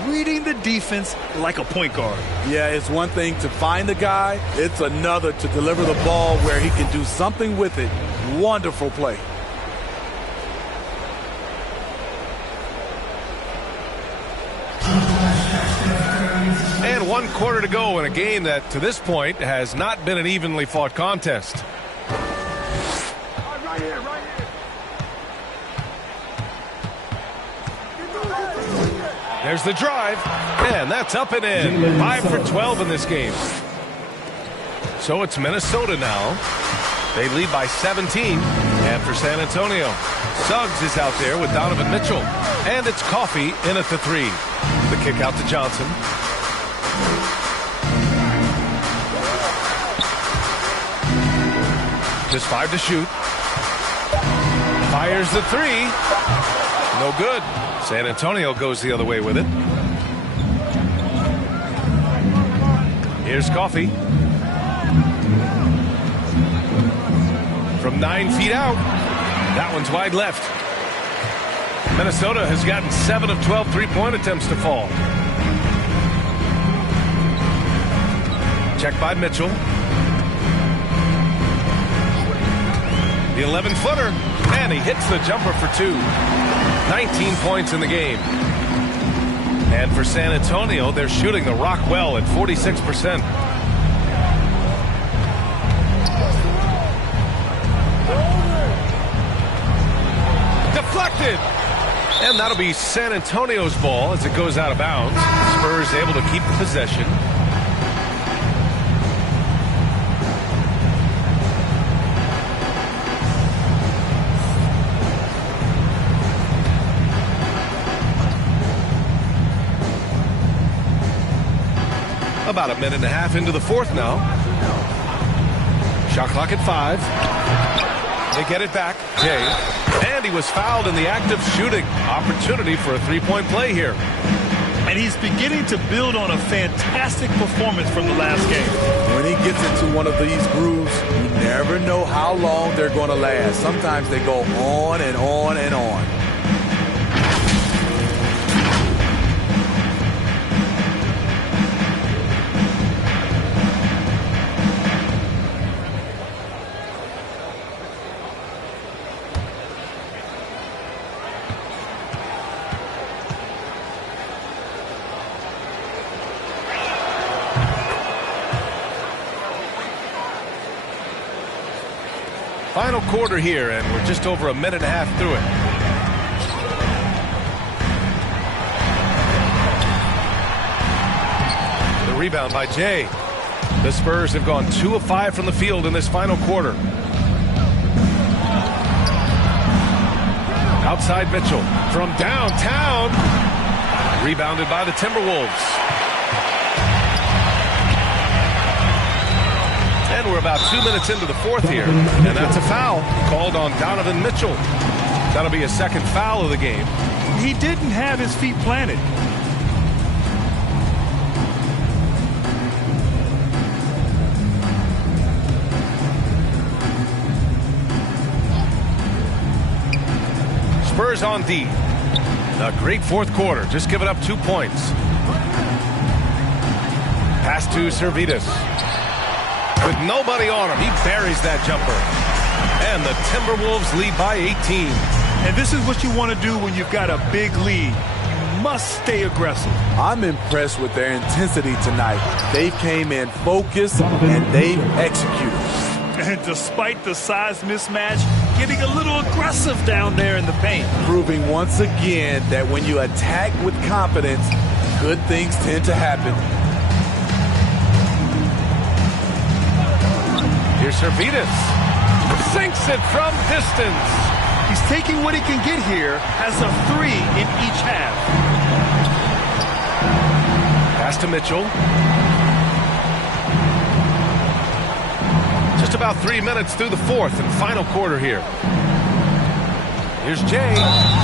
Reading the defense like a point guard. Yeah, it's one thing to find the guy. It's another to deliver the ball where he can do something with it. Wonderful play. And 1 quarter to go in a game that, to this point, has not been an evenly fought contest. There's the drive, and that's up and in. 5 for 12 in this game. So it's Minnesota now. They lead by 17. And for San Antonio, Suggs is out there with Donovan Mitchell. And it's Coffey in at the 3. The kick out to Johnson. Just 5 to shoot. Fires the 3. No good. San Antonio goes the other way with it. Here's Coffey. From 9 feet out. That one's wide left. Minnesota has gotten 7 of 12 three-point attempts to fall. Check by Mitchell. The 11-footer. And he hits the jumper for 2. 19 points in the game. And for San Antonio, they're shooting the rock well at 46%. Deflected! And that'll be San Antonio's ball as it goes out of bounds. Spurs able to keep the possession. About a minute and a half into the fourth now. Shot clock at 5. They get it back. Jay. And he was fouled in the act of shooting. Opportunity for a three-point play here. And he's beginning to build on a fantastic performance from the last game. When he gets into one of these grooves, you never know how long they're going to last. Sometimes they go on and on and on. Final quarter here, and we're just over a minute and a half through it. The rebound by Jay. The Spurs have gone 2 of 5 from the field in this final quarter. Outside Mitchell from downtown. Rebounded by the Timberwolves. And we're about 2 minutes into the fourth here. And that's a foul called on Donovan Mitchell. That'll be a second foul of the game. He didn't have his feet planted. Spurs on D. A great fourth quarter. Just giving up 2 points. Pass to Servetus. With nobody on him, he buries that jumper. And the Timberwolves lead by 18. And this is what you want to do when you've got a big lead. You must stay aggressive. I'm impressed with their intensity tonight. They came in focused and they've executed. And despite the size mismatch, getting a little aggressive down there in the paint. Proving once again that when you attack with confidence, good things tend to happen. Here's Servetus. Sinks it from distance. He's taking what he can get here, has a 3 in each half. Pass to Mitchell. Just about 3 minutes through the fourth and final quarter here. Here's Jay.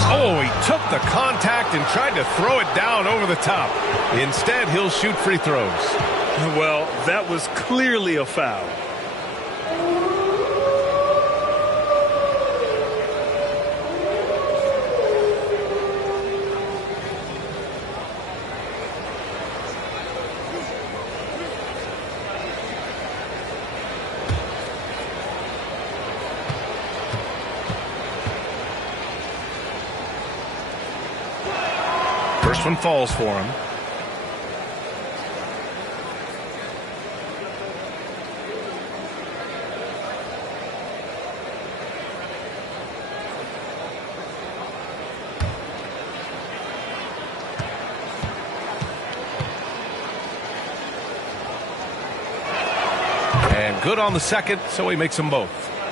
Oh, he took the contact and tried to throw it down over the top. Instead, he'll shoot free throws. Well, that was clearly a foul. First one falls for him. And good on the second, so he makes them both.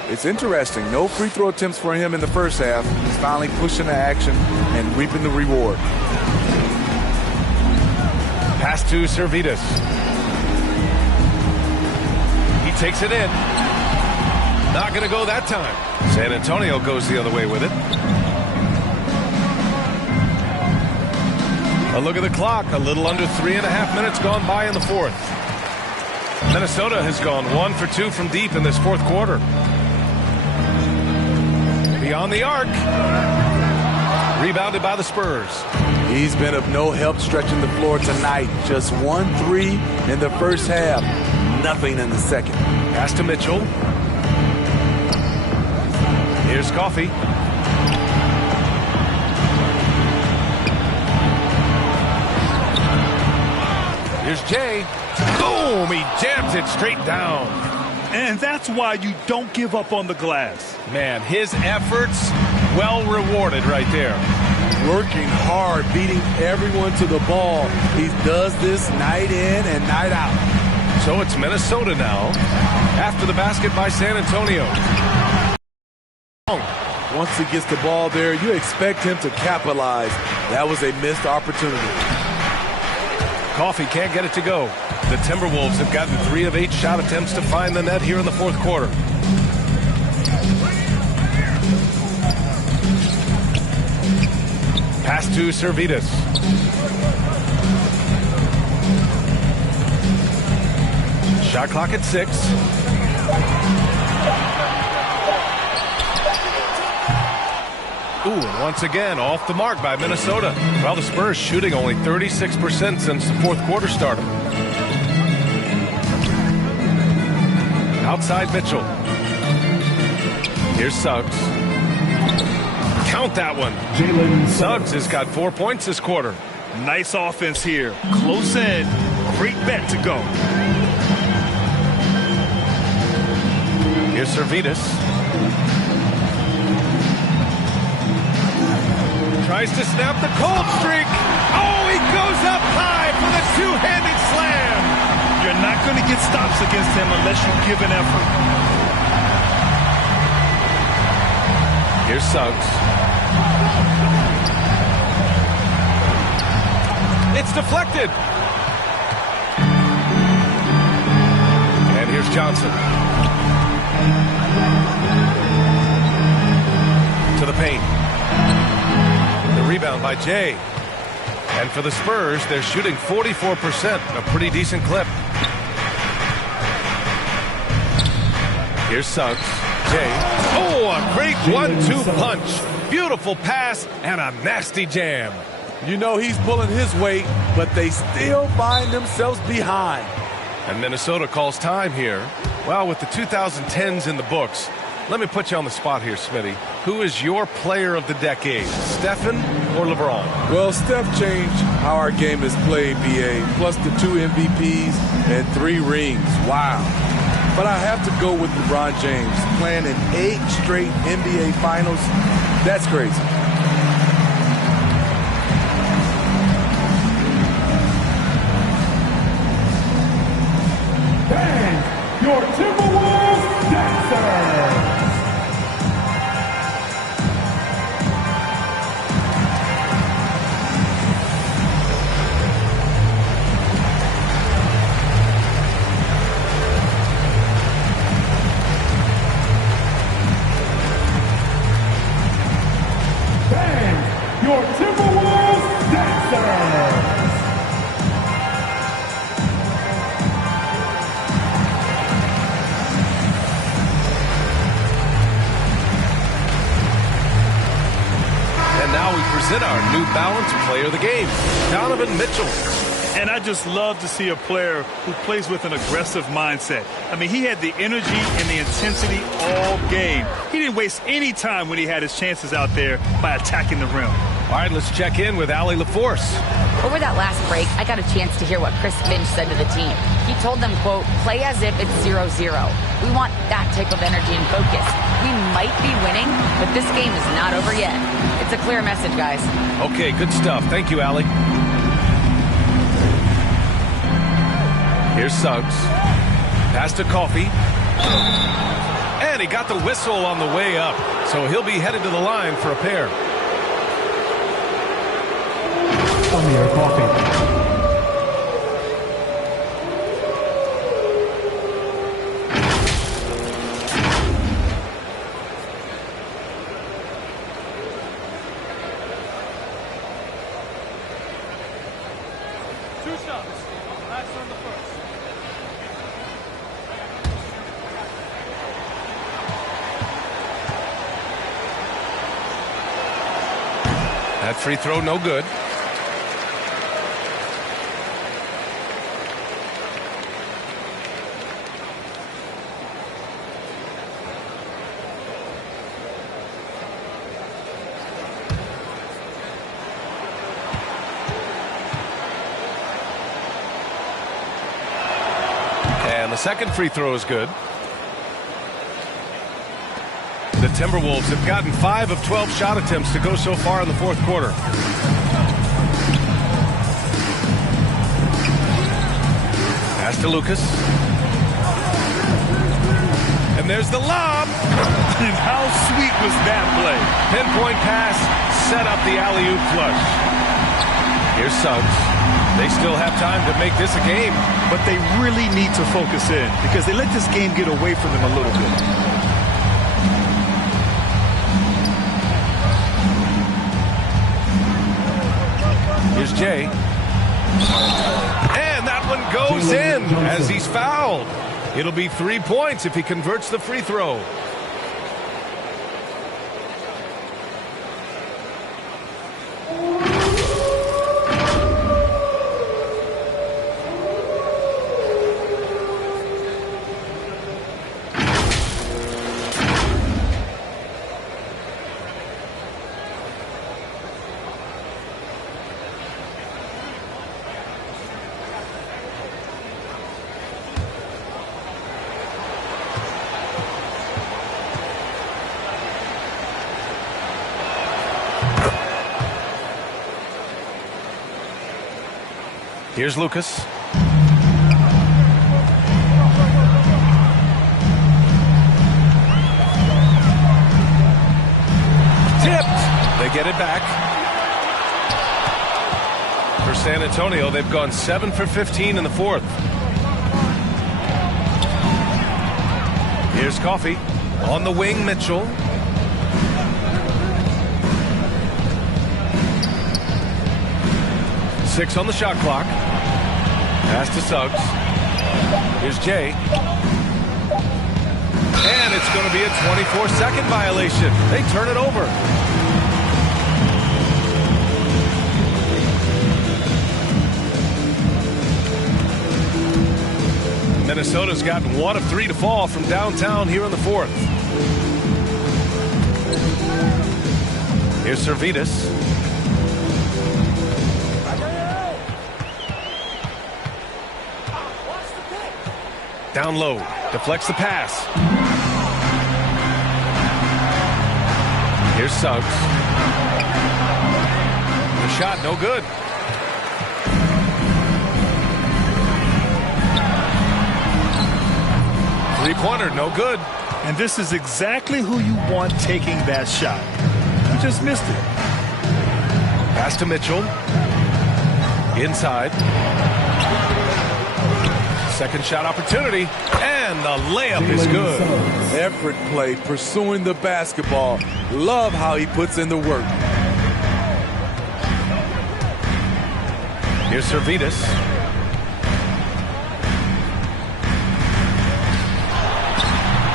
It's interesting. No free throw attempts for him in the first half. He's finally pushing the action and reaping the reward. Pass to Servetus. He takes it in. Not going to go that time. San Antonio goes the other way with it. A look at the clock. A little under 3.5 minutes gone by in the fourth. Minnesota has gone 1 for 2 from deep in this fourth quarter. Beyond the arc. Rebounded by the Spurs. He's been of no help stretching the floor tonight. Just 1 3 in the first half. Nothing in the second. Pass to Mitchell. Here's Coffey. Here's Jay. Boom! He jams it straight down. And that's why you don't give up on the glass. Man, his efforts well rewarded right there. Working hard, beating everyone to the ball. He does this night in and night out. So it's Minnesota now after the basket by San Antonio. Once he gets the ball there, you expect him to capitalize. That was a missed opportunity. Coffey can't get it to go. The Timberwolves have gotten 3 of 8 shot attempts to find the net here in the fourth quarter. Pass to Servetus. Shot clock at 6. Ooh, and once again, off the mark by Minnesota. Well, the Spurs shooting only 36% since the fourth quarter started. Outside Mitchell. Here's Suggs. Count that one. Suggs has got 4 points this quarter. Nice offense here. Close in. Great bet to go. Here's Servetus. Tries to snap the cold streak. Oh, he goes up high for the two-handed slam. You're not going to get stops against him unless you give an effort. Here's Suggs. It's deflected. And here's Johnson. To the paint. The rebound by Jay. And for the Spurs, they're shooting 44%, a pretty decent clip. Here's Suggs. Jay. Oh, a great 1-2 punch. Beautiful pass and a nasty jam. You know he's pulling his weight, but they still find themselves behind. And Minnesota calls time here. Well, with the 2010s in the books, Let me put you on the spot here, Smitty. Who is your player of the decade, Stephen or LeBron? Well, Steph changed how our game is played, BA, plus the 2 MVPs and 3 rings. Wow. But I have to go with LeBron James, playing in 8 straight NBA Finals. That's crazy. And your Timberwolves dancers. Your Timberwolves dancers. And now we present our New Balance Player of the Game, Donovan Mitchell. And I just love to see a player who plays with an aggressive mindset. I mean, he had the energy and the intensity all game. He didn't waste any time when he had his chances out there by attacking the rim. All right, let's check in with Allie LaForce. Over that last break, I got a chance to hear what Chris Finch said to the team. He told them, quote, play as if it's 0-0. We want that type of energy and focus. We might be winning, but this game is not over yet. It's a clear message, guys. Okay, good stuff. Thank you, Allie. Here's Suggs. Pass to Coffee. And he got the whistle on the way up, so he'll be headed to the line for a pair. Amir Coffee. Two shots. Last on the first. That free throw, no good. And the second free throw is good. The Timberwolves have gotten 5 of 12 shot attempts to go so far in the fourth quarter. Pass to Lucas. And there's the lob. And how sweet was that play? Pinpoint pass, set up the alley-oop flush. Here's Suggs. They still have time to make this a game. But they really need to focus in because they let this game get away from them a little bit. Here's Jay. And that one goes in as he's fouled. It'll be 3 points if he converts the free throw. Here's Lucas. Tipped. They get it back. For San Antonio, they've gone 7 for 15 in the fourth. Here's Coffee. On the wing, Mitchell. Six on the shot clock. Pass to Suggs. Here's Jay. And it's going to be a 24-second violation. They turn it over. Minnesota's gotten 1 of 3 to fall from downtown here in the fourth. Here's Servetus. Down low, deflects the pass. Here's Suggs. The shot, no good. Three-pointer, no good. And this is exactly who you want taking that shot. You just missed it. Pass to Mitchell. Inside. Second shot opportunity, and the layup is good. Effort play, pursuing the basketball. Love how he puts in the work. Here's Servetus.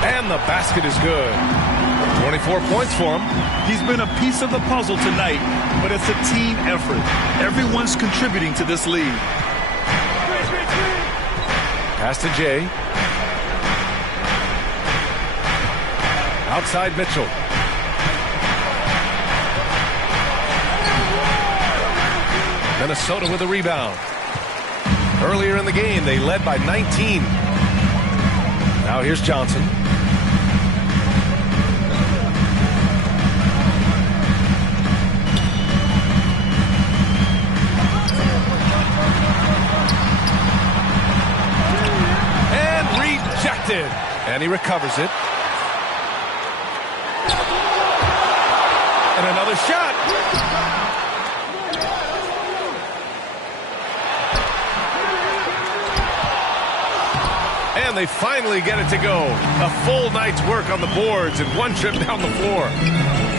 And the basket is good. 24 points for him. He's been a piece of the puzzle tonight, but it's a team effort. Everyone's contributing to this lead. Pass to Jay. Outside Mitchell. Minnesota with a rebound. Earlier in the game, they led by 19. Now here's Johnson. And he recovers it. And another shot. And they finally get it to go. A full night's work on the boards and one trip down the floor.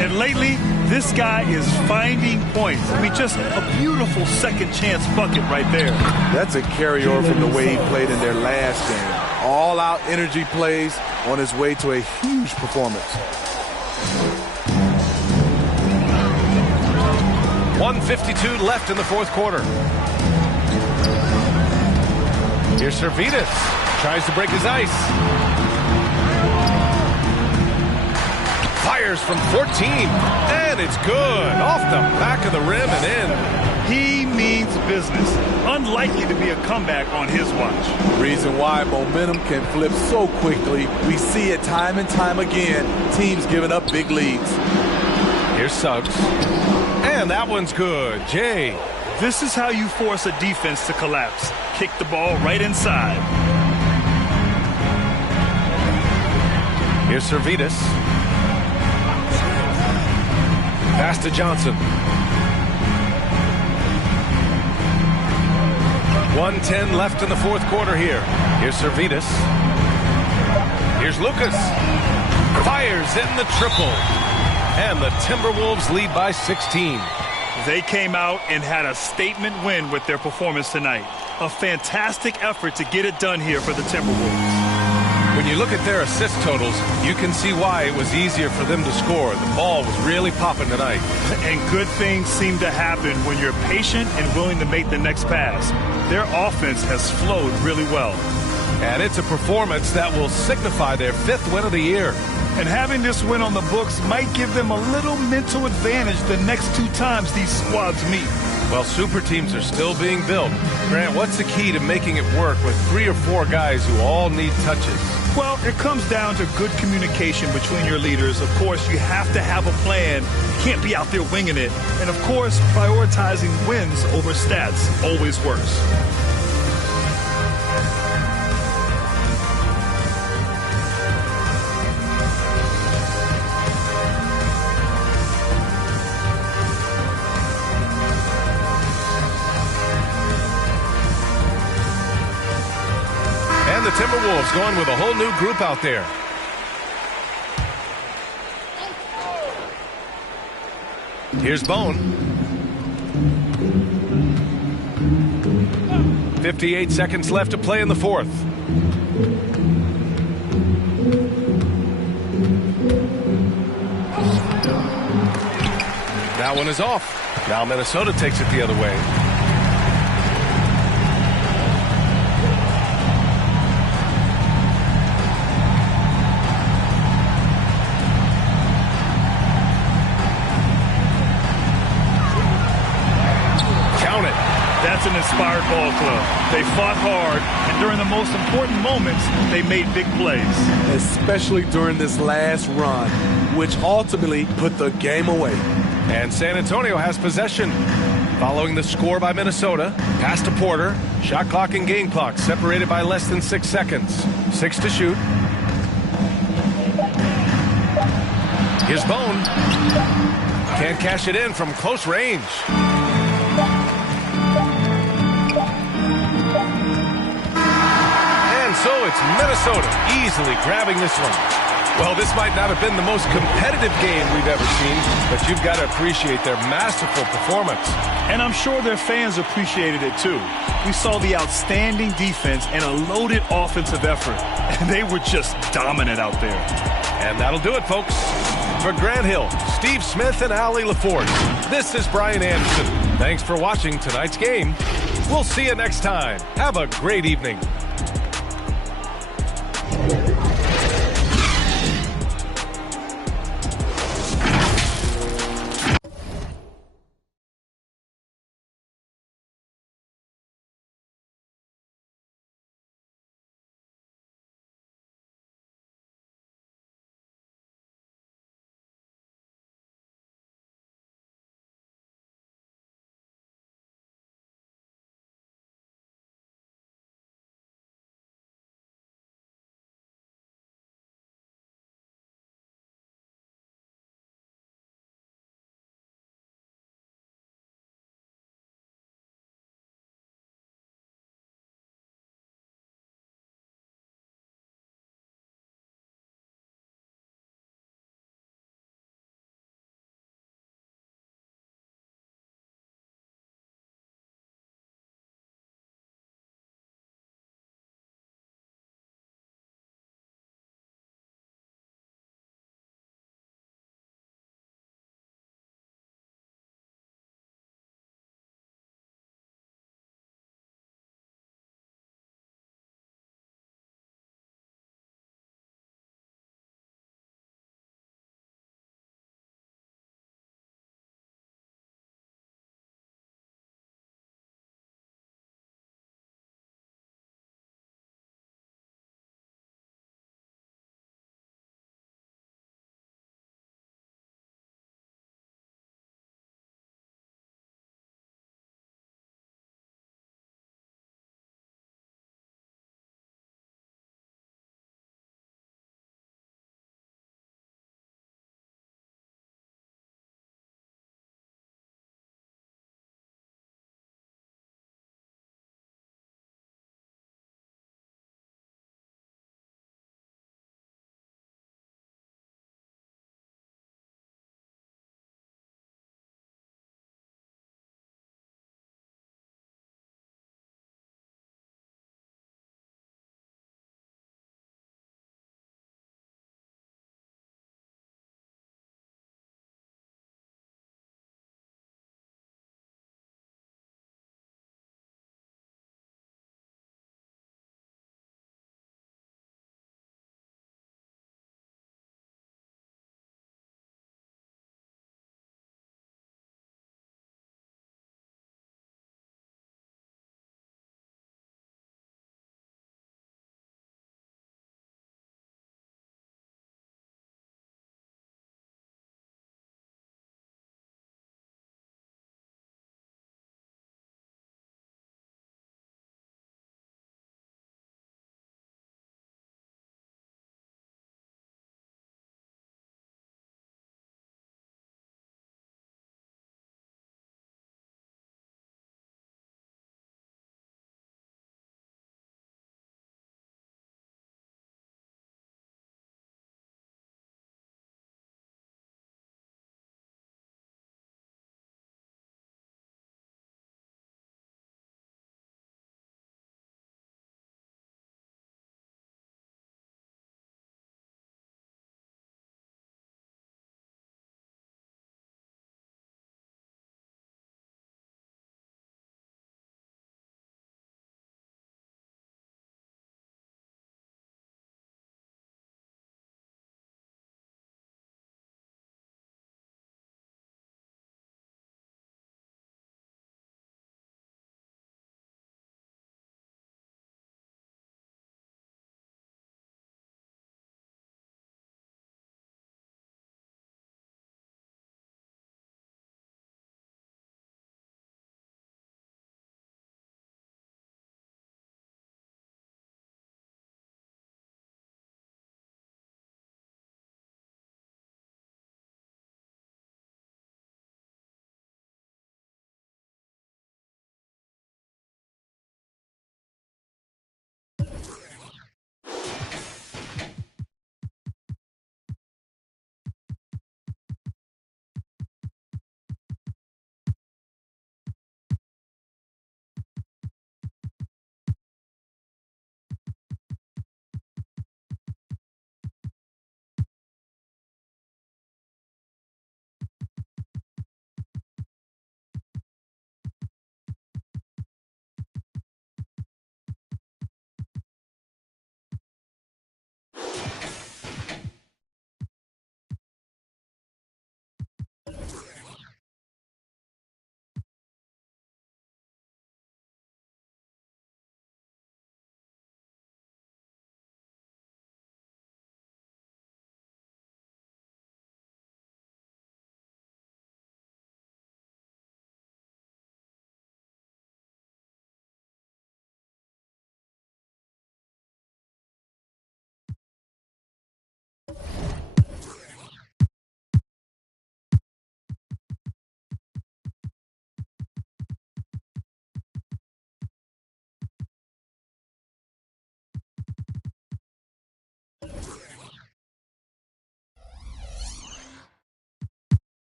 And lately, this guy is finding points. I mean, just a beautiful second chance bucket right there. That's a carryover from the way he played in their last game. All-out energy plays on his way to a huge performance. 1:52 left in the fourth quarter. Here's Servetus. Tries to break his ice. Fires from 14. And it's good. Off the back of the rim and in. He means business. Unlikely to be a comeback on his watch. Reason why momentum can flip so quickly. We see it time and time again. Teams giving up big leads. Here's Suggs. And that one's good. Jay. This is how you force a defense to collapse. Kick the ball right inside. Here's Servetus. Pass to Johnson. 1:10 left in the fourth quarter here. Here's Servetus. Here's Lucas. Fires in the triple. And the Timberwolves lead by 16. They came out and had a statement win with their performance tonight. A fantastic effort to get it done here for the Timberwolves. When you look at their assist totals, you can see why it was easier for them to score. The ball was really popping tonight. And good things seem to happen when you're patient and willing to make the next pass. Their offense has flowed really well. And it's a performance that will signify their 5th win of the year. And having this win on the books might give them a little mental advantage the next 2 times these squads meet. Well, super teams are still being built. Grant, what's the key to making it work with 3 or 4 guys who all need touches? Well, it comes down to good communication between your leaders. Of course, you have to have a plan. You can't be out there winging it. And, of course, prioritizing wins over stats always works. The Timberwolves going with a whole new group out there. Here's Bone. 58 seconds left to play in the fourth. That one is off. Now Minnesota takes it the other way. fought hard, and during the most important moments, they made big plays. Especially during this last run, which ultimately put the game away. And San Antonio has possession. Following the score by Minnesota, pass to Porter, shot clock and game clock separated by less than 6 seconds. 6 to shoot. Here's Bone. Can't cash it in from close range. And so it's Minnesota easily grabbing this one. Well, this might not have been the most competitive game we've ever seen, but you've got to appreciate their masterful performance. And I'm sure their fans appreciated it too. We saw the outstanding defense and a loaded offensive effort, and they were just dominant out there. And that'll do it, folks. For Grant Hill, Steve Smith, and Allie LaForce, this is Brian Anderson. Thanks for watching tonight's game. We'll see you next time. Have a great evening.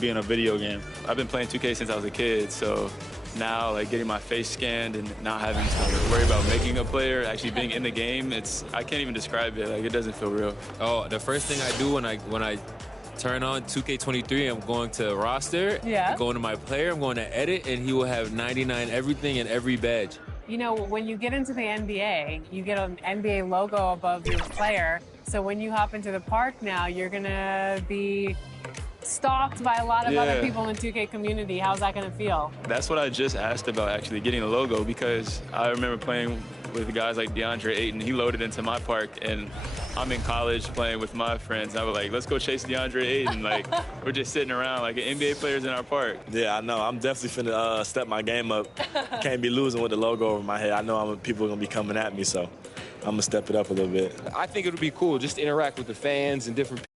Being a video game. I've been playing 2K since I was a kid, so now like getting my face scanned and not having to worry about making a player, actually being in the game, I can't even describe it. Like, it doesn't feel real. Oh, the first thing I do when I turn on 2K23, I'm going to roster, going to my player, I'm going to edit, and he will have 99 everything and every badge. You know, when you get into the NBA, you get an NBA logo above your player. So when you hop into the park now, you're going to be stalked by a lot of other people in the 2K community. How's that going to feel? That's what I just asked about, actually, getting a logo, because I remember playing with guys like DeAndre Ayton. He loaded into my park, and I'm in college playing with my friends. I was like, let's go chase DeAndre Ayton. Like, we're just sitting around like NBA players in our park. Yeah, I know. I'm definitely finna step my game up. Can't be losing with the logo over my head. I know people are going to be coming at me, so I'm going to step it up a little bit. I think it would be cool just to interact with the fans and different